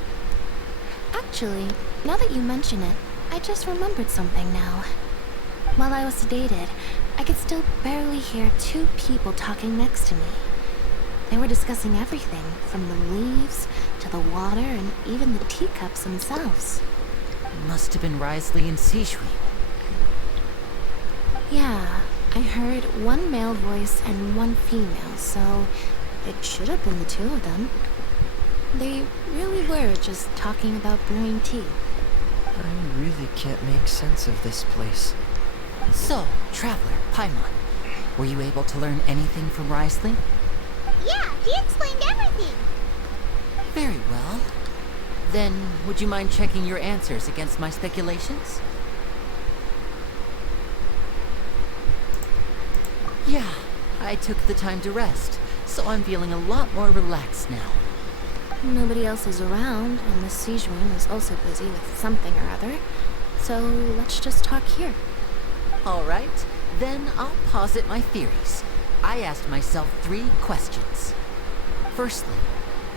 Actually, now that you mention it, I just remembered something now. While I was sedated, I could still barely hear 2 people talking next to me. They were discussing everything, from the leaves to the water and even the teacups themselves. Must have been Risley and Sijui. Yeah, I heard 1 male voice and 1 female, so it should have been the 2 of them. They really were just talking about brewing tea. I really can't make sense of this place. So, Traveler, Paimon, were you able to learn anything from Risley? Yeah, he explained everything. Very well. Then, would you mind checking your answers against my speculations? Yeah, I took the time to rest, so I'm feeling a lot more relaxed now. Nobody else is around, and Miss Sijui is also busy with something or other, so let's just talk here. All right, then I'll posit my theories. I asked myself 3 questions. Firstly,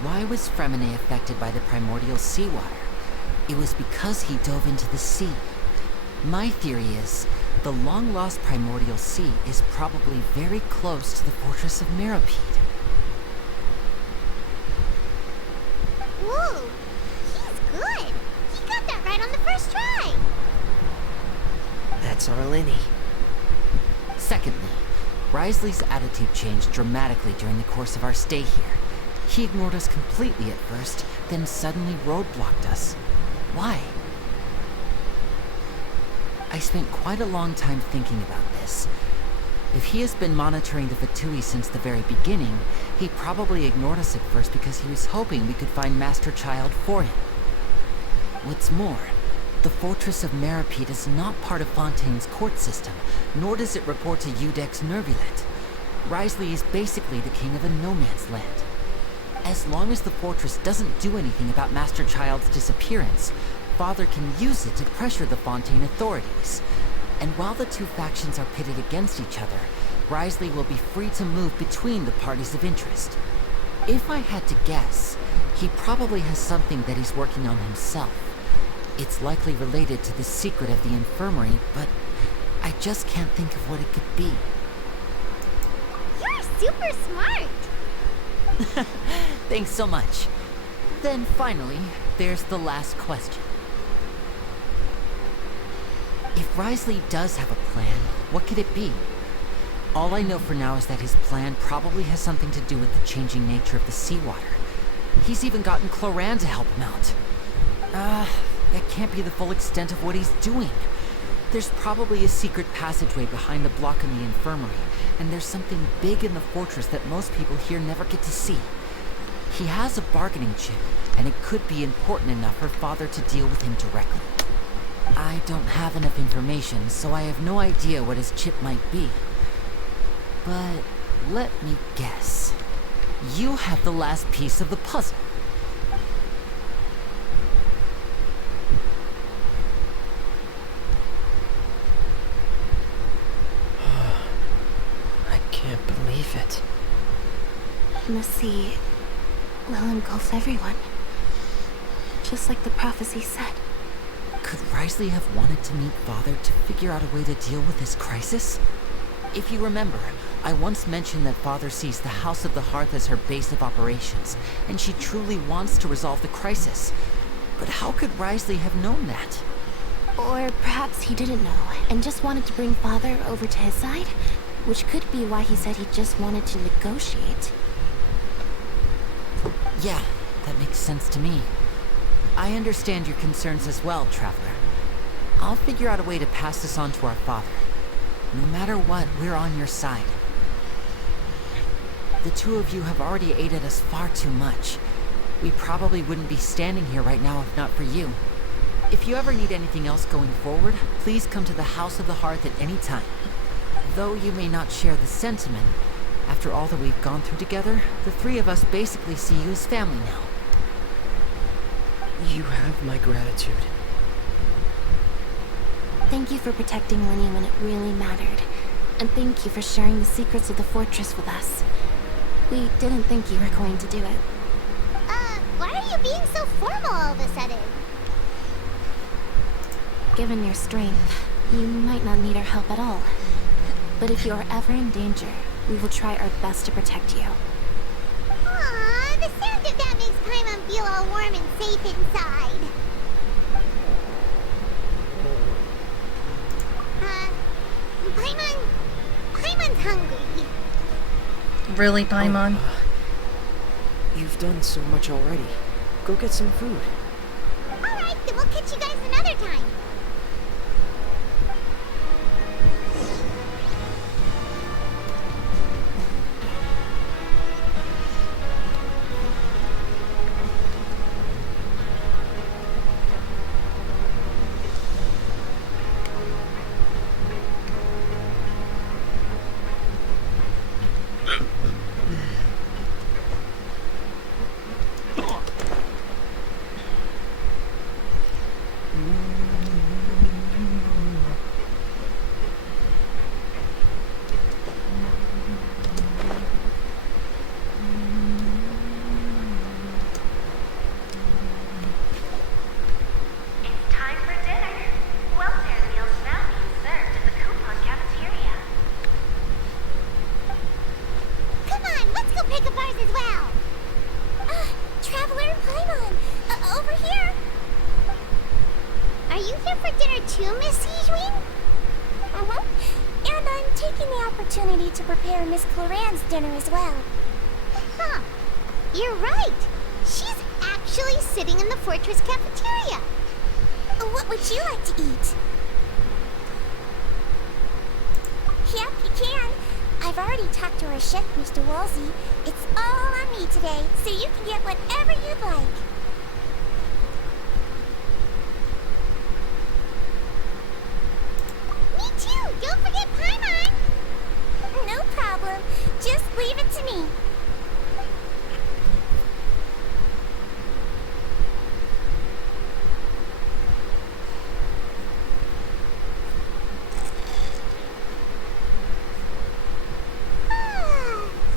why was Fremine affected by the primordial seawater? It was because he dove into the sea. My theory is, the long-lost primordial sea is probably very close to the fortress of Mirapede. Whoa, he's good. He got that right on the first try. That's Arlini. Secondly, Risley's attitude changed dramatically during the course of our stay here. He ignored us completely at first, then suddenly roadblocked us. Why? I spent quite a long time thinking about this. If he has been monitoring the Fatui since the very beginning, he probably ignored us at first because he was hoping we could find Master Childe for him. What's more, the Fortress of Meropide is not part of Fontaine's court system, nor does it report to Udex Nervulet. Wriothesley is basically the king of a no-man's land. As long as the fortress doesn't do anything about Master Childe's disappearance, Father can use it to pressure the Fontaine authorities. And while the two factions are pitted against each other, Wriothesley will be free to move between the parties of interest. If I had to guess, he probably has something that he's working on himself. It's likely related to the secret of the infirmary, but I just can't think of what it could be. You're super smart! Thanks so much. Then finally, there's the last question. If Wriothesley does have a plan, what could it be? All I know for now is that his plan probably has something to do with the changing nature of the seawater. He's even gotten Cloran to help him out. That can't be the full extent of what he's doing. There's probably a secret passageway behind the block in the infirmary, and there's something big in the fortress that most people here never get to see. He has a bargaining chip, and it could be important enough for Father to deal with him directly. I don't have enough information, so I have no idea what his chip might be. But let me guess. You have the last piece of the puzzle. I can't believe it. The sea will engulf everyone. Just like the prophecy said. Could Wriothesley have wanted to meet Father to figure out a way to deal with this crisis? If you remember, I once mentioned that Father sees the House of the Hearth as her base of operations, and she truly wants to resolve the crisis. But how could Wriothesley have known that? Or perhaps he didn't know, and just wanted to bring Father over to his side? Which could be why he said he just wanted to negotiate. Yeah, that makes sense to me. I understand your concerns as well, Traveler. I'll figure out a way to pass this on to our Father. No matter what, we're on your side. The two of you have already aided us far too much. We probably wouldn't be standing here right now if not for you. If you ever need anything else going forward, please come to the House of the Hearth at any time. Though you may not share the sentiment, after all that we've gone through together, the three of us basically see you as family now. You have my gratitude. Thank you for protecting Winnie when it really mattered. And thank you for sharing the secrets of the fortress with us. We didn't think you were going to do it. Why are you being so formal all of a sudden? Given your strength, you might not need our help at all. But if you are ever in danger, we will try our best to protect you. Aww, the sound of that makes Paimon feel all warm and safe inside. Paimon's hungry. Really, Paimon? You've done so much already. Go get some food. Alright, then we'll catch you guys another time. To prepare Miss Cloran's dinner as well. Huh. You're right. She's actually sitting in the fortress cafeteria. What would you like to eat? can. I've already talked to our chef, Mr. Wolsey. It's all on me today, so you can get whatever you'd like. Me too! Don't forget Paimon! No problem. Just leave it to me.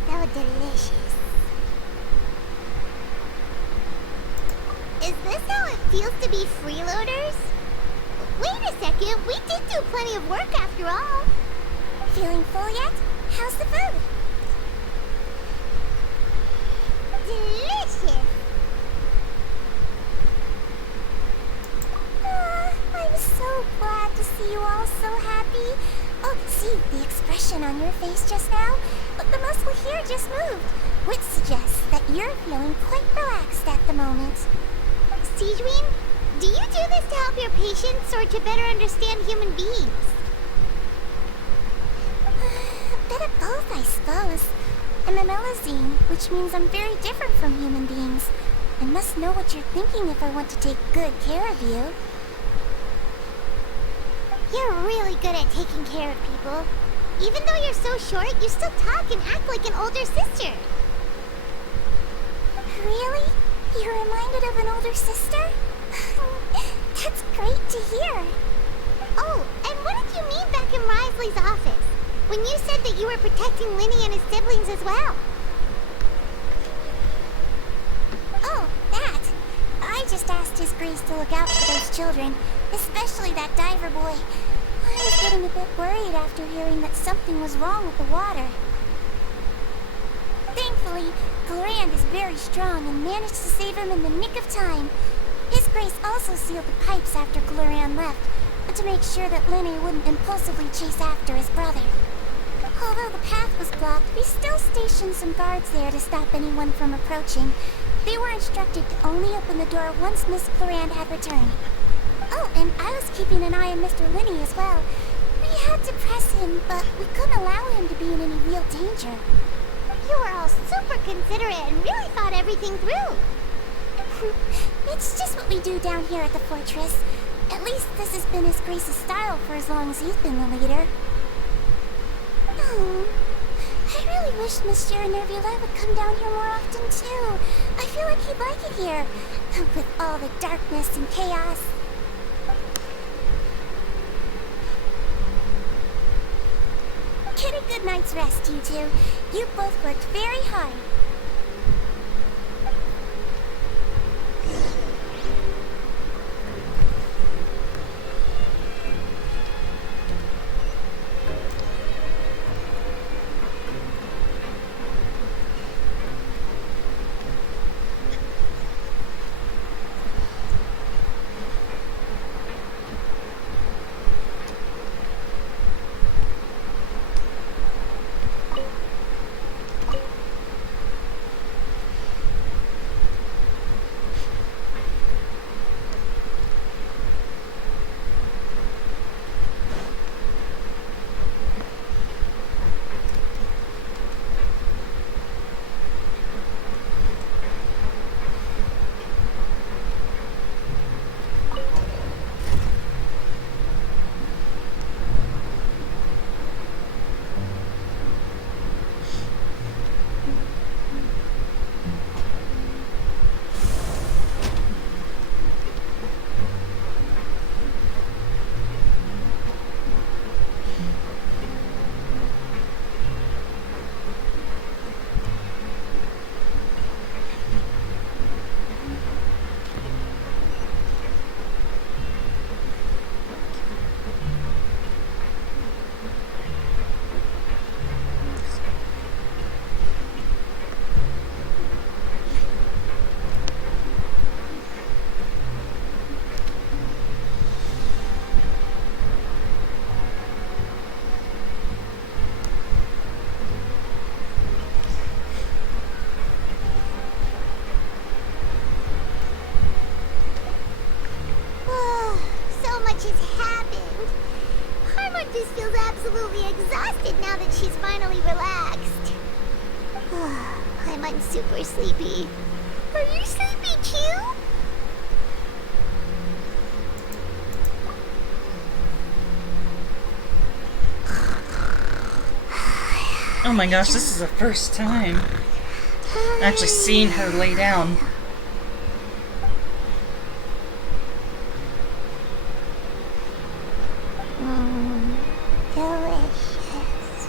So delicious. Is this how it feels to be freeloaders? Wait a second, we did do plenty of work after all. Feeling full yet? How's the food? Delicious! I'm so glad to see you all so happy. Oh, see, the expression on your face just now? The muscle here just moved, which suggests that you're feeling quite relaxed at the moment. Sigewinne, do you do this to help your patients or to better understand human beings? A bit of both, I suppose. I'm a Melazine, which means I'm very different from human beings. I must know what you're thinking if I want to take good care of you. You're really good at taking care of people. Even though you're so short, you still talk and act like an older sister. Really? You're reminded of an older sister? That's great to hear. Oh, and what did you mean back in Risley's office? When you said that you were protecting Linny and his siblings as well? Oh, that. I just asked His Grace to look out for those children, especially that diver boy. I was getting a bit worried after hearing that something was wrong with the water. Thankfully, Glorand is very strong and managed to save him in the nick of time. His Grace also sealed the pipes after Glorand left, to make sure that Linny wouldn't impulsively chase after his brother. Although the path was blocked, we still stationed some guards there to stop anyone from approaching. They were instructed to only open the door once Miss Glorand had returned. Oh, and I was keeping an eye on Mr. Linny as well. We had to press him, but we couldn't allow him to be in any real danger. You were all super considerate and really thought everything through. It's just what we do down here at the fortress. At least this has been His Grace's style for as long as he's been the leader. Oh, I really wish Monsieur Nervula would come down here more often too. I feel like he'd like it here, with all the darkness and chaos. Get a good night's rest, you two. You both worked very hard. she's finally relaxed. I'm super sleepy. Are you sleepy too? Oh my gosh, this is the first time actually seeing her lay down. Delicious.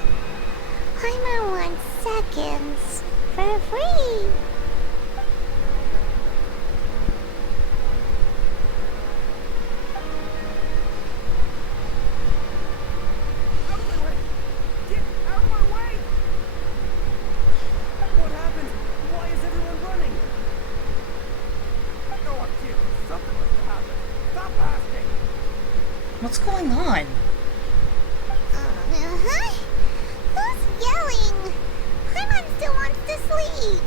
I'm on 1 seconds for free. What's going on? Who's yelling? Paimon still wants to sleep.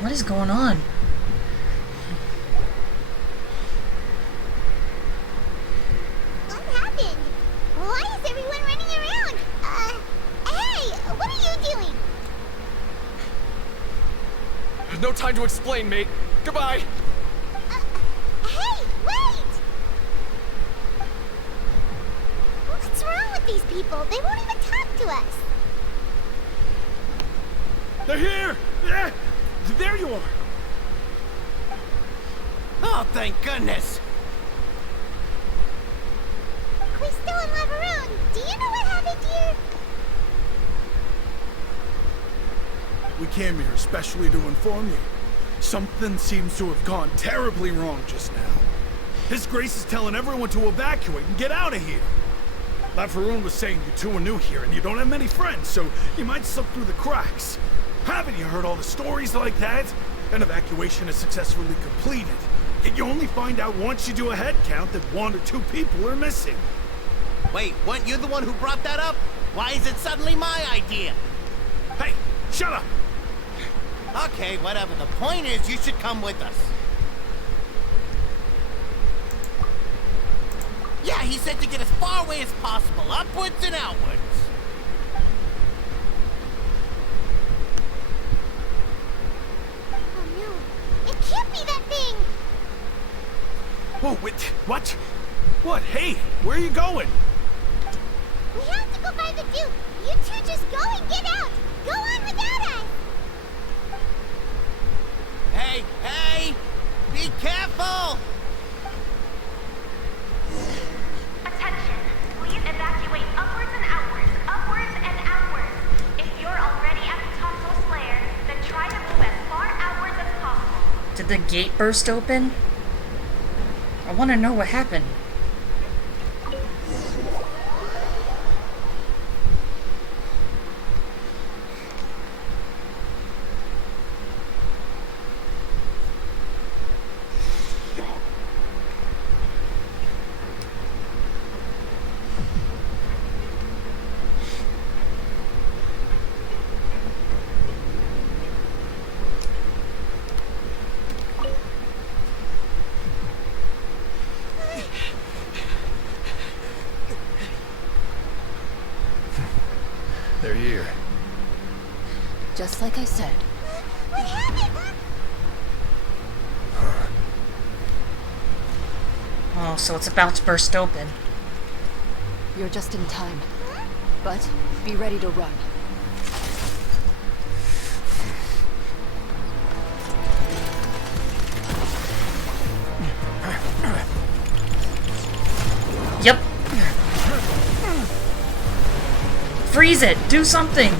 What is going on? What happened? Why is everyone running around? Hey, what are you doing? There's no time to explain, mate. Goodbye. Hey, wait! What's wrong with these people? They won't even talk to us. They're here! Yeah. There you are! Oh, thank goodness! Crystal and Laveroon, do you know what happened here? We came here especially to inform you. Something seems to have gone terribly wrong just now. His Grace is telling everyone to evacuate and get out of here. Laveroon was saying you two are new here and you don't have many friends, so you might slip through the cracks. Haven't you heard all the stories like that? An evacuation is successfully completed. Yet you only find out once you do a head count that 1 or 2 people are missing. Wait, weren't you the one who brought that up? Why is it suddenly my idea? Hey, shut up! Okay, whatever. The point is, you should come with us. Yeah, he said to get as far away as possible, upwards and outwards. Oh no, it can't be that thing! Whoa, wait, what? What? Hey, where are you going? We have to go by the Duke! You two just go and get out! Go on without us! Hey, hey! Be careful! Attention! Please evacuate upwards and outwards, upwards and outwards. If you're already at the Tonsil Slayer, then try to move as far outwards as possible. Did the gate burst open? I want to know what happened. They're here. Just like I said. What happened? Oh, so it's about to burst open. You're just in time. But be ready to run. Yep. Freeze it! Do something!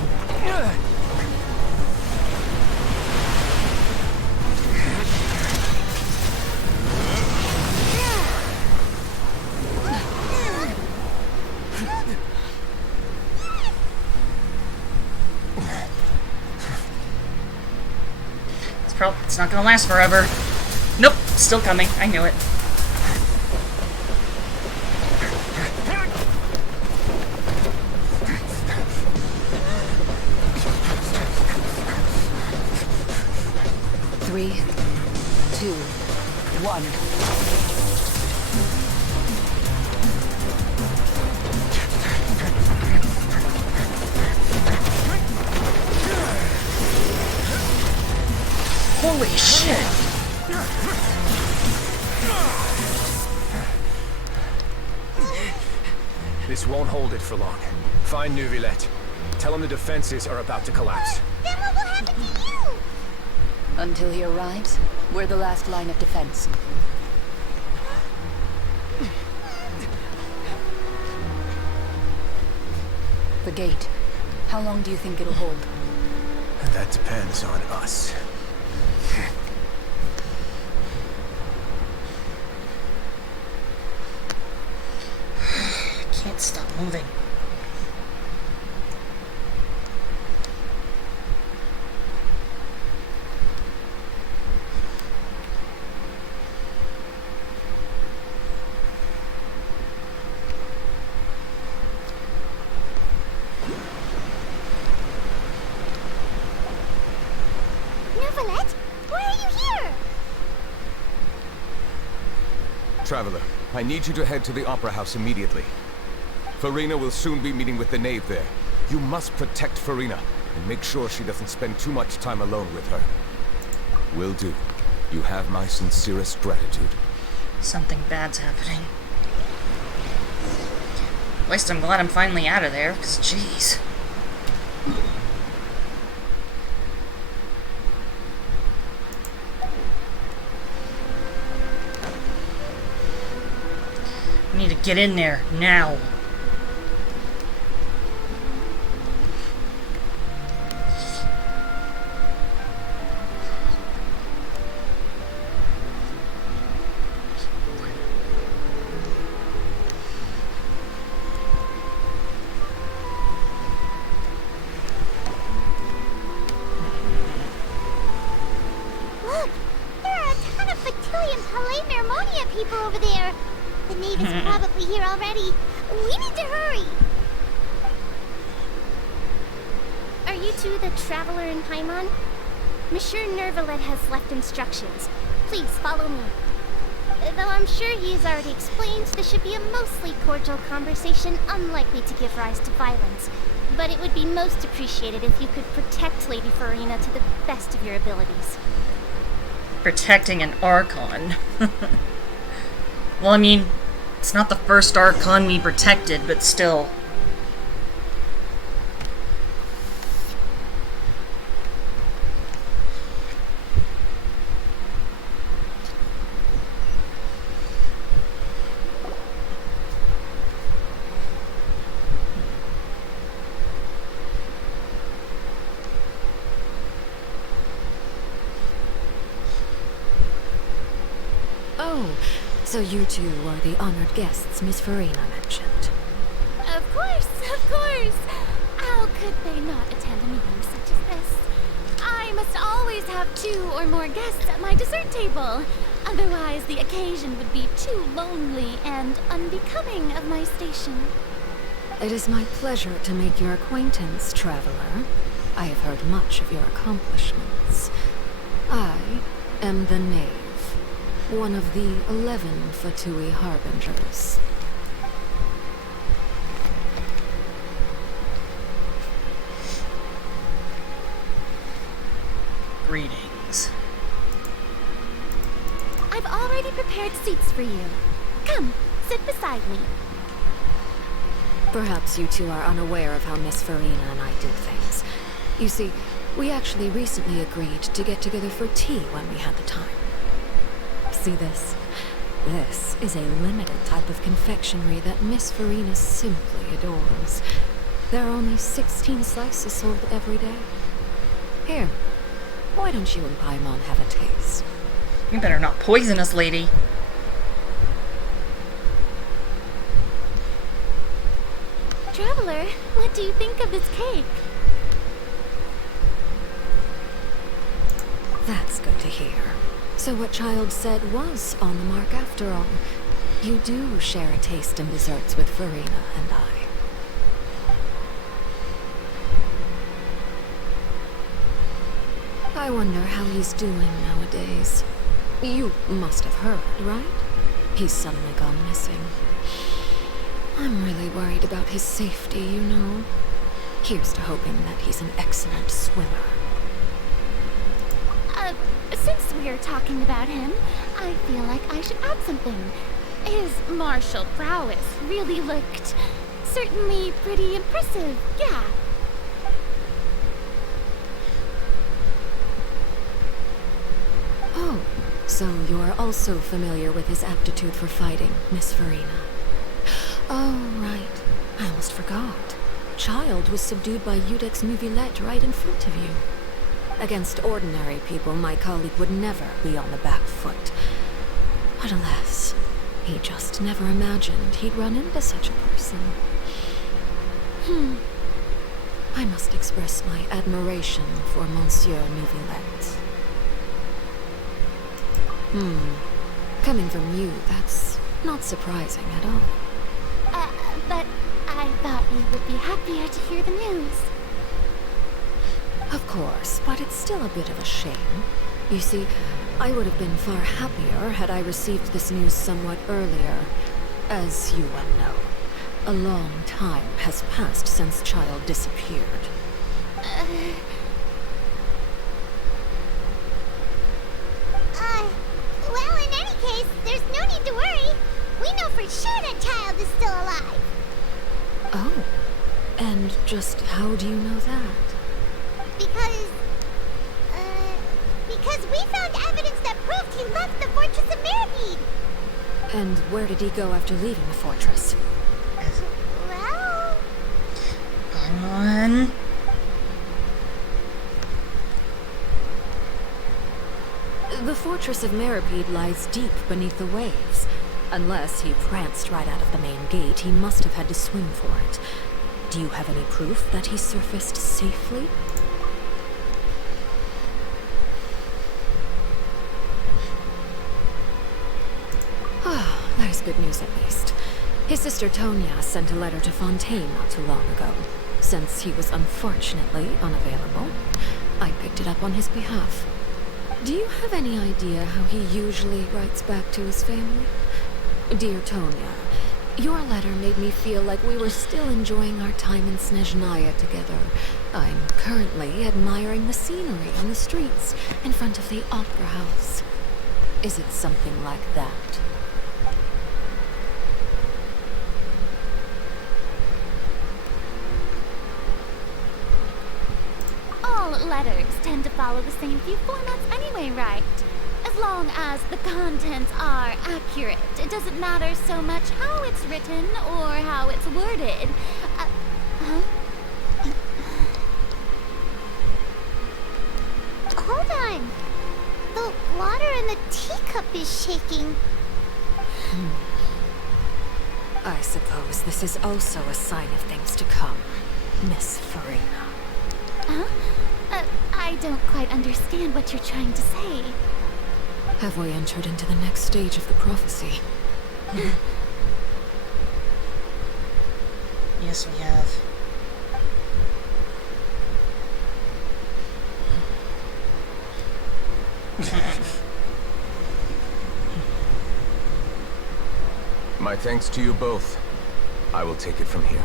It's not gonna last forever. Nope, still coming. I knew it. one. Holy shit! This won't hold it for long. Find Neuvillette. Tell him the defenses are about to collapse. Then what will happen to you? Until he arrives, we're the last line of defense. The gate. How long do you think it'll hold? That depends on us. Can't stop moving. Neuvillette, why are you here? Traveler, I need you to head to the Opera House immediately. Farina will soon be meeting with the knave there. You must protect Farina, and make sure she doesn't spend too much time alone with her. Will do. You have my sincerest gratitude. Something bad's happening. At least I'm glad I'm finally out of there, because jeez. I need to get in there, now. Look, there are a ton of Fatillion Palais Mermonia people over there. The knave is probably here already. We need to hurry. Are you two the traveler in Paimon? Monsieur Neuvillette has left instructions. Please follow me. Though I'm sure he's already explained, this should be a mostly cordial conversation, unlikely to give rise to violence. But it would be most appreciated if you could protect Lady Farina to the best of your abilities. Protecting an Archon. Well, I mean, it's not the first Archon we protected, but still. Oh, so you two are the honored guests Miss Farina mentioned. Of course, of course. How could they not attend a meeting such as this? I must always have 2 or more guests at my dessert table. Otherwise, the occasion would be too lonely and unbecoming of my station. It is my pleasure to make your acquaintance, traveler. I have heard much of your accomplishments. I am the knave, one of the 11 Fatui Harbingers. Greetings. I've already prepared seats for you. Come, sit beside me. Perhaps you two are unaware of how Miss Farina and I do things. You see, we actually recently agreed to get together for tea when we had the time. See this? This is a limited type of confectionery that Miss Farina simply adores. There are only 16 slices sold every day. Here, why don't you and Paimon have a taste? You better not poison us, lady. Traveler, what do you think of this cake? That's good to hear. So what Childe said was on the mark after all. You do share a taste in desserts with Farina and I. I wonder how he's doing nowadays. You must have heard, right? He's suddenly gone missing. I'm really worried about his safety, you know. Here's to hoping that he's an excellent swimmer. Since we're talking about him, I feel like I should add something. His martial prowess really looked certainly pretty impressive, yeah. Oh, so you're also familiar with his aptitude for fighting, Miss Farina. Oh, right. I almost forgot. Childe was subdued by Iudex Neuvillette right in front of you. Against ordinary people, my colleague would never be on the back foot. But alas, he just never imagined he'd run into such a person. I must express my admiration for Monsieur Neuvillette. Coming from you, that's not surprising at all. But I thought you would be happier to hear the news. Of course, but it's still a bit of a shame. You see, I would have been far happier had I received this news somewhat earlier. As you well know, a long time has passed since Childe disappeared. Well, in any case, there's no need to worry. We know for sure that Childe is still alive. Oh, and just how do you know that? Because we found evidence that proved he left the Fortress of Mirabede. And where did he go after leaving the fortress? Well... Come on. The Fortress of Mirabede lies deep beneath the waves. Unless he pranced right out of the main gate, he must have had to swim for it. Do you have any proof that he surfaced safely? That is good news at least. His sister Tonya sent a letter to Fontaine not too long ago. Since he was unfortunately unavailable, I picked it up on his behalf. Do you have any idea how he usually writes back to his family? Dear Tonya, your letter made me feel like we were still enjoying our time in Snezhnaya together. I'm currently admiring the scenery on the streets in front of the Opera House. Is it something like that? All letters tend to follow the same few formats anyway, right? As long as the contents are accurate, it doesn't matter so much how it's written or how it's worded. Hold on. The water in the teacup is shaking. I suppose this is also a sign of things to come, Miss Farina. Huh? I don't quite understand what you're trying to say. Have we entered into the next stage of the prophecy? Yes, we have. My thanks to you both. I will take it from here.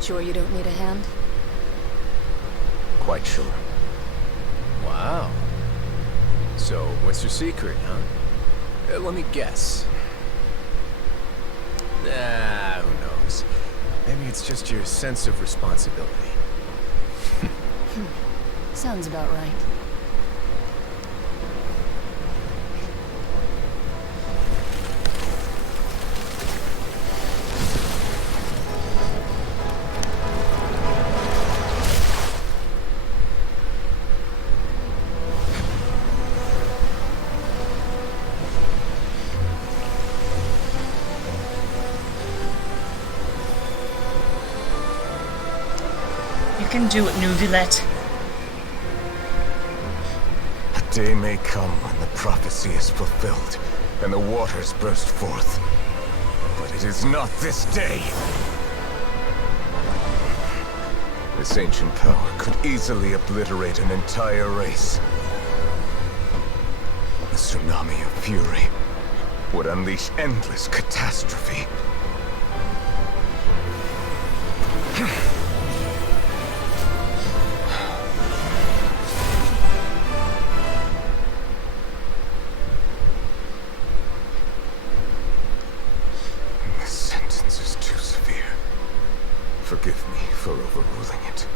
Sure you don't need a hand? Quite sure. Wow. So, what's your secret, huh? Let me guess. Nah, who knows? Maybe it's just your sense of responsibility. Sounds about right. You can do it, Neuvillette. A day may come when the prophecy is fulfilled, and the waters burst forth. But it is not this day. This ancient power could easily obliterate an entire race. A tsunami of fury would unleash endless catastrophe. This sentence is too severe. Forgive me for overruling it.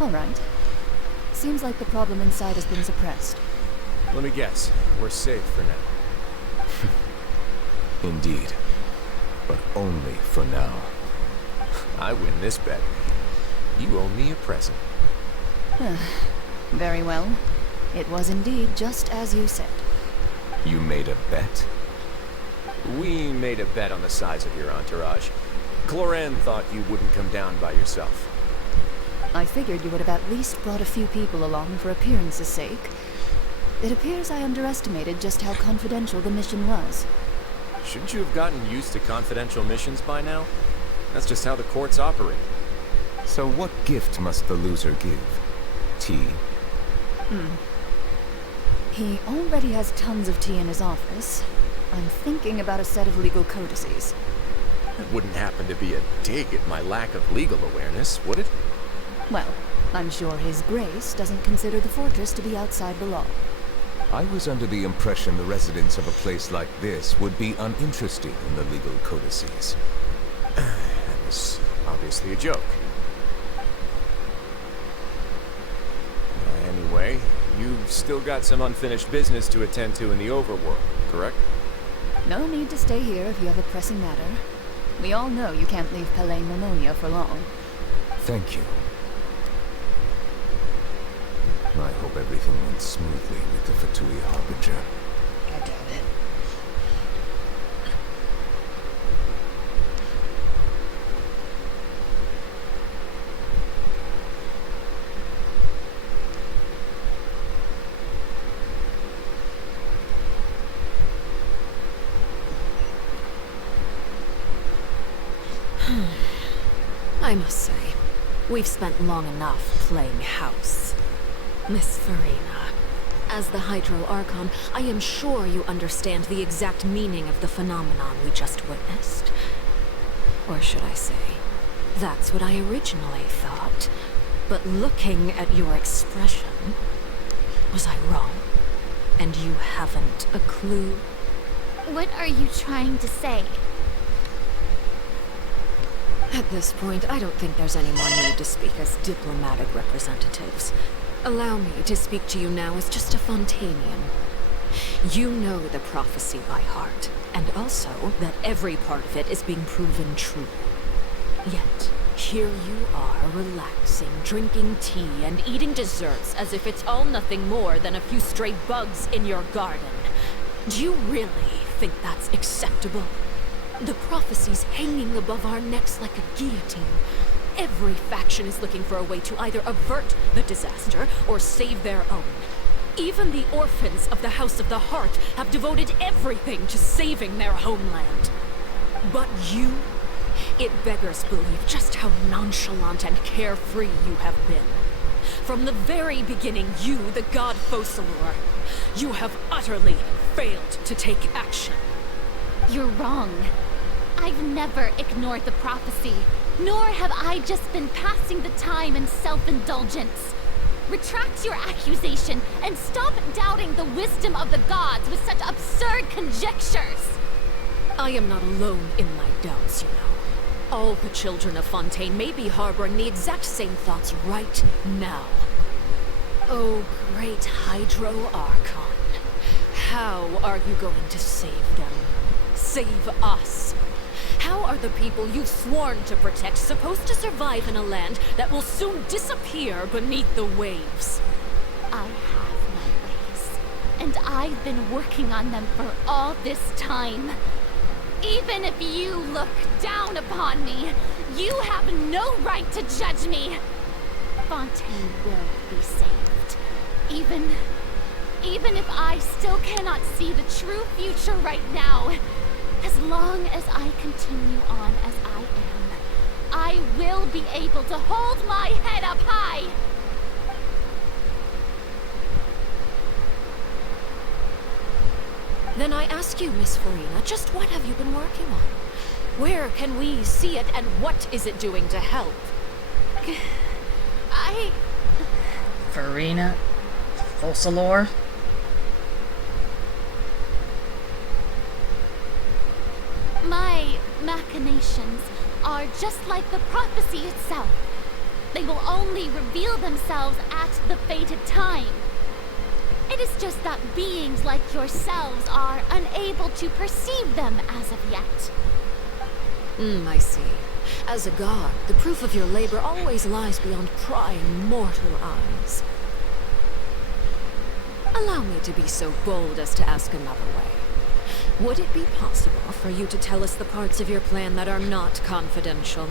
All right. Seems like the problem inside has been suppressed. Let me guess. We're safe for now. Indeed. But only for now. I win this bet. You owe me a present. Very well. It was indeed just as you said. You made a bet? We made a bet on the size of your entourage. Cloran thought you wouldn't come down by yourself. I figured you would have at least brought a few people along for appearance's sake. It appears I underestimated just how confidential the mission was. Shouldn't you have gotten used to confidential missions by now? That's just how the courts operate. So what gift must the loser give? Tea? He already has tons of tea in his office. I'm thinking about a set of legal codices. That wouldn't happen to be a dig at my lack of legal awareness, would it? Well, I'm sure His Grace doesn't consider the fortress to be outside the law. I was under the impression the residents of a place like this would be uninterested in the legal codices. That was obviously a joke. Anyway, you've still got some unfinished business to attend to in the overworld, correct? No need to stay here if you have a pressing matter. We all know you can't leave Palais Momonia for long. Thank you. I hope everything went smoothly with the Fatui Harbinger. I doubt it. I must say, we've spent long enough playing house. Miss Farina, as the Hydro Archon, I am sure you understand the exact meaning of the phenomenon we just witnessed. Or should I say, that's what I originally thought. But looking at your expression, was I wrong? And you haven't a clue? What are you trying to say? At this point, I don't think there's any more need to speak as diplomatic representatives. Allow me to speak to you now as just a Fontainian. You know the prophecy by heart, and also that every part of it is being proven true. Yet, here you are relaxing, drinking tea, and eating desserts as if it's all nothing more than a few stray bugs in your garden. Do you really think that's acceptable? The prophecy's hanging above our necks like a guillotine. Every faction is looking for a way to either avert the disaster or save their own. Even the orphans of the House of the Heart have devoted everything to saving their homeland. But you, it beggars belief just how nonchalant and carefree you have been. From the very beginning, you, the god Focalor, you have utterly failed to take action. You're wrong. I've never ignored the prophecy, nor have I just been passing the time in self-indulgence. Retract your accusation and stop doubting the wisdom of the gods with such absurd conjectures. I am not alone in my doubts, you know. All the children of Fontaine may be harboring the exact same thoughts right now. Oh, great Hydro Archon. How are you going to save them? Save us? How are the people you've sworn to protect supposed to survive in a land that will soon disappear beneath the waves? I have my And I've been working on them for all this time. Even if you look down upon me, you have no right to judge me. Fontaine will be saved. Even if I still cannot see the true future right now, as long as I continue on as I am, I will be able to hold my head up high. Then I ask you, Miss Farina, just what have you been working on? Where can we see it, and what is it doing to help? Farina? Focalor? My machinations are just like the prophecy itself. They will only reveal themselves at the fated time. It is just that beings like yourselves are unable to perceive them as of yet. I see. As a god, the proof of your labor always lies beyond prying mortal eyes. Allow me to be so bold as to ask another way. Would it be possible for you to tell us the parts of your plan that are not confidential?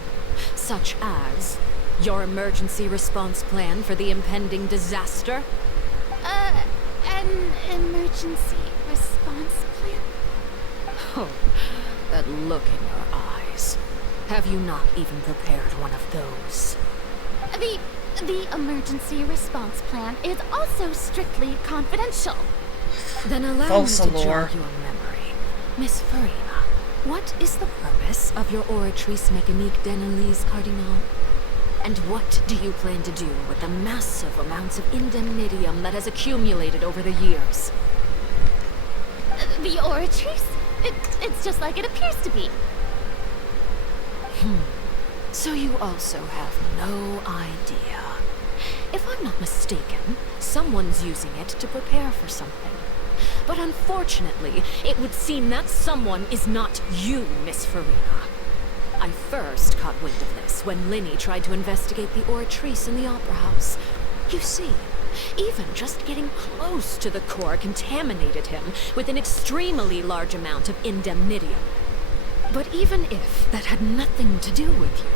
Such as your emergency response plan for the impending disaster? An emergency response plan? Oh, that look in your eyes. Have you not even prepared one of those? The emergency response plan is also strictly confidential. Then allow me to jog your memory. Miss Farina, what is the purpose of your Oratrice Mécanique d'Analyse Cardinal? And what do you plan to do with the massive amounts of indemnitium that has accumulated over the years? The Oratrice? It's just like it appears to be. So you also have no idea. If I'm not mistaken, someone's using it to prepare for something. But unfortunately, it would seem that someone is not you, Miss Farina. I first caught wind of this when Linny tried to investigate the Oratrice in the Opera House. You see, even just getting close to the core contaminated him with an extremely large amount of indemnitium. But even if that had nothing to do with you,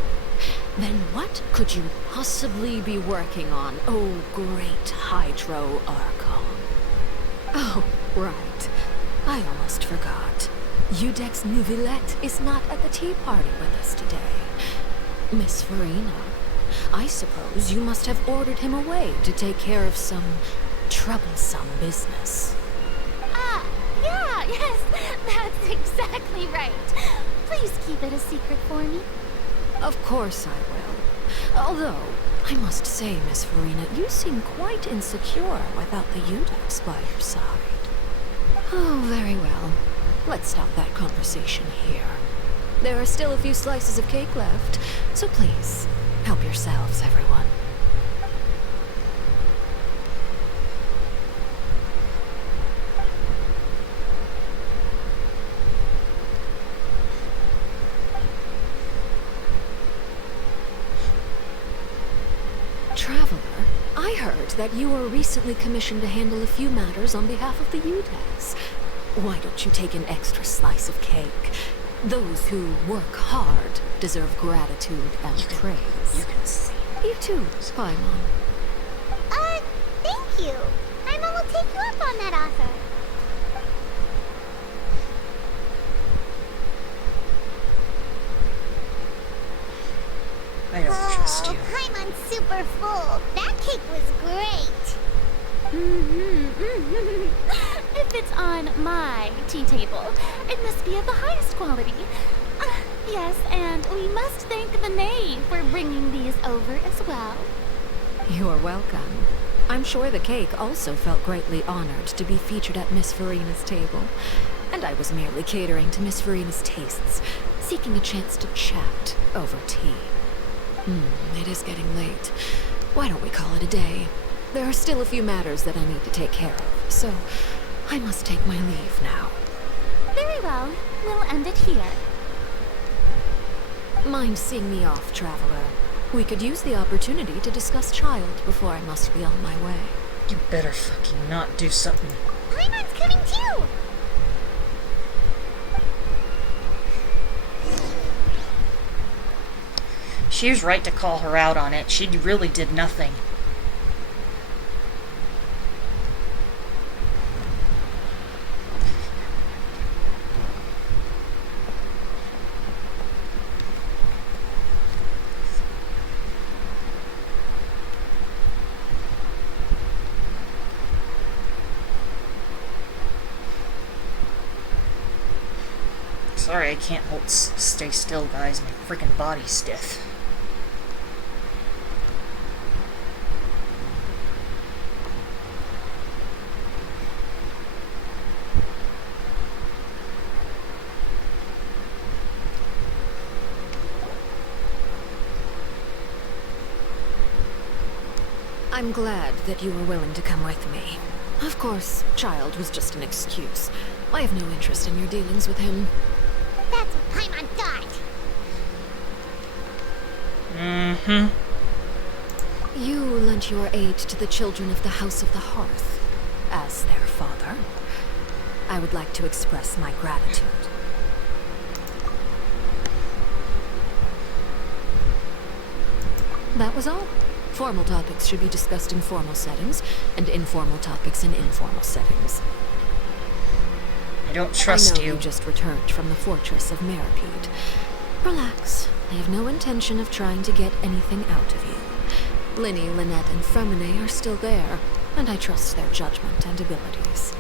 then what could you possibly be working on, oh great Hydro Archon? Oh, right. I almost forgot. Udex Nouvillette is not at the tea party with us today. Miss Farina, I suppose you must have ordered him away to take care of some troublesome business. Yes, that's exactly right. Please keep it a secret for me. Of course I will. Although, I must say, Miss Farina, you seem quite insecure without the Udex by your side. Oh, very well. Let's stop that conversation here. There are still a few slices of cake left, so please, help yourselves, everyone. Traveler, I heard that you were recently commissioned to handle a few matters on behalf of the Udex. Why don't you take an extra slice of cake? Those who work hard deserve gratitude and praise. You can see. You too, Paimon. Thank you. Paimon will take you up on that offer. I don't trust you. Paimon's super full. That cake was great. If it's on my tea table, it must be of the highest quality. Yes, and we must thank the knave for bringing these over as well. You're welcome. I'm sure the cake also felt greatly honored to be featured at Miss Farina's table. And I was merely catering to Miss Farina's tastes, seeking a chance to chat over tea. It is getting late. Why don't we call it a day? There are still a few matters that I need to take care of, so I must take my leave now. Very well. We'll end it here. Mind seeing me off, Traveler? We could use the opportunity to discuss Childe before I must be on my way. You better fucking not do something. Paimon She was right to call her out on it. She really did nothing. Sorry, I can't stay still, guys. My freaking body's stiff. I'm glad that you were willing to come with me. Of course, Childe was just an excuse. I have no interest in your dealings with him. That's what Paimon thought. Mm-hmm. You lent your aid to the children of the House of the Hearth. As their father, I would like to express my gratitude. That was all. Formal topics should be discussed in formal settings, and informal topics in informal settings. I don't trust you. I know you just returned from the fortress of Meripede. Relax. I have no intention of trying to get anything out of you. Linny, Lynette, and Fremine are still there, and I trust their judgment and abilities.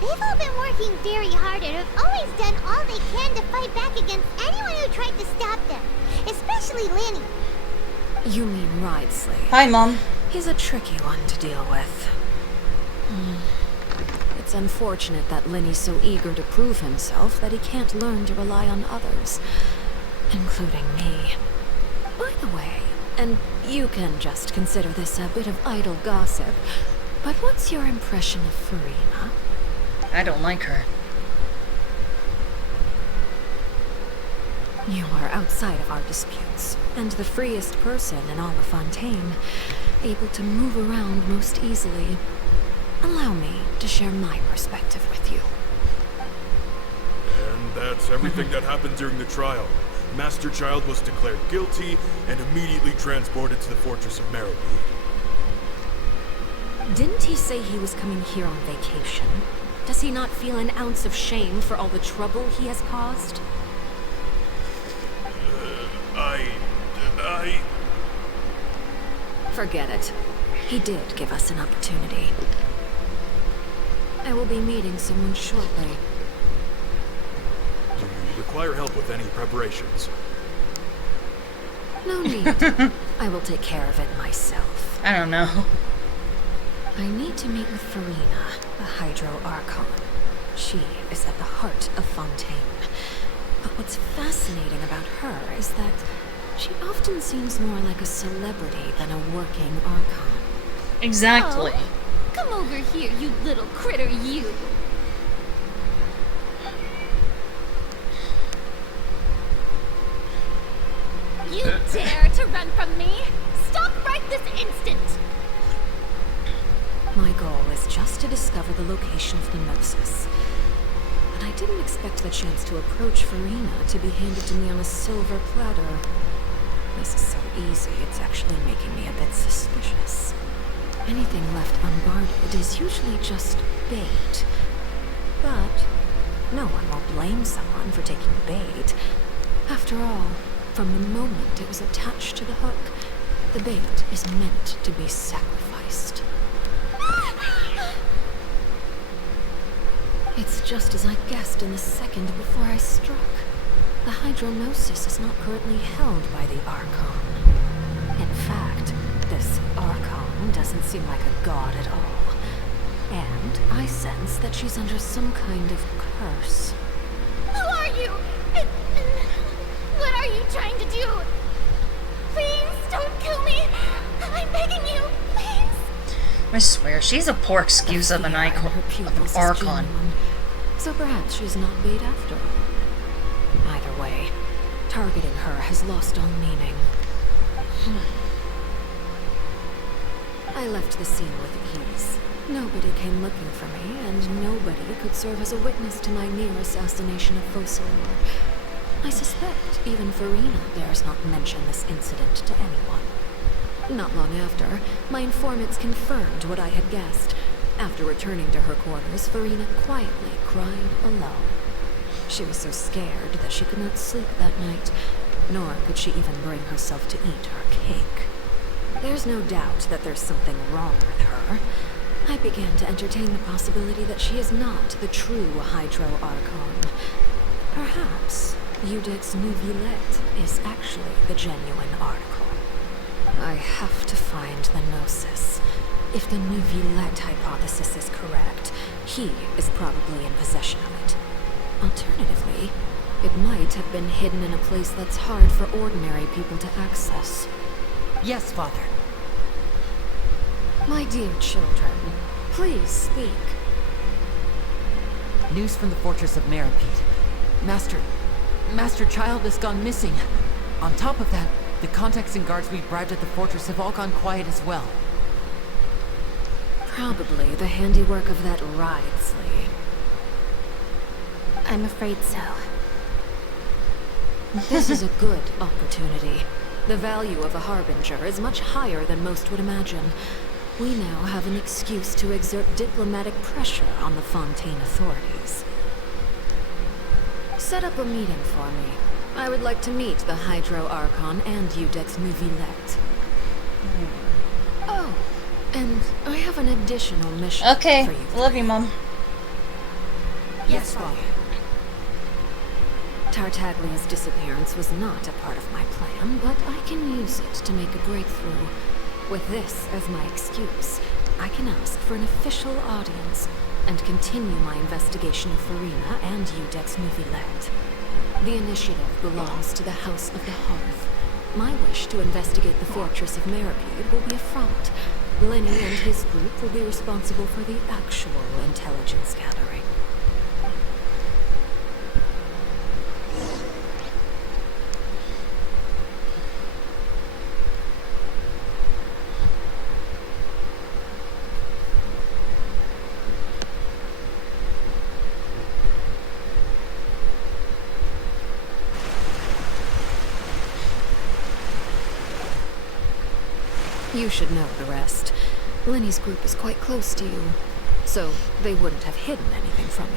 They've all been working very hard and have always done all they can to fight back against anyone who tried to stop them, especially Linny. You mean Ridesley? Hi, Mom. He's a tricky one to deal with. It's unfortunate that Linny's so eager to prove himself that he can't learn to rely on others, including me. By the way, and you can just consider this a bit of idle gossip, but what's your impression of Furina? I don't like her. You are outside of our disputes, and the freest person in all of Fontaine, able to move around most easily. Allow me to share my perspective with you. And that's everything that happened during the trial. Master Childe was declared guilty and immediately transported to the Fortress of Meripede. Didn't he say he was coming here on vacation? Does he not feel an ounce of shame for all the trouble he has caused? Forget it. He did give us an opportunity. I will be meeting someone shortly. Do you require help with any preparations? No need. I will take care of it myself. I don't know. I need to meet with Furina, the Hydro Archon. She is at the heart of Fontaine. But what's fascinating about her is that she often seems more like a celebrity than a working Archon. Exactly. Oh, come over here, you little critter, you. You dare to run from me? Stop right this instant! My goal is just to discover the location of the Gnosis. But I didn't expect the chance to approach Furina to be handed to me on a silver platter. This is so easy, it's actually making me a bit suspicious. Anything left unguarded is usually just bait. But no one will blame someone for taking bait. After all, from the moment it was attached to the hook, the bait is meant to be sacrificed. It's just as I guessed in the second before I struck. The Hydronosis is not currently held by the Archon. In fact, this Archon doesn't seem like a god at all. And I sense that she's under some kind of curse. Who are you? What are you trying to do? Please don't kill me. I'm begging you, please. I swear, she's a poor excuse of an Archon. So perhaps she's not bait after all. Either way, targeting her has lost all meaning. I left the scene with ease. Nobody came looking for me, and nobody could serve as a witness to my near assassination of Focalor. I suspect even Farina dares not mention this incident to anyone. Not long after, my informants confirmed what I had guessed. After returning to her quarters, Farina quietly cried alone. She was so scared that she could not sleep that night, nor could she even bring herself to eat her cake. There's no doubt that there's something wrong with her. I began to entertain the possibility that she is not the true Hydro Archon. Perhaps Iudex Neuvillette is actually the genuine article. I have to find the Gnosis. If the Neuvillette hypothesis is correct, he is probably in possession of it. Alternatively, it might have been hidden in a place that's hard for ordinary people to access. Yes, Father. My dear children, please speak. News from the fortress of Meripede. Master Childe has gone missing. On top of that, the contacts and guards we bribed at the fortress have all gone quiet as well. Probably the handiwork of that Wriothesley. I'm afraid so. This is a good opportunity. The value of a Harbinger is much higher than most would imagine. We now have an excuse to exert diplomatic pressure on the Fontaine authorities. Set up a meeting for me. I would like to meet the Hydro Archon and Iudex Neuvillette. Oh, and I have an additional mission for you. Love you, Mom. Yes, Father. Tartaglia's disappearance was not a part of my plan, but I can use it to make a breakthrough. With this as my excuse, I can ask for an official audience and continue my investigation of Farina and Iudex Neuvillette. The initiative belongs to the House of the Hearth. My wish to investigate the fortress of Meripede will be a front. Lenny and his group will be responsible for the actual intelligence gathering. You should know the rest. Lenny's group is quite close to you, so they wouldn't have hidden anything from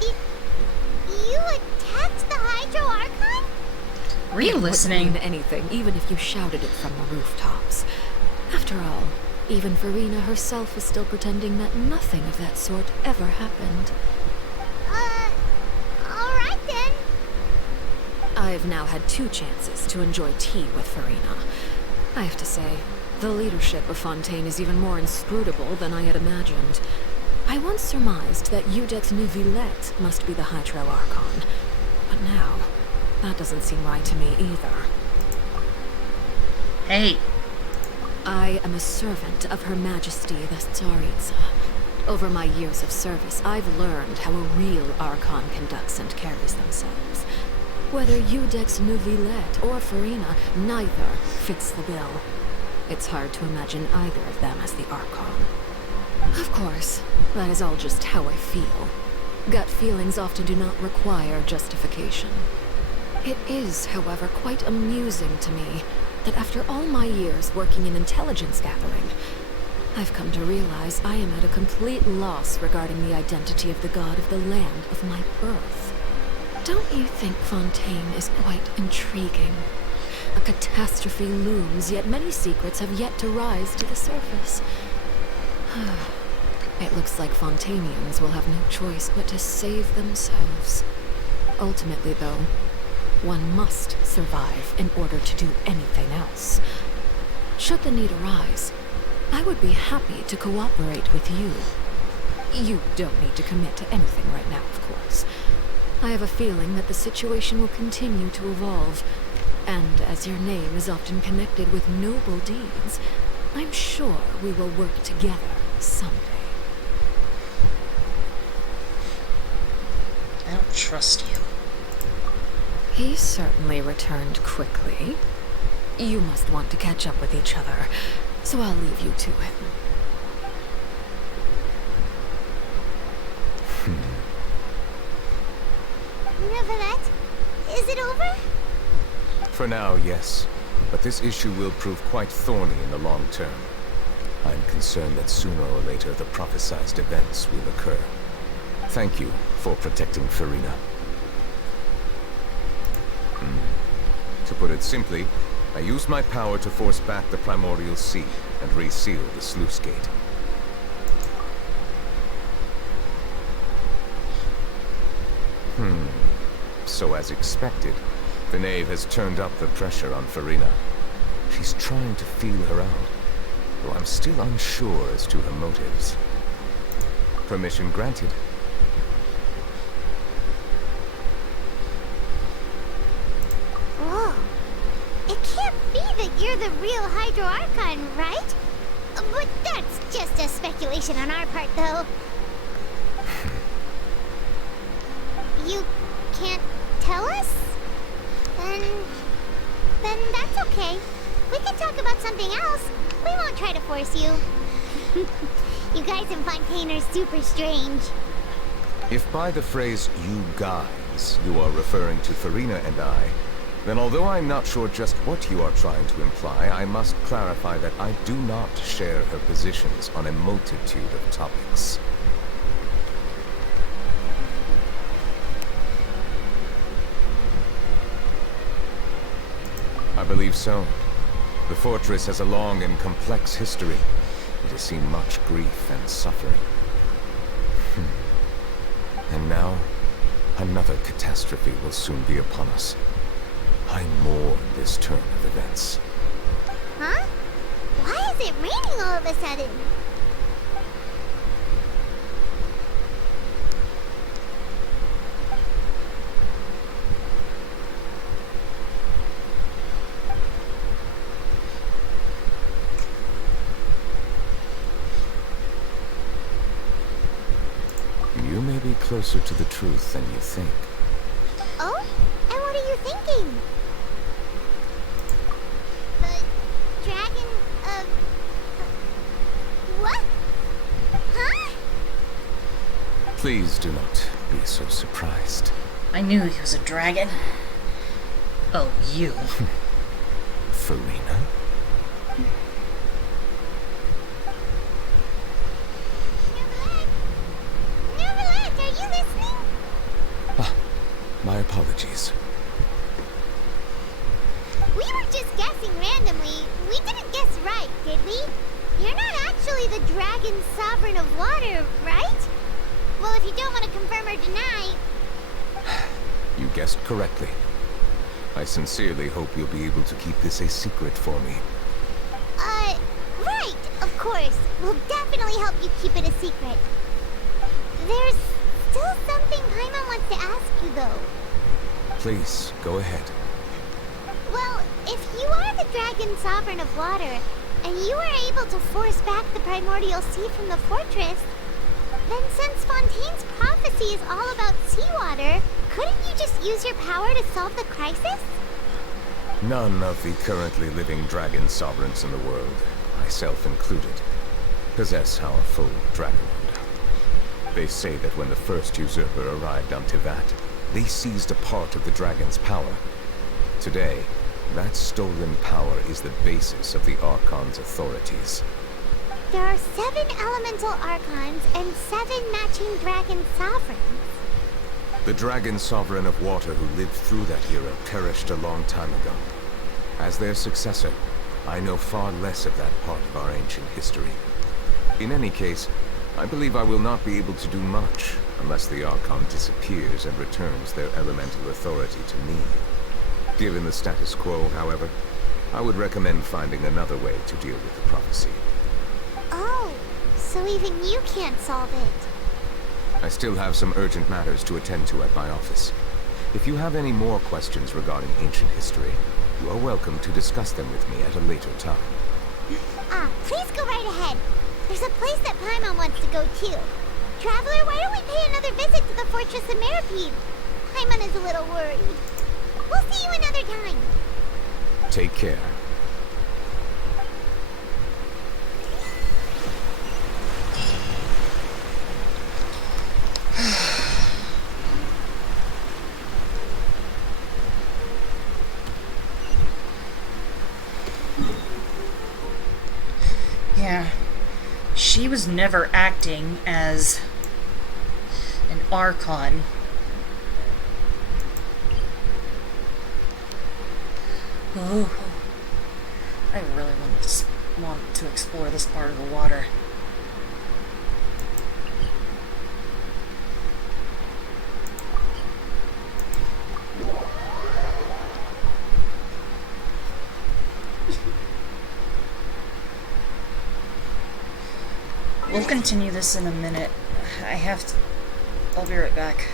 you. You attacked the Hydro Archon? Were you listening? It wouldn't mean anything, even if you shouted it from the rooftops. After all, even Farina herself is still pretending that nothing of that sort ever happened. Alright then. I've now had 2 chances to enjoy tea with Farina. I have to say, the leadership of Fontaine is even more inscrutable than I had imagined. I once surmised that Iudex Neuvillette must be the Hydro Archon, but now, that doesn't seem right to me either. Hey. I am a servant of Her Majesty the Tsaritsa. Over my years of service, I've learned how a real Archon conducts and carries themselves. Whether Iudex Neuvillette or Farina, neither fits the bill. It's hard to imagine either of them as the Archon. Of course, that is all just how I feel. Gut feelings often do not require justification. It is, however, quite amusing to me that after all my years working in intelligence gathering, I've come to realize I am at a complete loss regarding the identity of the god of the land of my birth. Don't you think Fontaine is quite intriguing? A catastrophe looms, yet many secrets have yet to rise to the surface. It looks like Fontainians will have no choice but to save themselves. Ultimately, though, one must survive in order to do anything else. Should the need arise, I would be happy to cooperate with you. You don't need to commit to anything right now, of course. I have a feeling that the situation will continue to evolve, and as your name is often connected with noble deeds, I'm sure we will work together someday. I don't trust you. He certainly returned quickly. You must want to catch up with each other, so I'll leave you to him. Neuvillette, over? For now, yes. But this issue will prove quite thorny in the long term. I'm concerned that sooner or later the prophesized events will occur. Thank you for protecting Farina. To put it simply, I used my power to force back the Primordial Sea and reseal the sluice gate. So as expected, the knave has turned up the pressure on Farina. She's trying to feel her out, though I'm still unsure as to her motives. Permission granted. Whoa. It can't be that you're the real Hydro Archon, right? But that's just a speculation on our part, though. You can't tell us? Then that's okay. We can talk about something else. We won't try to force you. You guys in Fontaine are super strange. If by the phrase, you guys, you are referring to Farina and I, then although I'm not sure just what you are trying to imply, I must clarify that I do not share her positions on a multitude of topics. I believe so. The fortress has a long and complex history. It has seen much grief and suffering. And now, another catastrophe will soon be upon us. I mourn this turn of events. Huh? Why is it raining all of a sudden? You may be closer to the truth than you think. Oh? And what are you thinking? The dragon of... What? Huh? Please do not be so surprised. I knew he was a dragon. Oh, you. Farina? Neverland, are you listening? My apologies. We were just guessing randomly. We didn't guess right, did we? You're not actually the dragon sovereign of water, right? Well, if you don't want to confirm or deny... You guessed correctly. I sincerely hope you'll be able to keep this a secret for me. Right, of course. We'll definitely help you keep it a secret. There's still something Paimon wants to ask you, though. Please, go ahead. Well, if you are the dragon sovereign of water, and you were able to force back the primordial sea from the fortress, then since Fontaine's prophecy is all about seawater, couldn't you just use your power to solve the crisis? None of the currently living dragon sovereigns in the world, myself included, possess our full dragon mode. They say that when the first usurper arrived on Tivat, they seized a part of the dragon's power. Today, that stolen power is the basis of the Archon's authorities. There are 7 elemental Archons and 7 matching dragon sovereigns. The dragon sovereign of water who lived through that era perished a long time ago. As their successor, I know far less of that part of our ancient history. In any case, I believe I will not be able to do much unless the Archon disappears and returns their elemental authority to me. Given the status quo, however, I would recommend finding another way to deal with the prophecy. Oh, so even you can't solve it. I still have some urgent matters to attend to at my office. If you have any more questions regarding ancient history, you are welcome to discuss them with me at a later time. Please go right ahead. There's a place that Paimon wants to go too. Traveler, why don't we pay another visit to the Fortress of Meripede? Paimon is a little worried. We'll see you another time. Take care. Yeah. She was never acting as an Archon. Oh, I really want to explore this part of the water. We'll continue this in a minute. I'll be right back.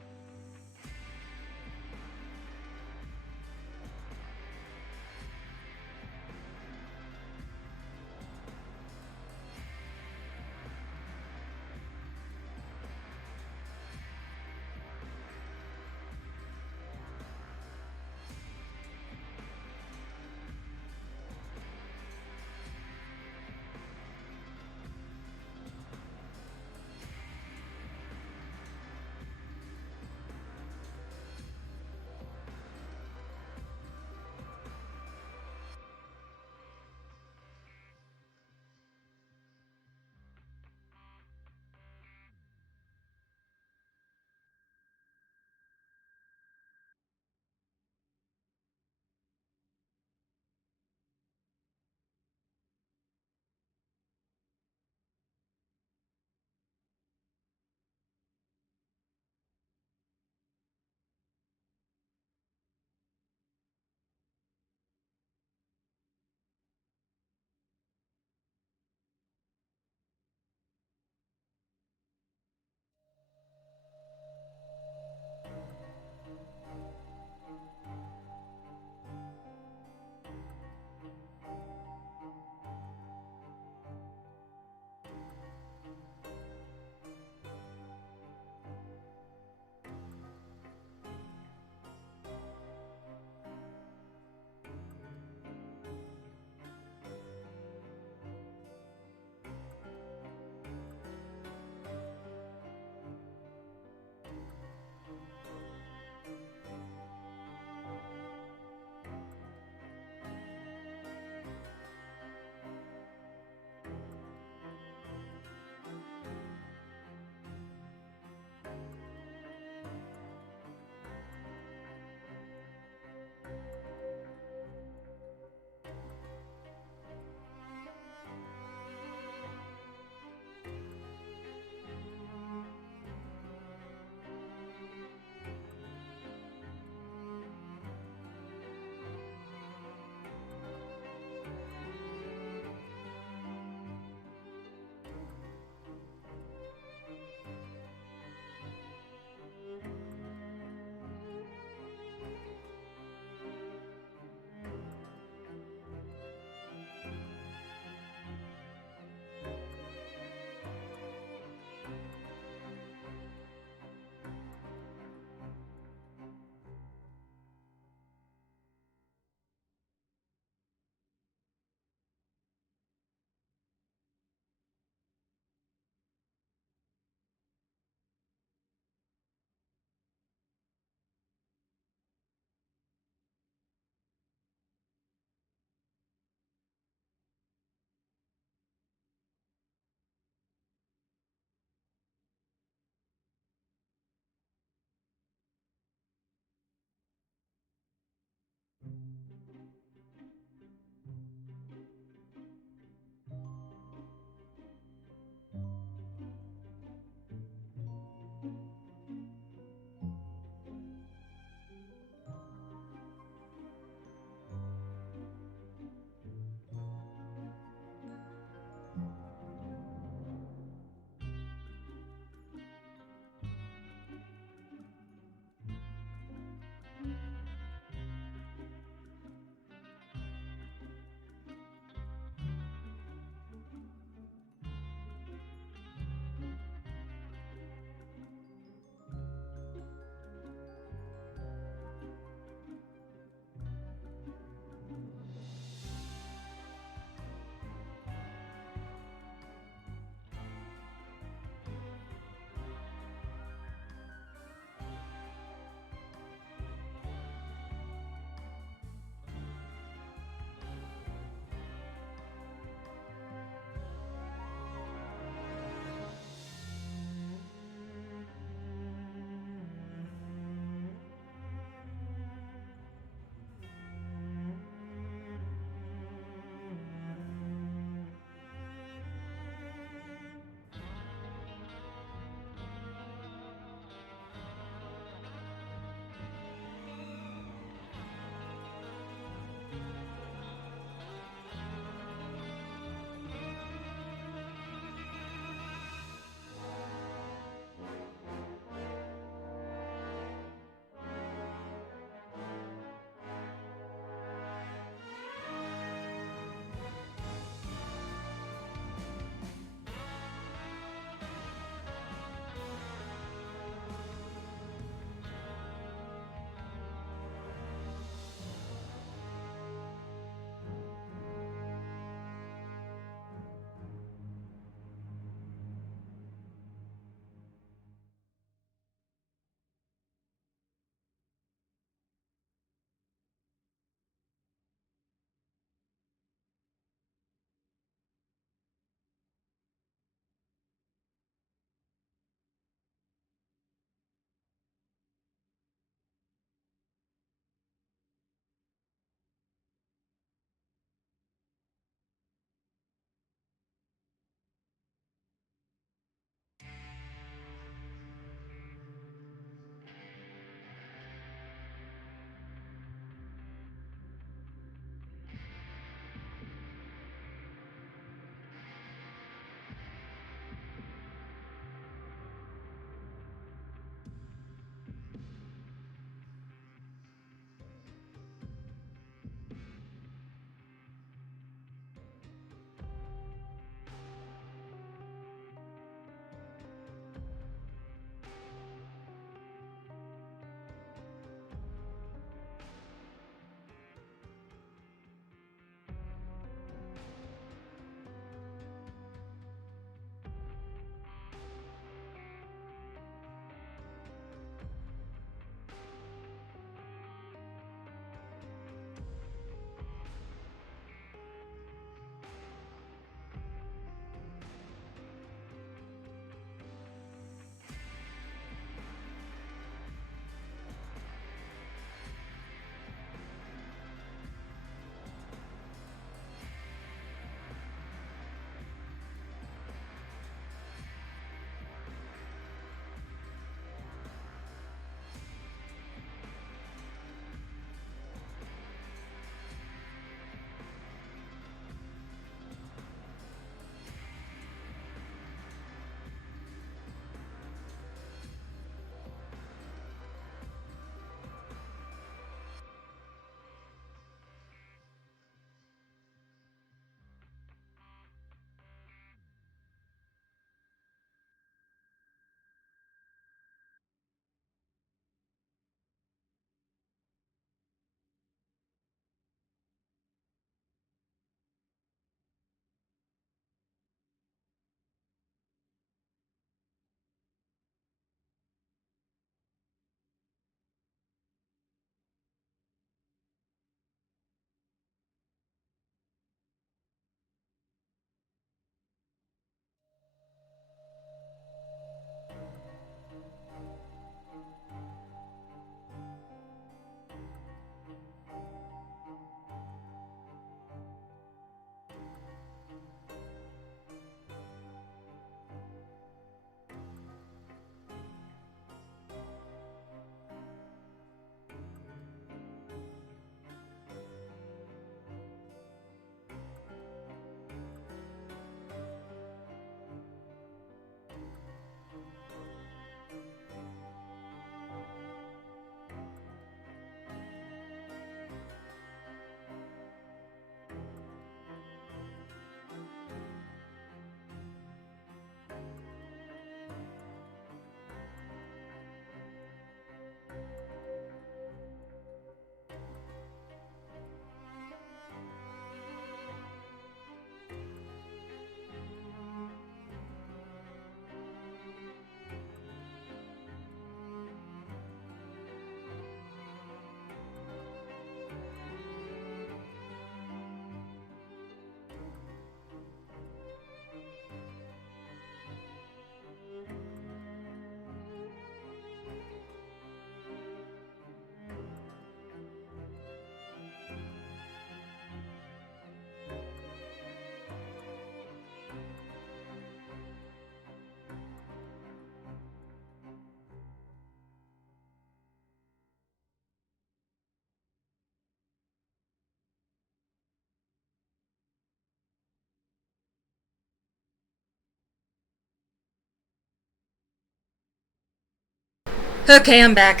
Okay, I'm back.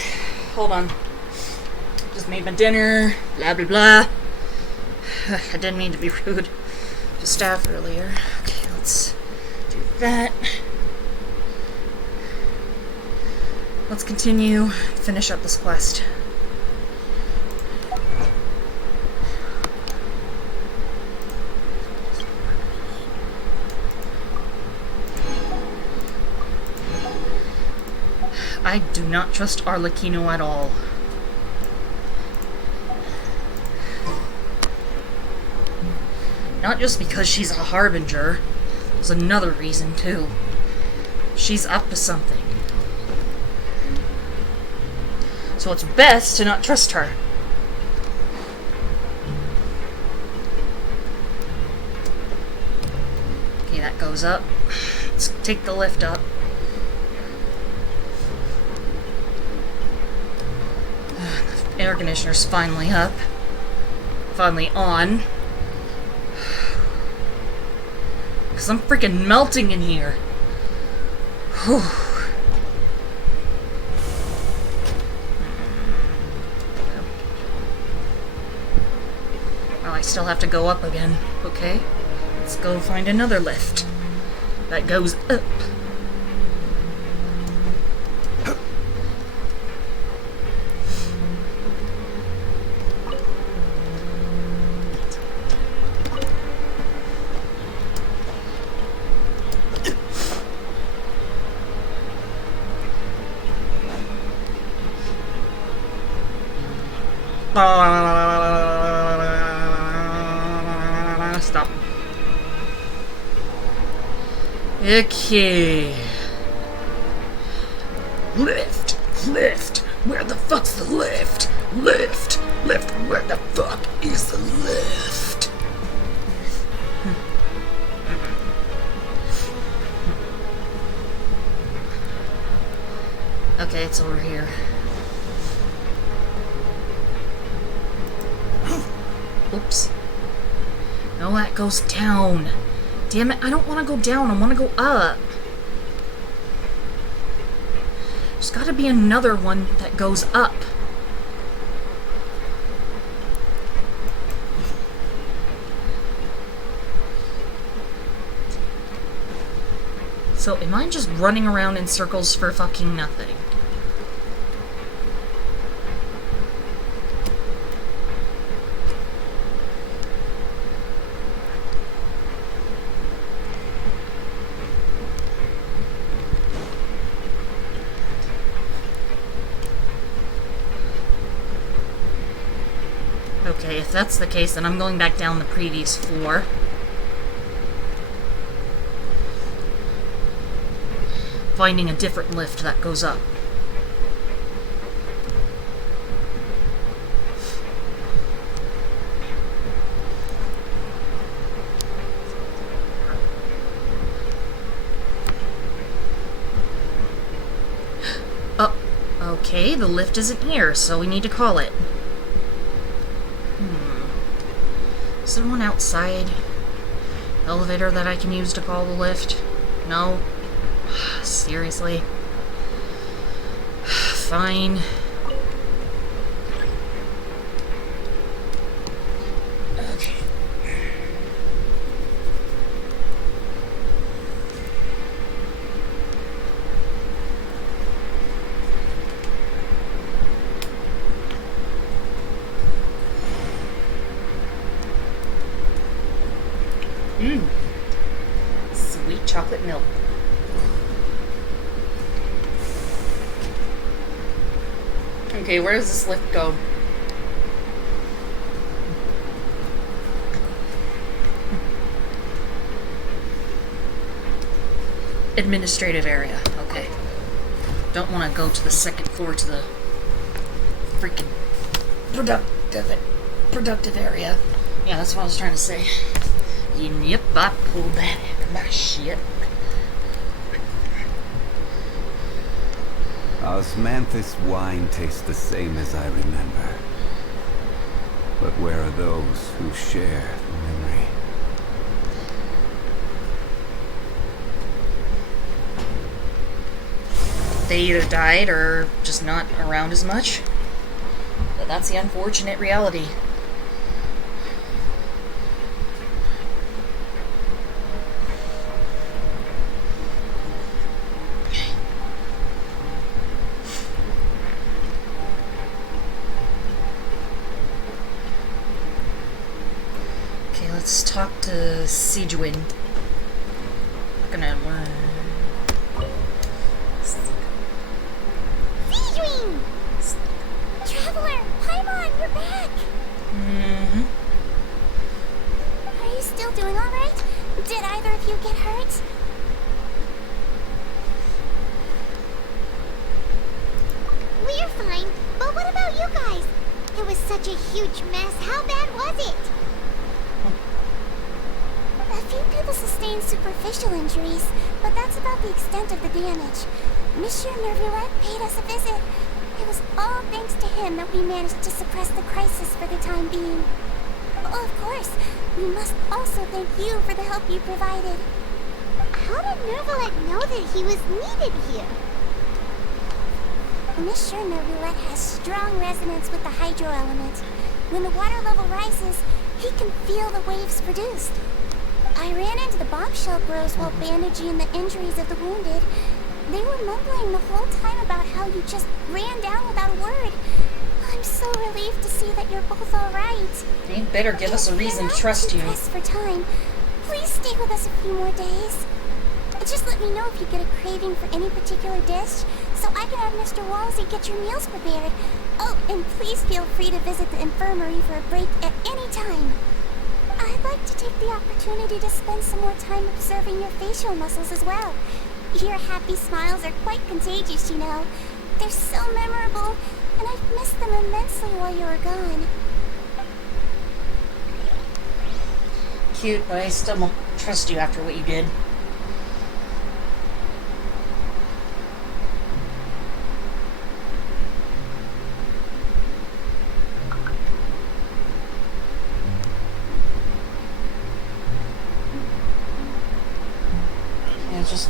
Hold on. Just made my dinner. Blah, blah, blah. I didn't mean to be rude to staff earlier. Okay, let's do that. Let's continue. Finish up this quest. I do not trust Arlecchino at all. Not just because she's a harbinger. There's another reason, too. She's up to something. So it's best to not trust her. Okay, that goes up. Let's take the lift up. The air conditioner's finally up. Finally on. Because I'm freaking melting in here. Whew. Well, I still have to go up again. Okay. Let's go find another lift that goes up. Stop. Okay. Lift. Lift. Where the fuck's the lift? Lift. Lift. Where the fuck is the lift? Okay, it's over here. Oops. No, that goes down. Damn it, I don't want to go down, I want to go up. There's got to be another one that goes up. So, am I just running around in circles for fucking nothing? Okay, if that's the case, then I'm going back down the previous floor. Finding a different lift that goes up. Oh, okay, the lift isn't here, so we need to call it. Is there one outside? Elevator that I can use to call the lift? No? Seriously? Fine. Okay. Sweet chocolate milk. Okay, where does this lift go? Administrative area. Okay. Don't want to go to the second floor to the freaking productive area. Yeah, that's what I was trying to say. Yep, I pulled that out of my shit. Osmanthus wine tastes the same as I remember. But where are those who share the memory? They either died or just not around as much. But that's the unfortunate reality. Okay, let's talk to Sigewin. Not gonna learn. Sigewin! Traveler, Paimon, you're back! Mm-hmm. Are you still doing alright? Did either of you get hurt? We're fine, but what about you guys? It was such a huge mess. How bad was it? A few people sustained superficial injuries, but that's about the extent of the damage. Monsieur Nervulette paid us a visit. It was all thanks to him that we managed to suppress the crisis for the time being. Oh, of course, we must also thank you for the help you provided. How did Nervulette know that he was needed here? Monsieur Nervulette has strong resonance with the hydro element. When the water level rises, he can feel the waves produced. I ran into the bombshell bros while bandaging the injuries of the wounded. They were mumbling the whole time about how you just ran down without a word. I'm so relieved to see that you're both alright. You better give us a reason to trust you. Pressed for time. Please stay with us a few more days. Just let me know if you get a craving for any particular dish, so I can have Mr. Walsey get your meals prepared. Oh, and please feel free to visit the infirmary for a break at any time. I'd like to take the opportunity to spend some more time observing your facial muscles as well. Your happy smiles are quite contagious, you know. They're so memorable, and I've missed them immensely while you were gone. Cute, but I still don't trust you after what you did. Yeah, just...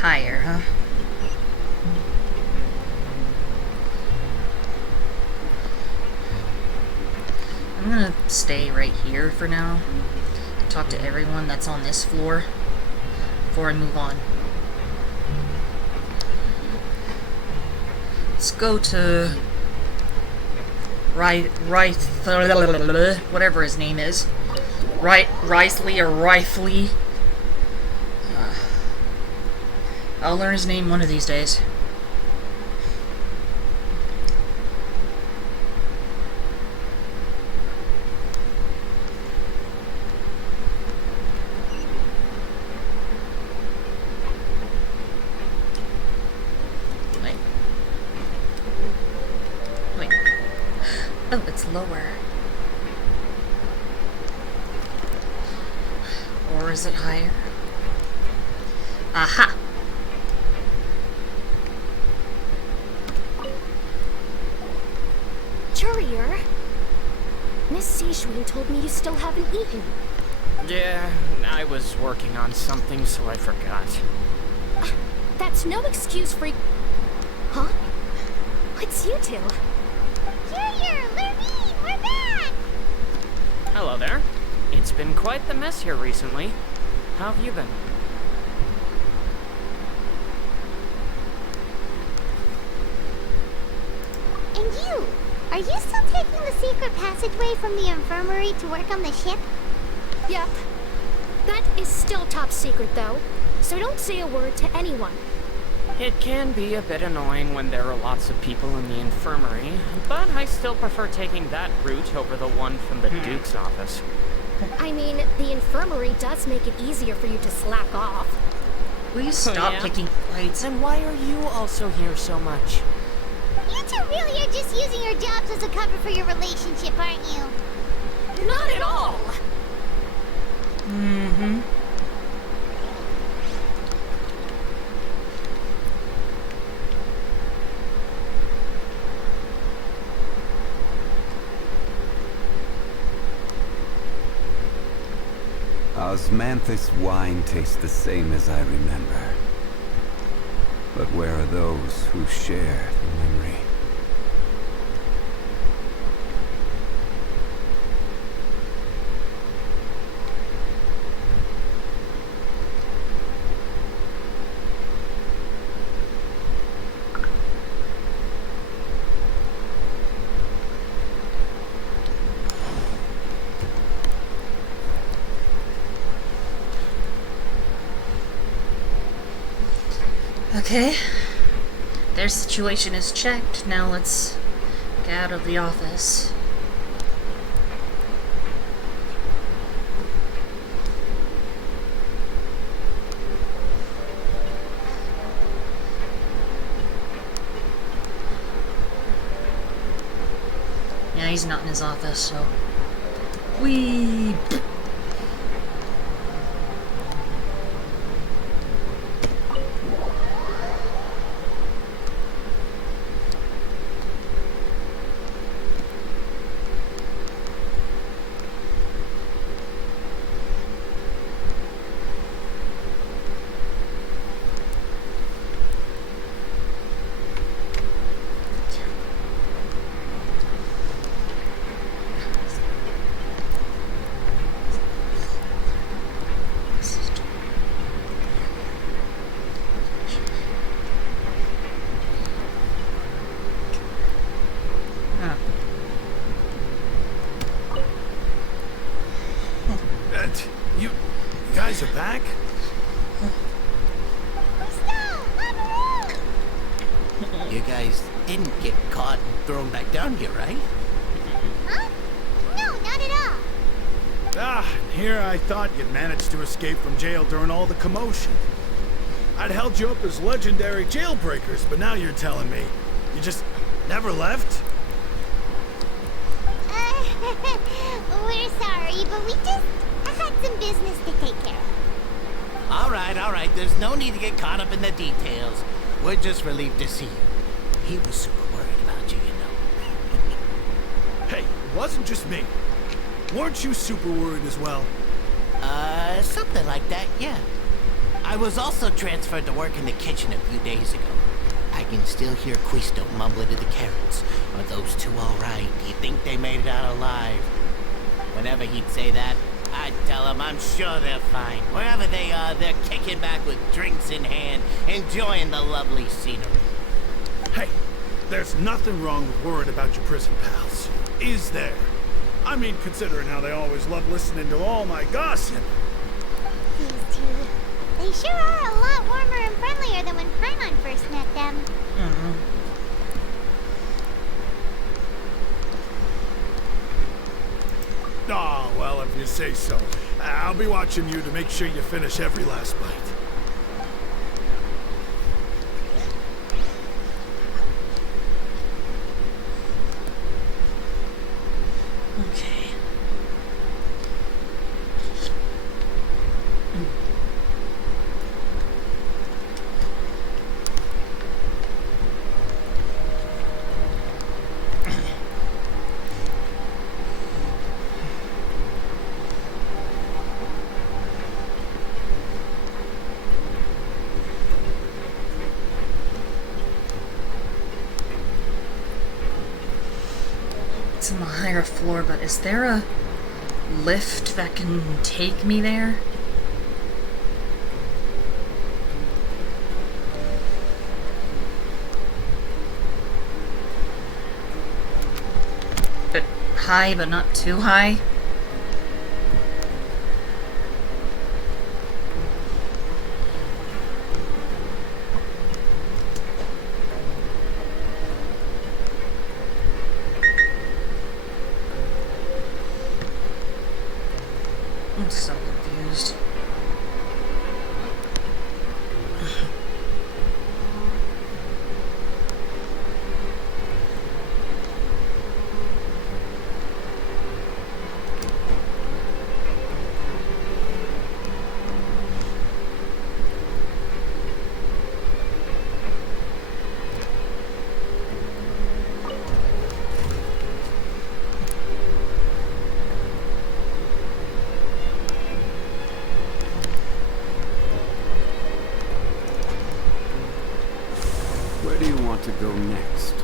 Higher, huh? I'm gonna stay right here for now. Talk to everyone that's on this floor before I move on. Let's go to whatever his name is. Risley or Rifley. I'll learn his name one of these days. Wait. Oh, it's lower. Or is it higher? Aha! Courier, Miss Sigewin told me you still haven't eaten. Yeah, I was working on something, so I forgot. That's no excuse for... Huh? It's you two. Courier, Lurleen, we're back! Hello there. It's been quite the mess here recently. How have you been? And you? Are you still taking the secret passageway from the infirmary to work on the ship? Yep. That is still top secret, though, so don't say a word to anyone. It can be a bit annoying when there are lots of people in the infirmary, but I still prefer taking that route over the one from the Duke's office. I mean, the infirmary does make it easier for you to slack off. Will you stop picking fights? And why are you also here so much? You two really are just using your jobs as a cover for your relationship, aren't you? Not at all! Mm-hmm. Osmanthus wine tastes the same as I remember. But where are those who share the memory? Okay. Their situation is checked. Now let's get out of the office. Yeah, he's not in his office, so... Whee! You guys are back? You guys didn't get caught and thrown back down here, right? Huh? No, not at all. Ah, and here I thought you'd managed to escape from jail during all the commotion. I'd held you up as legendary jailbreakers, but now you're telling me you just never left? We're sorry, but we just had some business to take care of. All right. There's no need to get caught up in the details. We're just relieved to see you. He was super worried about you, you know. Hey, it wasn't just me. Weren't you super worried as well? Something like that, yeah. I was also transferred to work in the kitchen a few days ago. I can still hear Quisto mumbling to the carrots. Are those two all right? Do you think they made it out alive? Whenever he'd say that, I'd tell him I'm sure they're fine. Wherever they are, they're kicking back with drinks in hand, enjoying the lovely scenery. Hey, there's nothing wrong with worrying about your prison pals. Is there? I mean, considering how they always love listening to all my gossip. These two. They sure are a lot warmer and friendlier than when Paimon first met them. Oh, well, if you say so. I'll be watching you to make sure you finish every last bite. Okay. It's on the higher floor, but is there a lift that can take me there? But high, but not too high? I'm so confused. go next.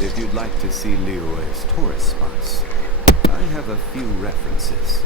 If you'd like to see Liyue's tourist spots, I have a few references.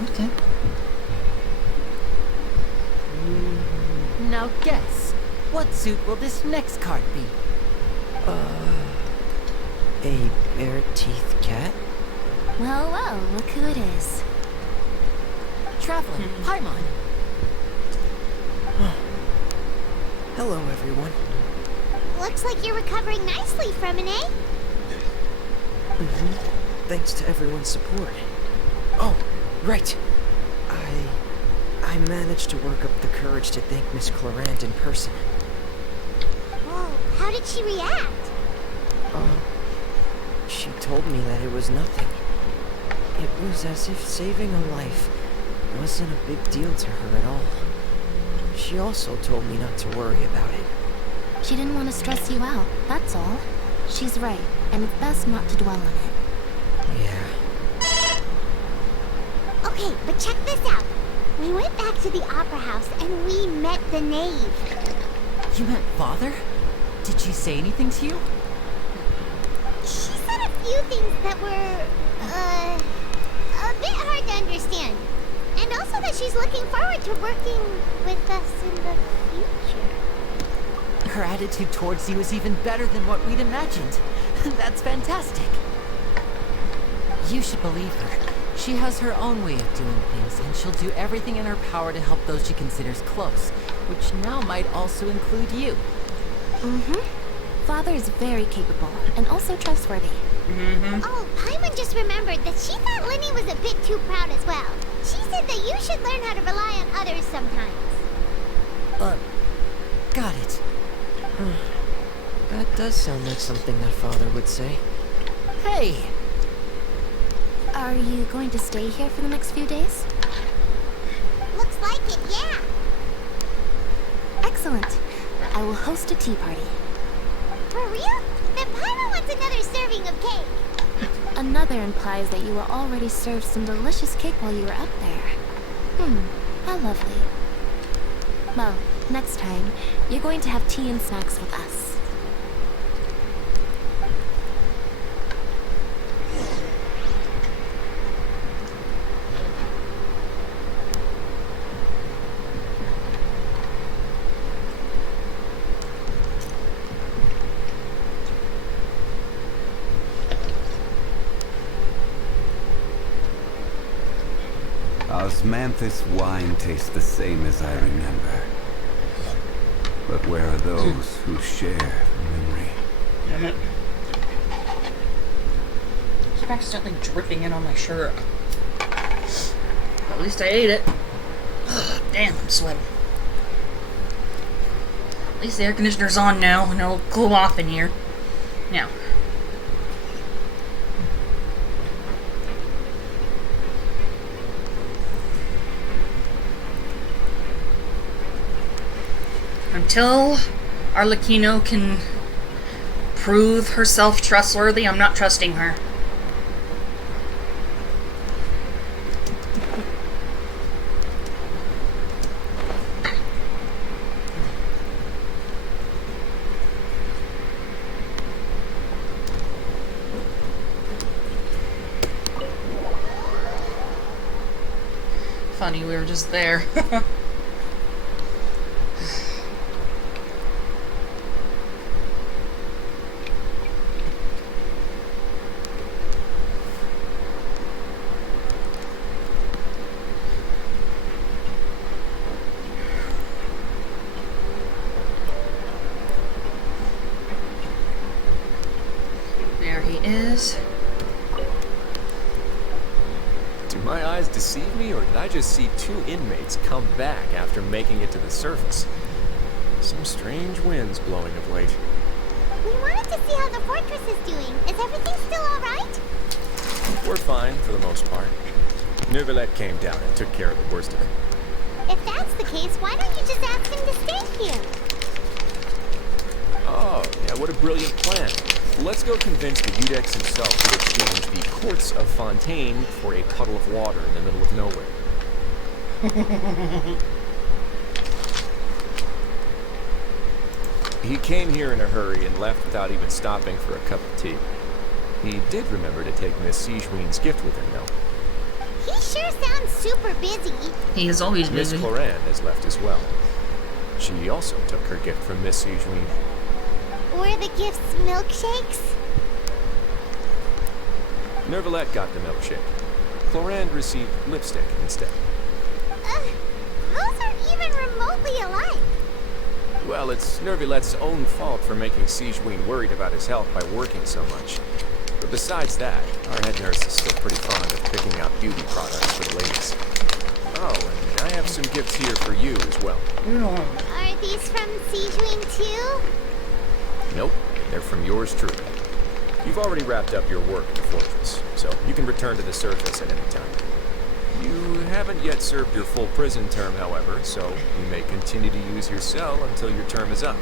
Okay. Now guess, what suit will this next card be? A bare-teethed cat? Well, well, look who it is. Traveler, Paimon. Hello, everyone. Looks like you're recovering nicely from an A. Thanks to everyone's support. Oh, right. I managed to work up the courage to thank Miss Clarant in person. Whoa, how did she react? She told me that it was nothing. It was as if saving a life wasn't a big deal to her at all. She also told me not to worry about it. She didn't want to stress you out, that's all. She's right, and it's best not to dwell on it. Yeah. Okay, but check this out. We went back to the opera house and we met the knave. You met Father? Did she say anything to you? She said a few things that were, a bit hard to understand. And also that she's looking forward to working with us in the future. Her attitude towards you is even better than what we'd imagined. That's fantastic. You should believe her. She has her own way of doing things, and she'll do everything in her power to help those she considers close, which now might also include you. Father is very capable, and also trustworthy. Oh, Paimon just remembered that she thought Linny was a bit too proud as well. She said that you should learn how to rely on others sometimes. Got it. That does sound like something that Father would say. Hey! Are you going to stay here for the next few days? Looks like it, yeah. Excellent. I will host a tea party. For real? Then Paimon wants another serving of cake. Another implies that you were already served some delicious cake while you were up there. How lovely. Well, next time, you're going to have tea and snacks with us. Osmanthus wine tastes the same as I remember. But where are those who share the memory? Damn it. Keep accidentally dripping in on my shirt. At least I ate it. Ugh, damn, I'm sweating. At least the air conditioner's on now, and it'll cool off in here. Now. Until Arlecchino can prove herself trustworthy, I'm not trusting her. Funny, we were just there. my eyes deceive me, or did I just see 2 inmates come back after making it to the surface? Some strange winds blowing of late. We wanted to see how the fortress is doing. Is everything still alright? We're fine, for the most part. Neuvillette came down and took care of the worst of it. If that's the case, why don't you just ask him to stay here? Oh, yeah, what a brilliant plan. Let's go convince the Udex himself to exchange the courts of Fontaine for a puddle of water in the middle of nowhere. He came here in a hurry and left without even stopping for a cup of tea. He did remember to take Miss Sigewinne's gift with him, though. He sure sounds super busy. He is always Miss busy. Cloran has left as well. She also took her gift from Miss Sigewinne. Were the gifts milkshakes? Neuvillette got the milkshake. Cloran received lipstick instead. Those aren't even remotely alike. Well, it's Neuvillette's own fault for making Sigewinne worried about his health by working so much. But besides that, our head nurse is still pretty fond of picking out beauty products for the ladies. Oh, and I have some gifts here for you as well. Are these from Sigewinne too? Nope, they're from yours truly. You've already wrapped up your work at the fortress, so you can return to the surface at any time. You haven't yet served your full prison term, however, so you may continue to use your cell until your term is up.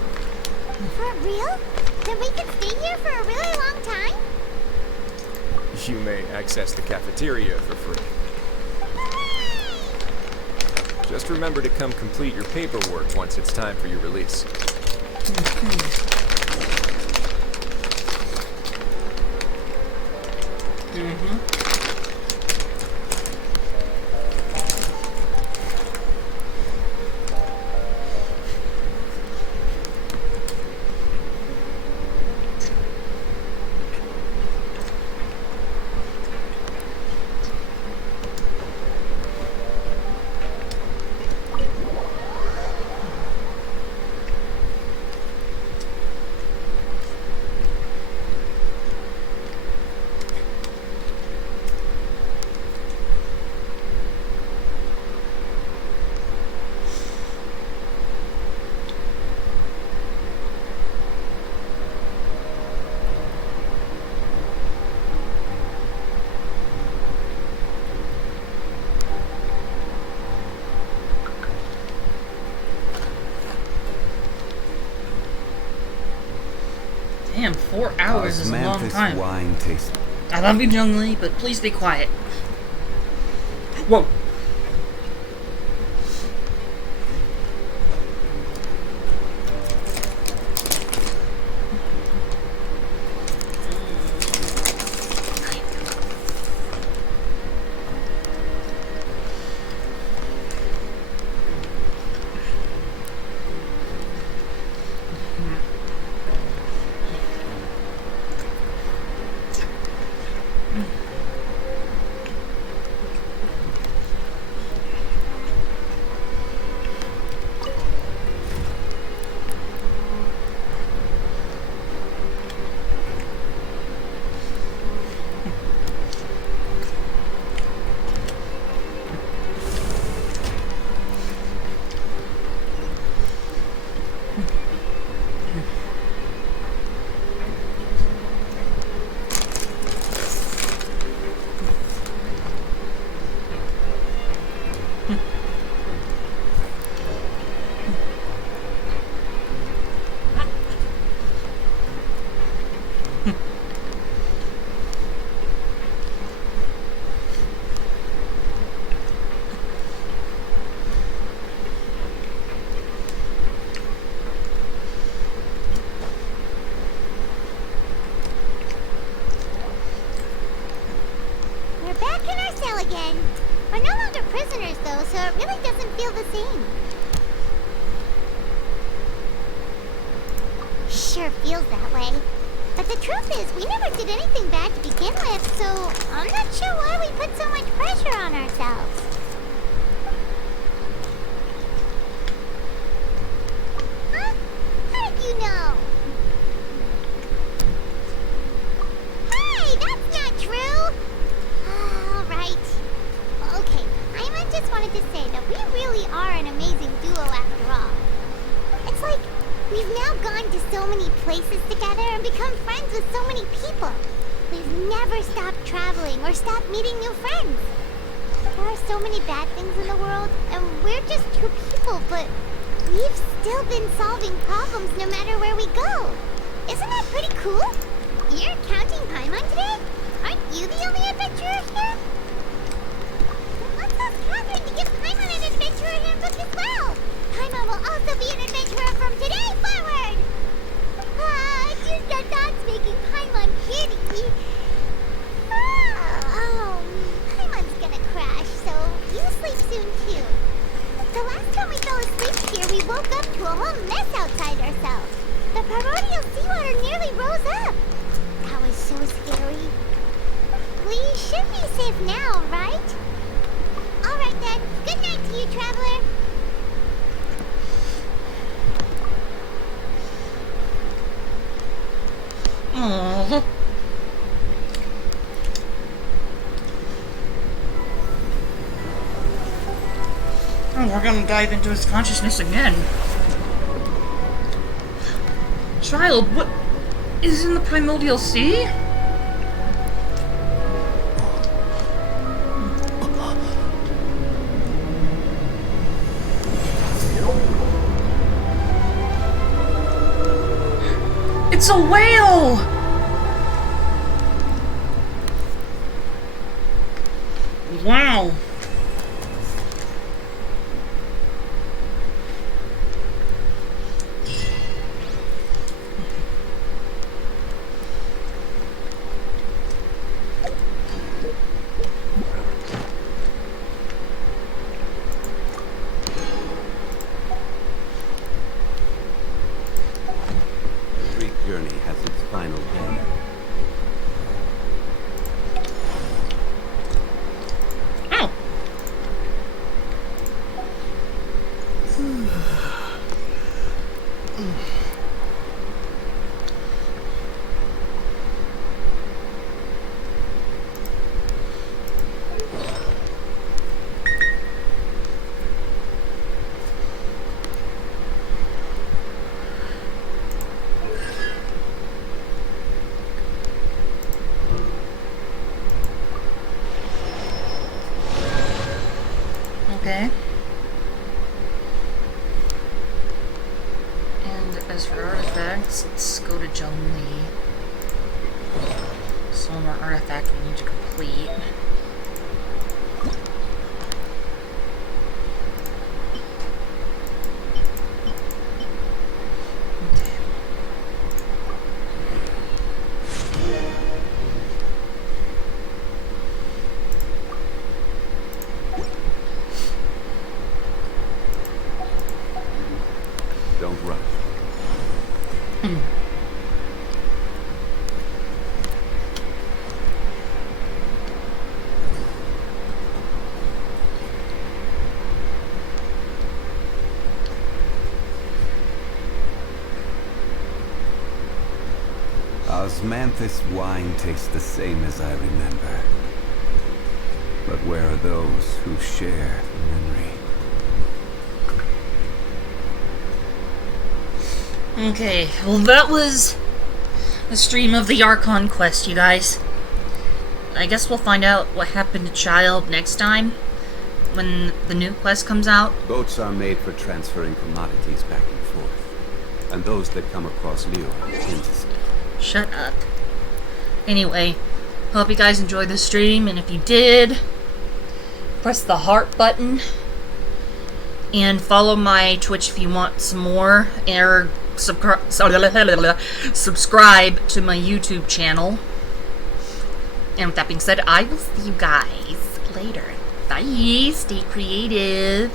For real? Then we can stay here for a really long time? You may access the cafeteria for free. Just remember to come complete your paperwork once it's time for your release. Damn, 4 hours is a long time. Wine taste. I love you, Jungli, but please be quiet. Whoa. Again. We're no longer prisoners, though, so it really doesn't feel the same. Sure feels that way. But the truth is, we never did anything bad to begin with, so I'm not sure why we put so much pressure on ourselves. Huh? How did you know? Hey, that's not true! All right. wanted to say that we really are an amazing duo after all. It's like we've now gone to so many places together and become friends with so many people. We've never stopped traveling or stopped meeting new friends. There are so many bad things in the world, and we're just two people, but we've still been solving problems no matter where we go. Isn't that pretty cool? You're counting Paimon today? Aren't you the only adventurer here? Let's ask Catherine to give Paimon an adventurer handbook as well. Paimon will also be an adventurer from today forward. Just your thoughts making Paimon giddy. Paimon's gonna crash, so you sleep soon too. The last time we fell asleep here, we woke up to a whole mess outside ourselves. The primordial seawater nearly rose up. That was so scary. We should be safe now, right? Alright then, good night to you, traveler. Aww. Oh, we're gonna dive into his consciousness again. Child, what is in the primordial sea? It's a whale! Wow. Journey has its final day. Oh. Okay. And as for artifacts, let's go to Zhongli. So one more artifact we need to complete. Don't rush. Osmanthus wine tastes the same as I remember. But where are those who share the memory? Okay, well that was the stream of the Archon quest, you guys. I guess we'll find out what happened to Childe next time, when the new quest comes out. Boats are made for transferring commodities back and forth, and those that come across Leo tend to stay. Shut up. Anyway, hope you guys enjoyed the stream, and if you did, press the heart button, and follow my Twitch if you want some more, or subscribe to my YouTube channel. And with that being said, I will see you guys later. Bye. Stay creative.